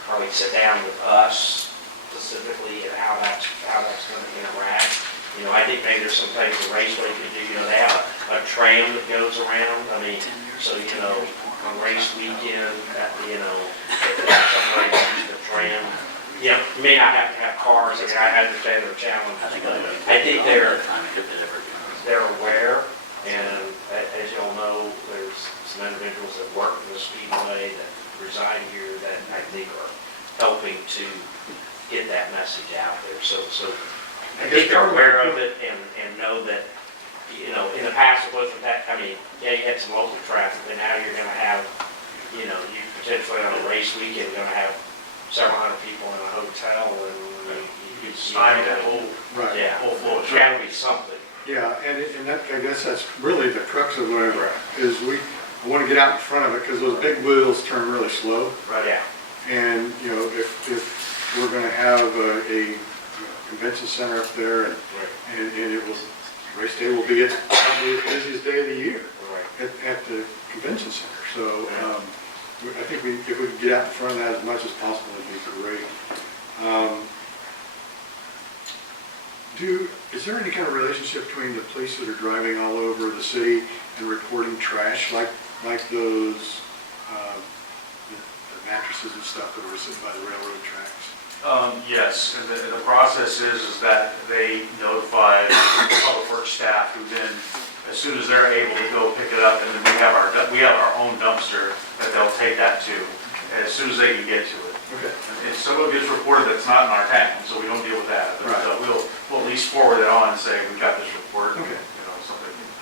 probably sit down with us specifically and how that's going to interact. I think maybe there's some things the raceway could do. They have a tram that goes around. I mean, so on race weekend, if there's some way to use the tram. You may not have to have cars. I understand their challenge. I think they're aware, and as you all know, there's some individuals that work in the Speedway that reside here that I think are helping to get that message out there. So I think they're aware of it and know that, in the past it wasn't that, you had some local traffic, but now you're going to have, you potentially on a race weekend, you're going to have several hundred people in a hotel, and you Stymie that whole flow. It's got to be something. Yeah, and that, I guess that's really the crux of it, is I want to get out in front of it, because those big wheels turn really slow. Right. Yeah. And, if we're going to have a convention center up there, and race day will be probably the busiest day of the year at the convention center. So I think if we could get out in front of that as much as possible, it'd be great. Is there any kind of relationship between the police that are driving all over the city and reporting trash, like those the mattresses and stuff that were sitting by the railroad tracks? Yes, and the process is that they notify public works staff, who then, as soon as they're able to go pick it up, and then we have our own dumpster that they'll take that to, as soon as they can get to it. Okay. And some of it gets reported that's not in our town, so we don't deal with that. But we'll at least forward it on and say, we got this report, something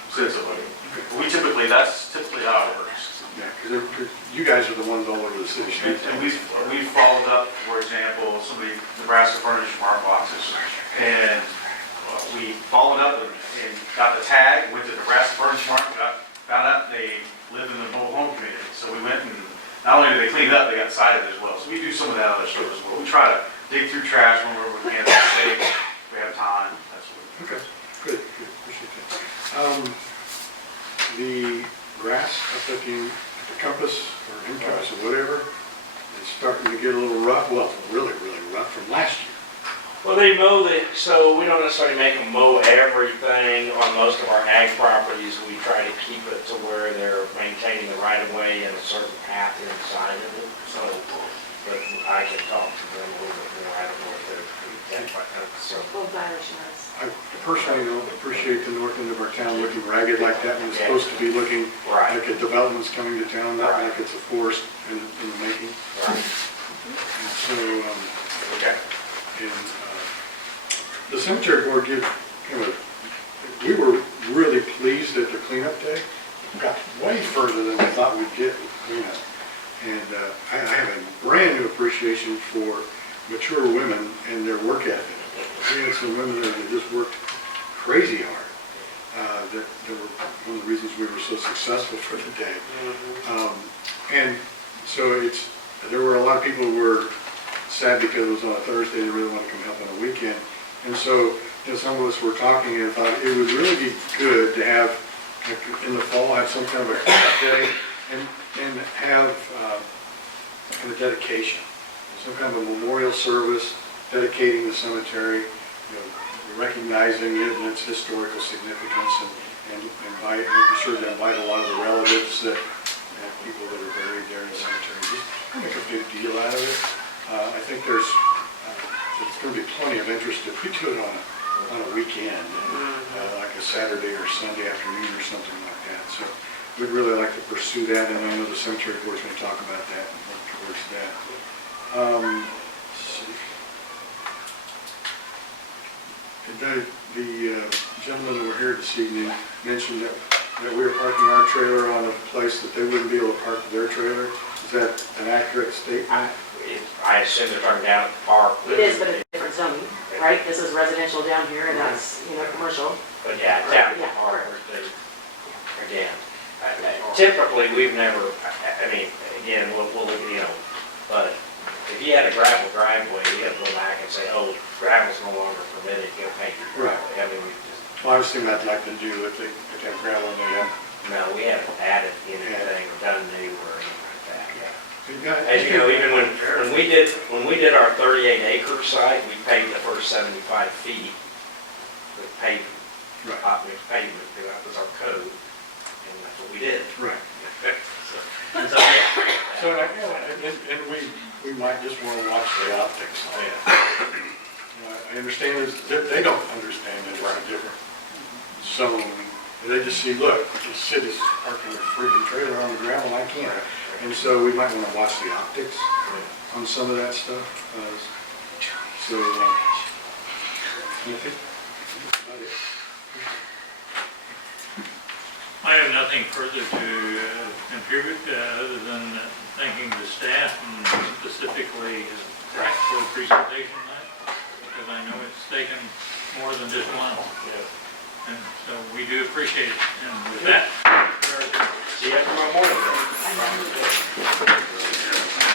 sensibly. But that's typically how it works. Yeah, because you guys are the ones all over the city streets. And we've followed up, for example, some of the Nebraska Furniture Mart boxes, and we followed up and got the tag, went to Nebraska Furniture Mart, found out they live in the mobile home community. So we went, and not only did they clean it up, they got cited as well. So we do some of that other stuff as well. We try to dig through trash whenever we can, if we have time. That's what we do. Okay, good, appreciate that. The grass up at the Compass, or in Compass, or whatever, is starting to get a little rough. Well, really, really rough from last year. Well, they mow so we don't necessarily make them mow everything on most of our ag properties. We try to keep it to where they're maintaining the right of way and a certain path inside of it. So, but I can talk to them a little bit more. I don't know if they're pretty Full violation of I personally don't appreciate the north end of our town looking ragged like that when it's supposed to be looking like a development's coming to town, not like it's a forest in the making. Right. And so, the cemetery board we were really pleased at the cleanup day. Got way further than we thought we'd get with cleanup. appreciation for mature women and their work ethic. We had some women there that just worked crazy hard. That were one of the reasons we were so successful for the day. And so there were a lot of people who were sad because it was on a Thursday, they really want to come help on a weekend. And so, some of us were talking and thought it would really be good to have, in the fall, have some kind of a cleanup day and have kind of dedication, some kind of a memorial service dedicating the cemetery, recognizing it and its historical significance, and making sure to invite a lot of the relatives and people that are buried there in the cemetery. Just make a big deal out of it. I think there's going to be plenty of interest if we do it on a weekend, like a Saturday or Sunday afternoon or something like that. So we'd really like to pursue that, and I know the cemetery board's going to talk about that and work towards that. Let's see. The gentleman that were here this evening mentioned that we were parking our trailer on a place that they wouldn't be able to park their trailer. Is that an accurate statement? I assume they're talking down at the park. It is, but it's different zoning, right? This is residential down here and that's, commercial. But yeah, down at the park, again, typically, we've never, I mean, again, we'll look at, but if you had a gravel driveway, you have to go back and say, oh, gravel's no longer permitted, you gotta paint your driveway. I mean, we just. Well, I was thinking I'd like to do if they have gravel in there. No, we haven't added anything or done new or anything like that. Yeah. As you know, even when we did our 38-acre site, we paved the first 75 feet with pavement. Right. Hot mix pavement, because that was our code, and that's what we did. Right. So, and we might just want to watch the optics. I understand that they don't understand that it's a different zone. They just see, look, the city's parking a freaking trailer on the gravel, I can't. And so we might want to watch the optics on some of that stuff. So, I think that's about it. I have nothing further to contribute other than thanking the staff and specifically Frank for the presentation tonight, because I know it's taken more than just one. And so we do appreciate it. And with that, see you tomorrow morning.